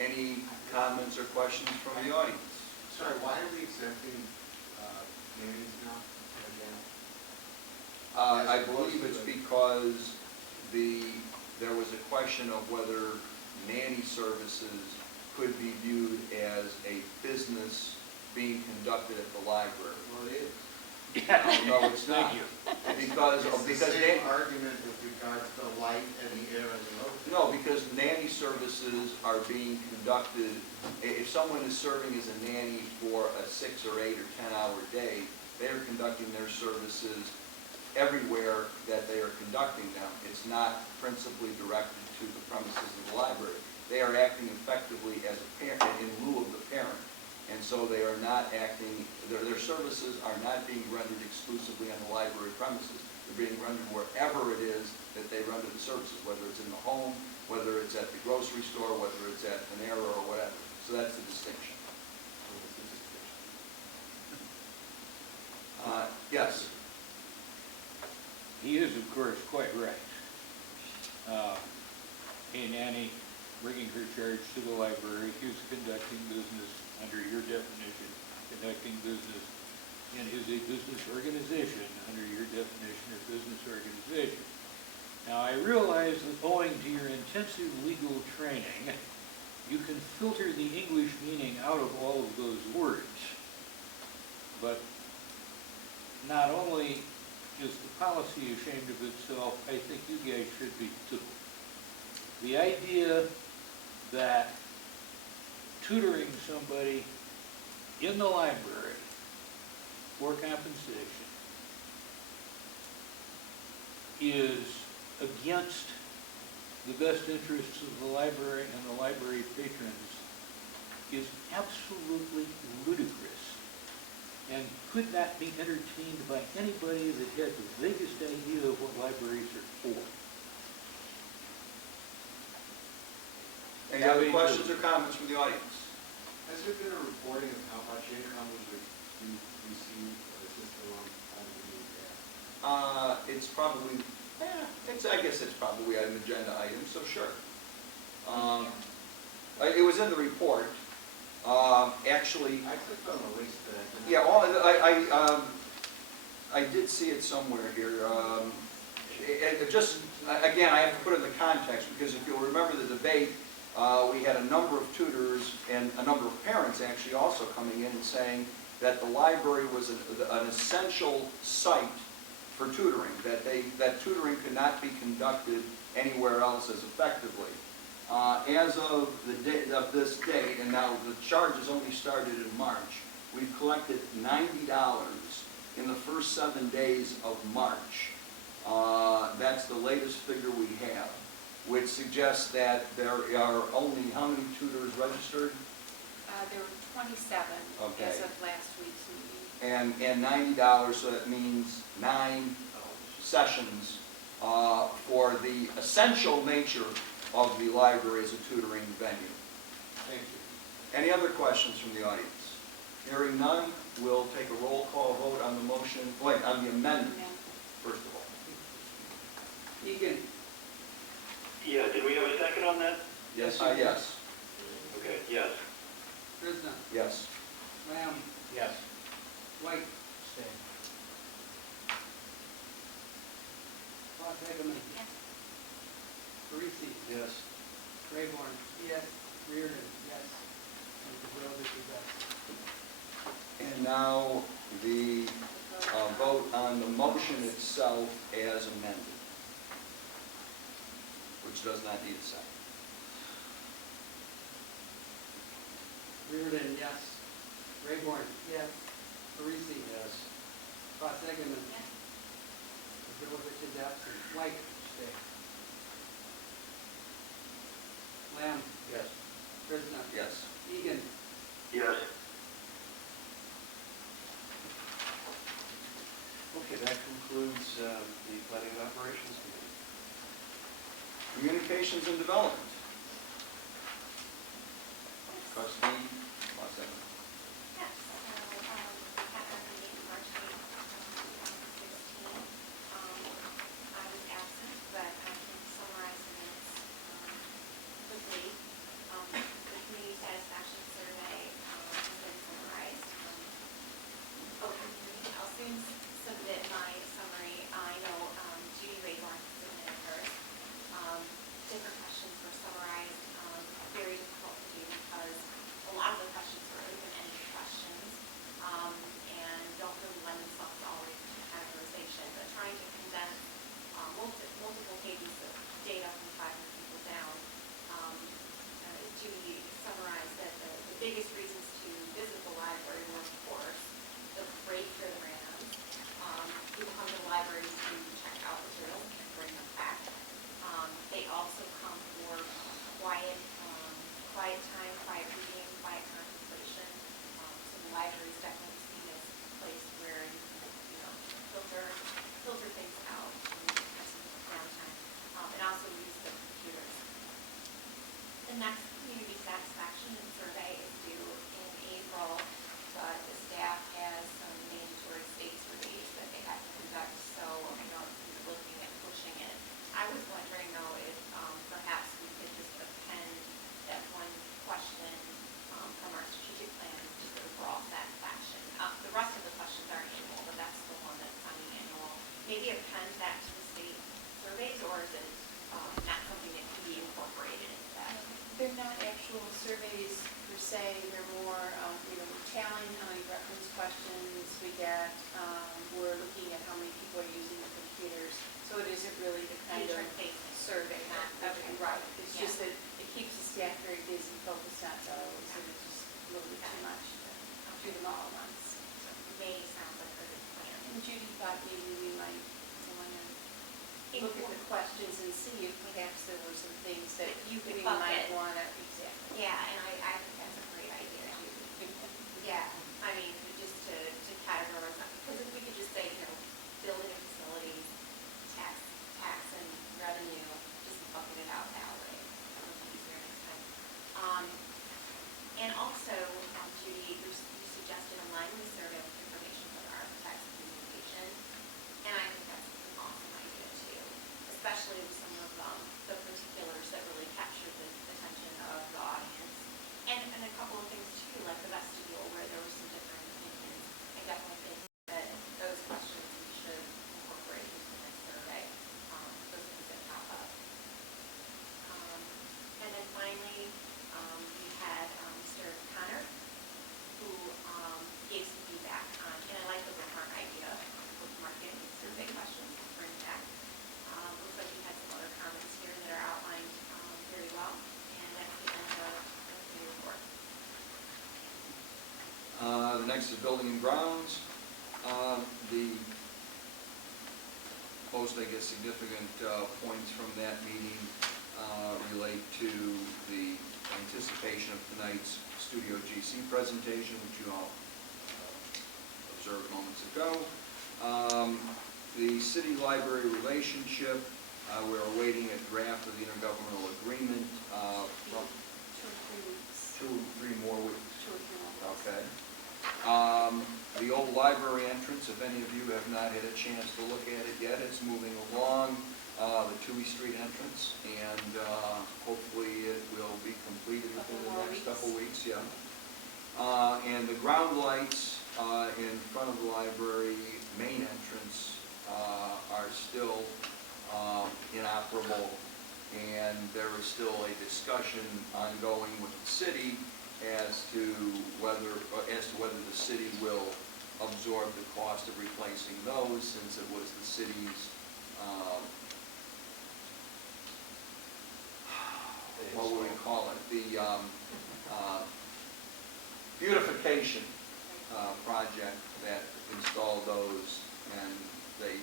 Any comments or questions from the audience? Sorry, why are we accepting names now again? I believe it's because there was a question of whether nanny services could be viewed as a business being conducted at the library. Well, it is. No, it's not. Because It's the because same argument with regards to the light and the air and the ocean. no, because nanny services are being conducted, if someone is serving as a nanny for a 6 or 8 or 10-hour day, they're conducting their services everywhere that they are conducting them. It's not principally directed to the premises of the library. They are acting effectively as a parent, in lieu of the parent. And so they are not acting, their services are not being rendered exclusively on the library premises. They're being rendered wherever it is that they render the services, whether it's in the home, whether it's at the grocery store, whether it's at Panera or whatever. So that's the distinction. Yes? He is, of course, quite right. A nanny bringing her charge to the library is conducting business under your definition, conducting business, and is a business organization under your definition of business organization. Now, I realize that owing to your intensive legal training, you can filter the English meaning out of all of those words. But not only is the policy ashamed of itself, I think you guys should be too. The idea that tutoring somebody in the library for compensation is against the best interests of the library and the library patrons is absolutely ludicrous and could not be entertained by anybody that had the vaguest idea of what libraries are for. Any other questions or comments from the audience? Has there been a reporting of how much income was received, or is this the wrong time to do that? It's probably, I guess it's probably an agenda item, so sure. It was in the report. Actually, I clicked on the links to that. yeah, I did see it somewhere here. Again, I have to put it in the context, because if you'll remember the debate, we had a number of tutors and a number of parents actually also coming in and saying that the library was an essential site for tutoring, that tutoring could not be conducted anywhere else as effectively. As of this date, and now the charge has only started in March, we've collected $90 in the first 7 days of March. That's the latest figure we have, which suggests that there are only how many tutors registered? There were 27 Okay. as of last week's meeting. And $90, so that means 9 sessions for the essential nature of the library as a tutoring venue. Thank you. Any other questions from the audience? Hearing none, we'll take a roll call vote on the motion, on the amendment, first of all. Egan. Yeah, did we have a second on that? Yes, yes. Okay, yes. Prisna. Yes. Lamb. Yes. White. Stay. Fox Edelman. Yes. Parisi. Yes. Rayborn. Yes. Reardon. Yes. And Gabriel is yes. And now the vote on the motion itself as amended, which does not need a second. Reardon, yes. Rayborn. Yes. Parisi. Yes. Fox Edelman. Yes. Gabriel is absent. White. Stay. Lamb. Yes. Prisna. Yes. Egan. Yes. Okay, that concludes the Planning and Operations Committee. Communications and Development. Trustee Watson. Yes, so, we had our meeting March 8th, 2016. I was absent, but I can summarize the minutes quickly. The quiet time, quiet reading, quiet contemplation. So the library is definitely seen as a place where you can, filter things out and have some downtime, and also use the computers. The next community satisfaction survey is due in April, but the staff has some mandatory state surveys that they have to conduct, so I know you're looking at pushing it. I was wondering though if perhaps we could just append that one question from our strategic plan to the overall satisfaction. The rest of the questions are annual, but that's the one that's semi-annual. Maybe append that to the state surveys, or is it not something that can be incorporated into that? They're not actual surveys per se, they're more, we're tallying how many reference questions we get, we're looking at how many people are using the computers, so it isn't really the kind of survey. Okay. Right, it's Yeah. just that it keeps the staff very busy, focused on those, and it's just a little bit too much to do them all at once. May sounds like a good plan. And Judy thought maybe we might want to look at the questions and see if perhaps there were some things that you could might bucket. want to, exactly. Yeah, and I think that's a great idea too. Yeah, I mean, just to categorize them, because if we could just say, building a facility, tax and revenue, just bucket it out that way. It'll be easier next time. And also, Judy, you suggested aligning the survey with information from the architects and communication, and I think that's an awesome idea too, especially with some of the particulars that really captured the attention of the audience. And a couple of things too, like the vestibule where there were some different opinions. I definitely think that those questions we should incorporate into the survey, those things that pop up. And then finally, we had Mr. Connor, who gave some feedback on, and I like the bookmark idea, bookmarking survey questions, bring it back. Looks like we had some other comments here that are outlined very well, and that's the end of the report. The next is building and grounds. The most, I guess, significant points from that meeting relate to the anticipation of tonight's Studio GC presentation, which you all observed moments ago. The city library relationship, we're awaiting a draft of the intergovernmental agreement from 2 or 3 more weeks. 2 or 3 more weeks. Okay. The old library entrance, if any of you have not had a chance to look at it yet, it's moving along, the Toohey Street entrance, and hopefully it will be completed within the next couple weeks, yeah. And the ground lights in front of the library main entrance are still inoperable, and there is still a discussion ongoing with the city as to whether the city will absorb the cost of replacing those, since it was the city's what would we call it? The beautification project that installed those, and they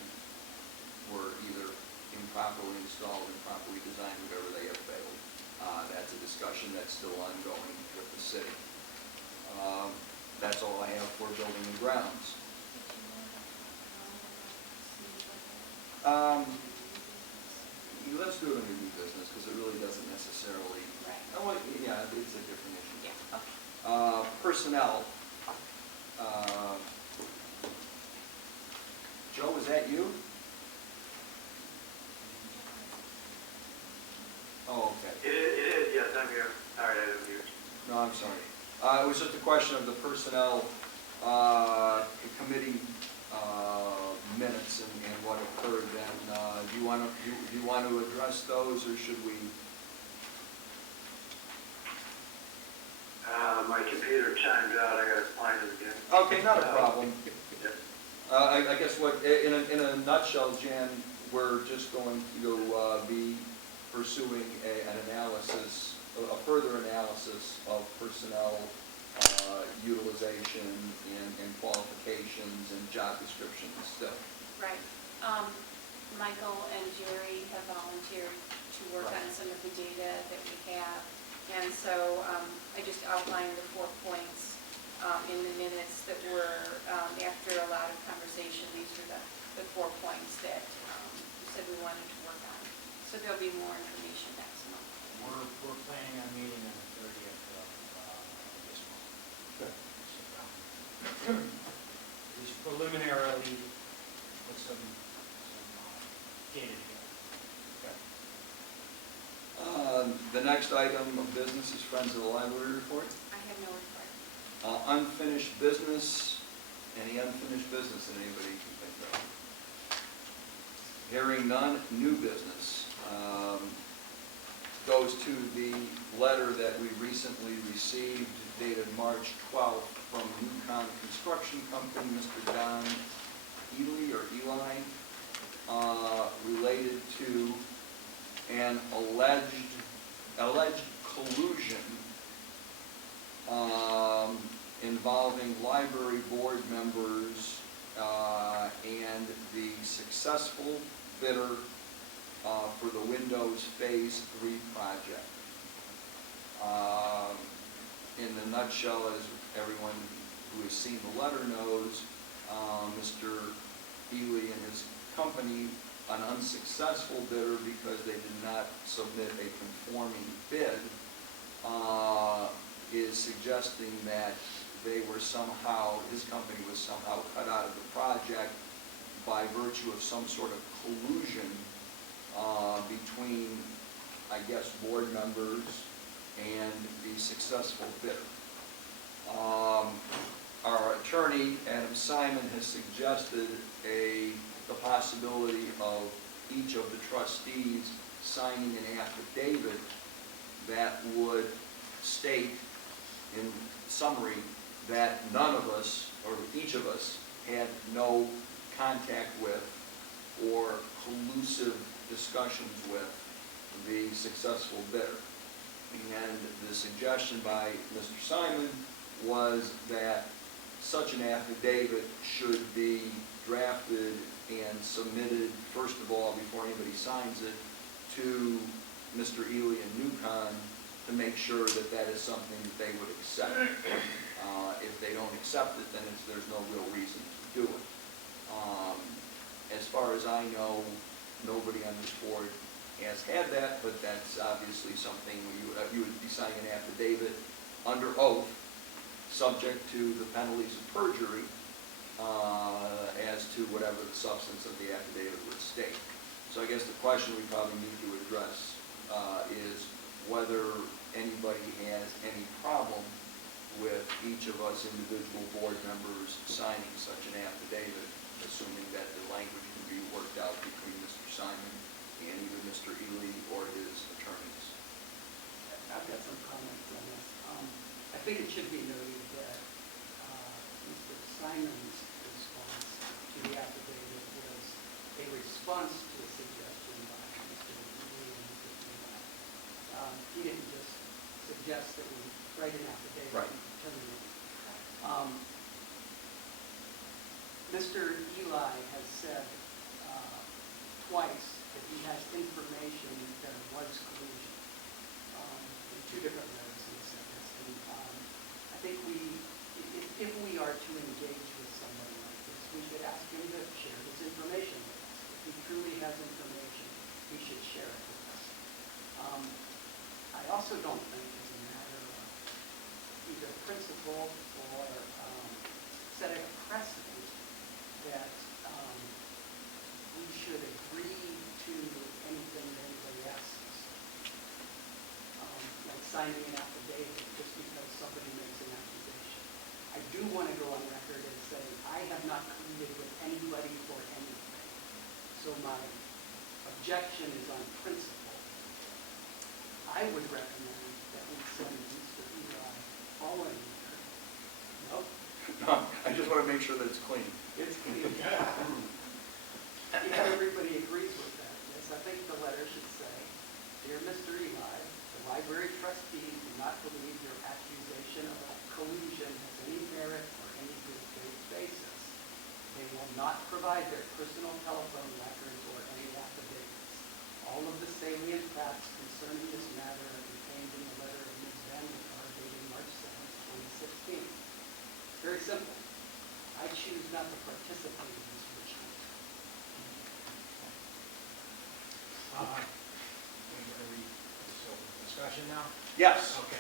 were either improperly installed, improperly designed, whatever, they have failed. That's a discussion that's still ongoing with the city. That's all I have for building and grounds. Let's do it under new business, because it really doesn't necessarily. Right. Oh, well, yeah, it's a different issue. Yeah, okay. Personnel. Joe, is that you? Oh, okay. It is, yes, I'm here. Sorry, I didn't hear. No, I'm sorry. It was just a question of the personnel committee minutes and what occurred then. Do you want to address those, or should we? My computer chimed out. I got to find it again. Okay, not a problem. Yep. I guess in a nutshell, Jan, we're just going to be pursuing an analysis, a further analysis of personnel utilization and qualifications and job descriptions still. Right. Michael and Jerry have volunteered to work on some of the data that we have. And so outline the 4 points in the minutes that were, after a lot of conversation, these were the 4 points that we said we wanted to work on. So there'll be more information next month. We're planning on meeting on the 30th of this month. Good. Just preliminarily, put some data together. The next item of business is Friends of the Library report. I have no report. Unfinished business, any unfinished business that anybody can think of? Hearing none, new business. Goes to the letter that we recently received dated March 12th from Yukon Construction Company, Mr. Don Eli, related to an alleged collusion involving library board members and the successful bidder for the Windows Phase 3 project. In the nutshell, as everyone who has seen the letter knows, Mr. Ely and his company, an unsuccessful bidder because they did not submit a conforming bid, is suggesting that they were somehow, his company was somehow cut out of the project by virtue of some sort of collusion between, I guess, board members and the successful bidder. Our attorney, Adam Simon, has suggested the possibility of each of the trustees signing an affidavit that would state, in summary, that none of us, or each of us, had no contact with or collusive discussions with the successful bidder. And the suggestion by Mr. Simon was that such an affidavit should be drafted and submitted, first of all, before anybody signs it, to Mr. Ely and Newcon to make sure that that is something that they would accept. If they don't accept it, then there's no real reason to do it. As far as I know, nobody on this board has had that, but that's obviously something you would be signing an affidavit under oath, subject to the penalties of perjury, as to whatever the substance of the affidavit would state. So I guess the question we probably need to address is whether anybody has any problem with each of us individual board members signing such an affidavit, assuming that the language can be worked out between Mr. Simon and either Mr. Ely or his attorneys. I've got some comments on this. I think it should be noted that Mr. Simon's response to the affidavit was a response to a suggestion by Mr. Ely and Mr. Ely. He didn't just suggest that we write an affidavit. Right. And determine it. Mr. Ely has said twice that he has information that there was collusion in 2 different letters he said this. And I think if we are to engage with somebody like this, we should ask him to share his information with us. If he truly has information, he should share it with us. I also don't think as a matter of either principle or setting a precedent that we should agree to anything that anybody asks us. Like signing an affidavit just because somebody makes an accusation. I do want to go on record and say I have not colluded with anybody for anything. So my objection is on principle. I would recommend that we send Mr. Eli following year. Nope. No, I just want to make sure that it's clean. It's clean. If everybody agrees with that, yes, I think the letter should say, Dear Mr. Eli, the library trustees do not believe your accusation of collusion has any merit or any good faith basis. They will not provide their personal telephone records or any affidavits. All of the salient facts concerning this matter are contained in the letter of Ms. Van der Kar dated March 7, discussion now? Yes. Okay.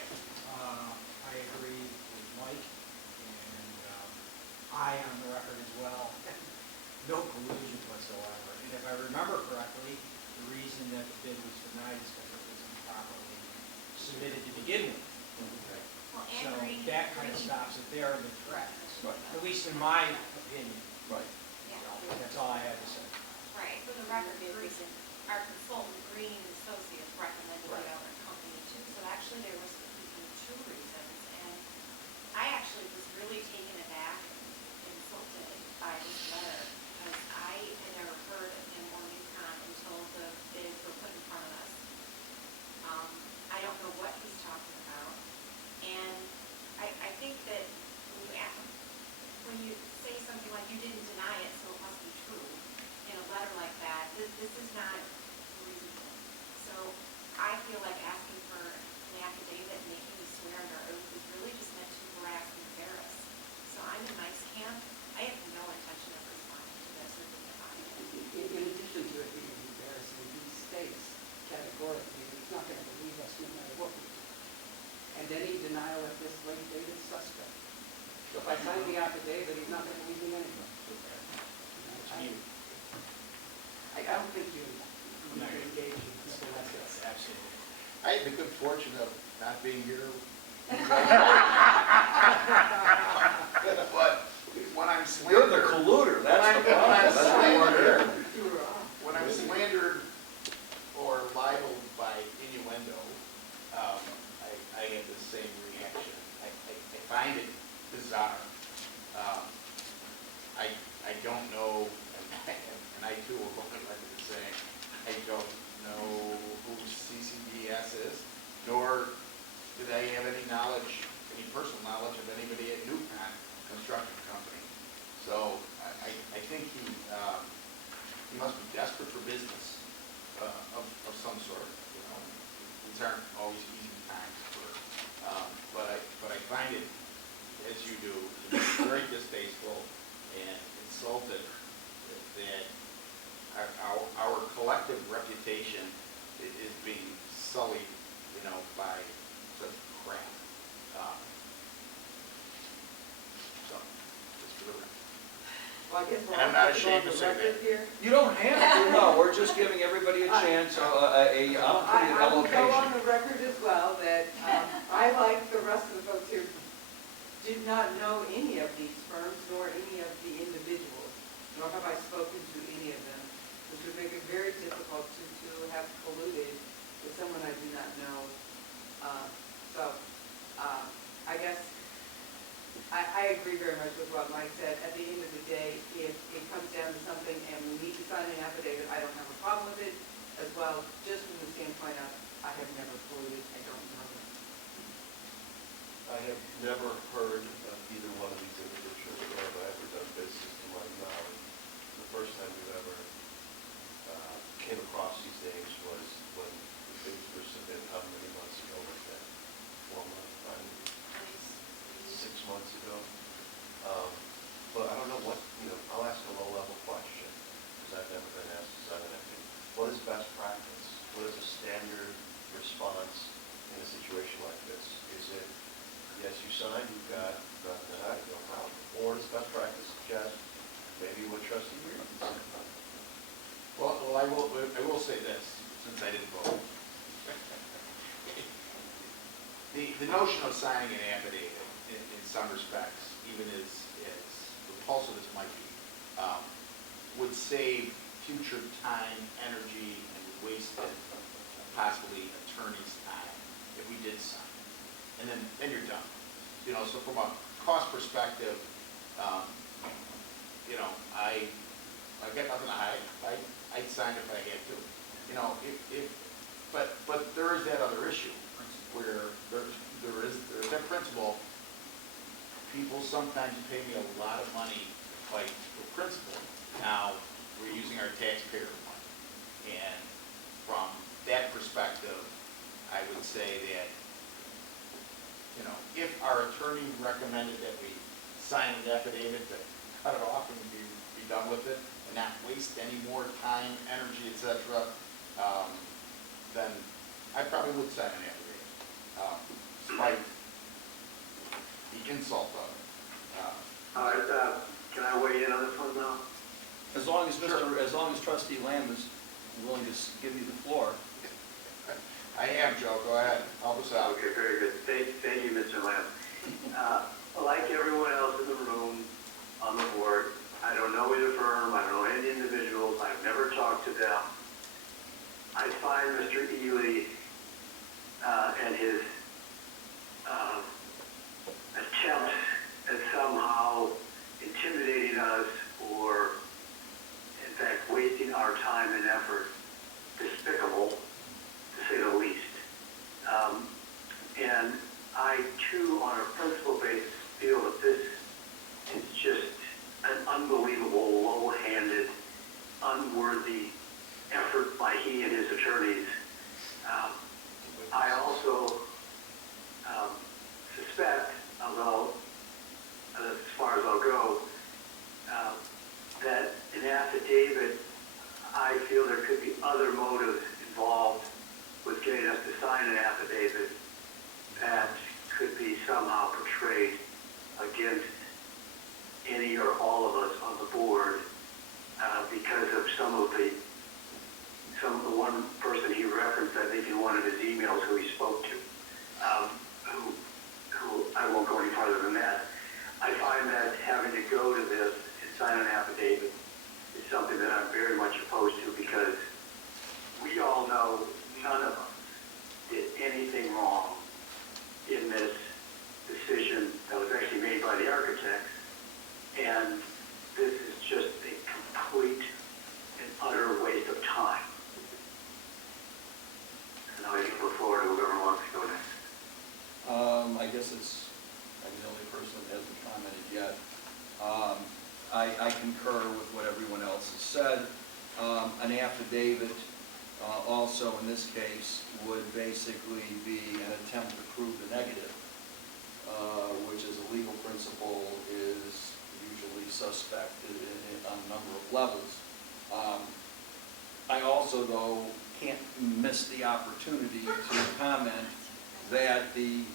I agree with Mike, and I, on the record as well, no collusion whatsoever. And if I remember correctly, the reason that the bid was denied is because it was improperly submitted to begin with. Well, So and green. that kind of stops it there in the tracks, Right. at least in my opinion. Right. Yeah. So that's all I had to say. Right, for the record, our consultant, Green Associates, recommended the other company too. So actually, there was two reasons, and I actually was really taken aback and insulted by this letter, because I had never heard of him or UConn until the bids were put in front of us. I don't know what he's talking about, and I think that when you say something like you didn't deny it, so it must be true, in a letter like that, this is not reasonable. So I feel like asking for an affidavit and making me swear under oath is really just meant to harass and embarrass. So I'm in Mike's camp. I have no intention of responding to this or being about it. In addition to it being embarrassing, he states categorically that he's not going to believe us no matter what we do. And any denial at this late date is suspect. So if I sign the affidavit, he's not going to believe me anyway. I don't think you need to engage in this. Absolutely. I had the good fortune of not being here. But when I'm You're slandered. the colluder, that's the problem. That's why we're here. When I'm slandered or libeled by innuendo, I get the same reaction. I find it bizarre. I don't know, and I too will go on record as saying, I don't know who CCDS is, nor did I have any knowledge, any personal knowledge of anybody at Newcon Construction Company. So I think he must be desperate for business of some sort. You know, these aren't always easy times for. But I find it, as you do, to be very distasteful and insulted that our collective reputation is being sullied, you know, by such crap. So, just for the record. Well, I guess we're And I'm all not ashamed to on the say record that. here. You don't have to, no, we're just giving everybody a chance, a opportunity of I will go on elevation. the record as well that I, like the rest of the folks here, did not know any of these firms nor any of the individuals, nor have I spoken to any of them, which would make it very difficult to have colluded with someone I do not know. I guess I agree very much with what Mike said. At the end of the day, if it comes down to something and we need to sign an affidavit, I don't have a problem with it as well, just from the standpoint of I have never colluded, I don't know them. I have never heard of either one of these individuals or have ever done business to my knowledge. The first time we've ever came across these names was when the bids were submitted, how many months ago was that? 4 months, 6 months ago. But I don't know what, I'll ask a low-level question, because I've never been asked to sign anything. What is best practice? What is a standard response in a situation like this? Is it, yes, you signed, you've got nothing to hide, no problem. Or does best practice suggest maybe what trustee Reardon said? Well, I will say this, since I didn't vote. The notion of signing an affidavit, in some respects, even as repulsive as might be, would save future time, energy, and wasted, possibly attorney's time, if we did sign. And then you're done. So from a cost perspective, I've got nothing to hide. I'd sign if I had to. But there is that other issue where there's that principle. People sometimes pay me a lot of money to fight for principle. Now, we're using our taxpayer money. And from that perspective, I would say that, if our attorney recommended that we sign an affidavit to cut it off and be done with it, and not waste any more time, energy, etc., then I probably would sign an affidavit. despite the insult of it. All right, can I weigh in on this one now? As long as trustee Lamb is willing to give you the floor. I am, Joe, go ahead, help us out. Okay, very good. Thank you, Mr. Lamb. Like everyone else in the room, on the board, I don't know either firm, I don't know any individuals, I've never talked to them. I find Mr. Ely and his attempts at somehow intimidating us or, in fact, wasting our time and effort despicable, to say the least. And I, too, on a principle basis, feel that this is just an unbelievable, low-handed, unworthy effort by he and his attorneys. I also suspect, although as far as I'll go, that an affidavit, I feel there could be other motives involved with getting us to sign an affidavit that could be somehow portrayed against any or all of us on the board because of some of the one person he referenced, I think in one of his emails who he spoke to, who I won't go any farther than that. I find that having to go to this and sign an affidavit is something that I'm very much opposed to because we all know none of us did anything wrong in this decision that was actually made by the architects. And this is just a complete and utter waste of time. And now I give the floor to whoever wants to go next. I guess I'm the only person that hasn't commented yet. I concur with what everyone else has said. An affidavit also in this case would basically be an attempt to prove the negative, which as a legal principle is usually suspect on a number of levels. I also, though, can't miss the opportunity to comment that the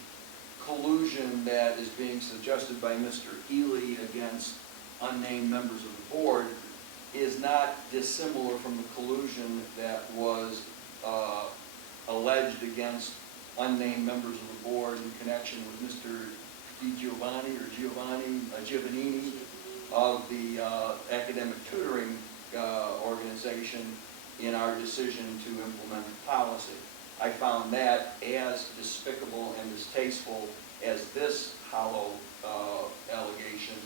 collusion that is being suggested by Mr. Ely against unnamed members of the board is not dissimilar from the collusion that was alleged against unnamed members of the board in connection with Mr. Giovannini of the academic tutoring organization in our decision to implement the policy. I found that as despicable and distasteful as this hollow allegation.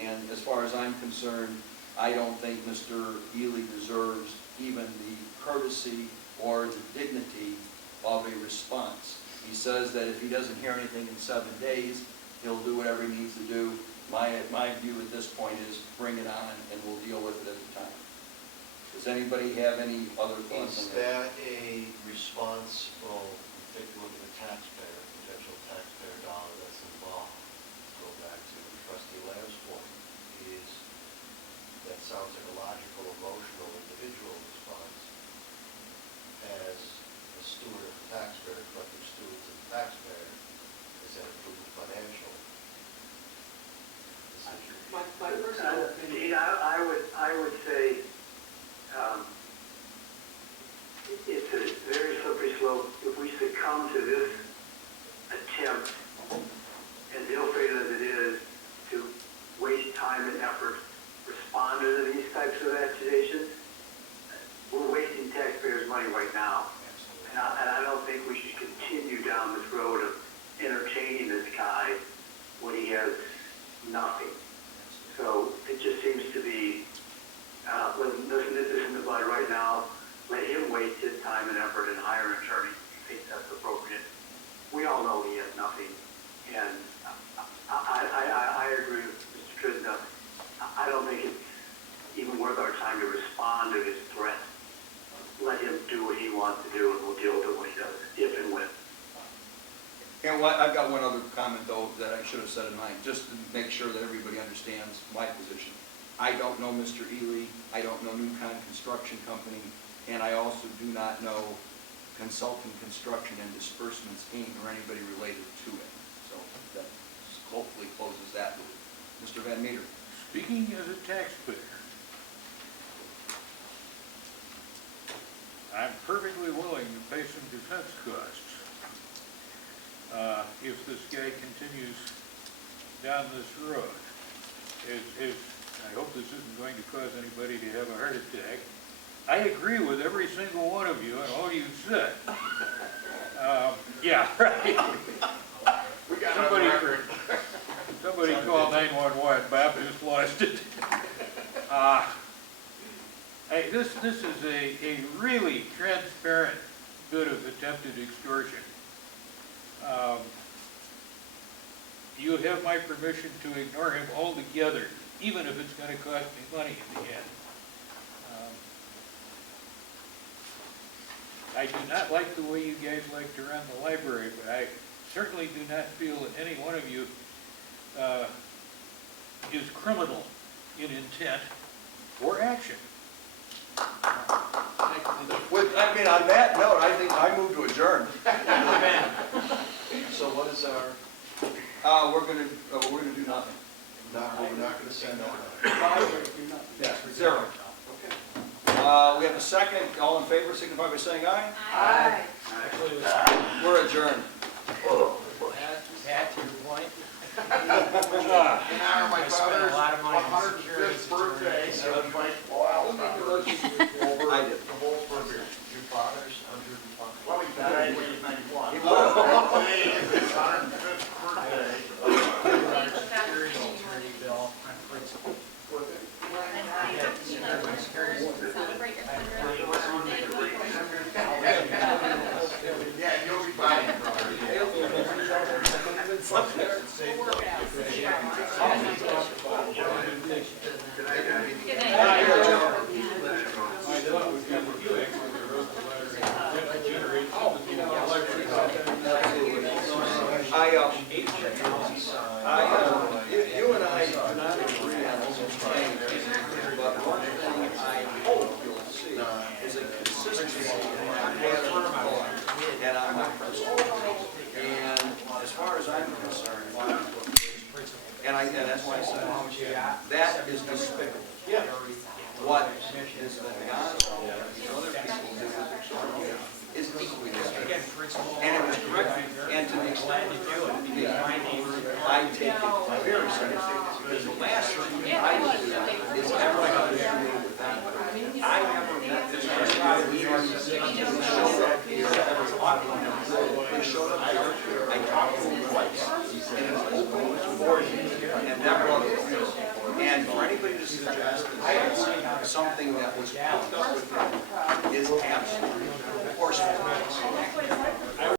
And as far as I'm concerned, I don't think Mr. Ely deserves even the courtesy or the dignity of a response. He says that if he doesn't hear anything in 7 days, he'll do whatever he needs to do. My view at this point is bring it on and we'll deal with it at the time. Does anybody have any other thoughts on Is that? that a responsible, take a look at the taxpayer, potential taxpayer dollar that's involved? Go back to trustee Lamb's point, is that sounds like a logical, emotional, individual response as a steward of the taxpayer, collective stewards of the taxpayer, is that approved financial decision? My personal opinion. Dean, I would say it's a very slippery slope. If we succumb to this attempt, as ill-fated as it is, to waste time and effort responding to these types of accusations, we're wasting taxpayers' money right now. And I don't think we should continue down this road of entertaining this guy when he has nothing. So it just seems to be, listen, this is in the bud right now. Let him waste his time and effort and hire an attorney if he thinks that's appropriate. We all know he has nothing. And I agree with Mr. Trisna. I don't think it's even worth our time to respond to his threat. Let him do what he wants to do and we'll deal with it when he does, if and when. And I've got one other comment, though, that I should have said in mine, just to make sure that everybody understands my position. I don't know Mr. Ely, I don't know Newcon Construction Company, and I also do not know Consulting Construction and Disbursements, Inc., or anybody related to it. So that hopefully closes that loop. Mr. Van Meter. Speaking as a taxpayer, I'm perfectly willing to pay some defense costs if this guy continues down this road. I hope this isn't going to cause anybody to have a heart attack. I agree with every single one of you and all you said. Yeah, right. We got it on record. Somebody call 911, Bob just lost it. This is a really transparent bit of attempted extortion. You have my permission to ignore him altogether, even if it's going to cost me money in the end. I do not like the way you guys like to run the library, but I certainly do not feel that any one of you is criminal in intent or action. On that note, I think I move to adjourn. So what is our, We're gonna do nothing. we're not gonna send out. Yeah, 0. Okay. We have a second. All in favor, signify by saying aye. Aye. We're adjourned. Pat, to your point, In honor of my I spent a lot of money on 105th birthday, so it's like, wow. I did. The whole birthday. Your father's 105. Well, he died when he was 91. He was. Today is his 105th birthday. security attorney bill on principle. Celebrate your 100th Yeah, you'll be fine, brother. We'll work it out. Good night, Abby. Good night. You and I do not agree on some things, but one thing I hope you'll see is a consistency in my pattern of thought and on my principles. And as far as I'm concerned, and that's why I said, that is despicable. What is the gospel that these other people do with extortion is equally despicable. And it was correct, and to the extent I take it very seriously, because the last thing I would do is ever negotiate with anybody. I never met this guy, he showed up here, every autumn, he showed up here, I talked to him twice, and it was open for him, and that was, and for anybody to suggest that something that was hooked up with him is absolutely horse.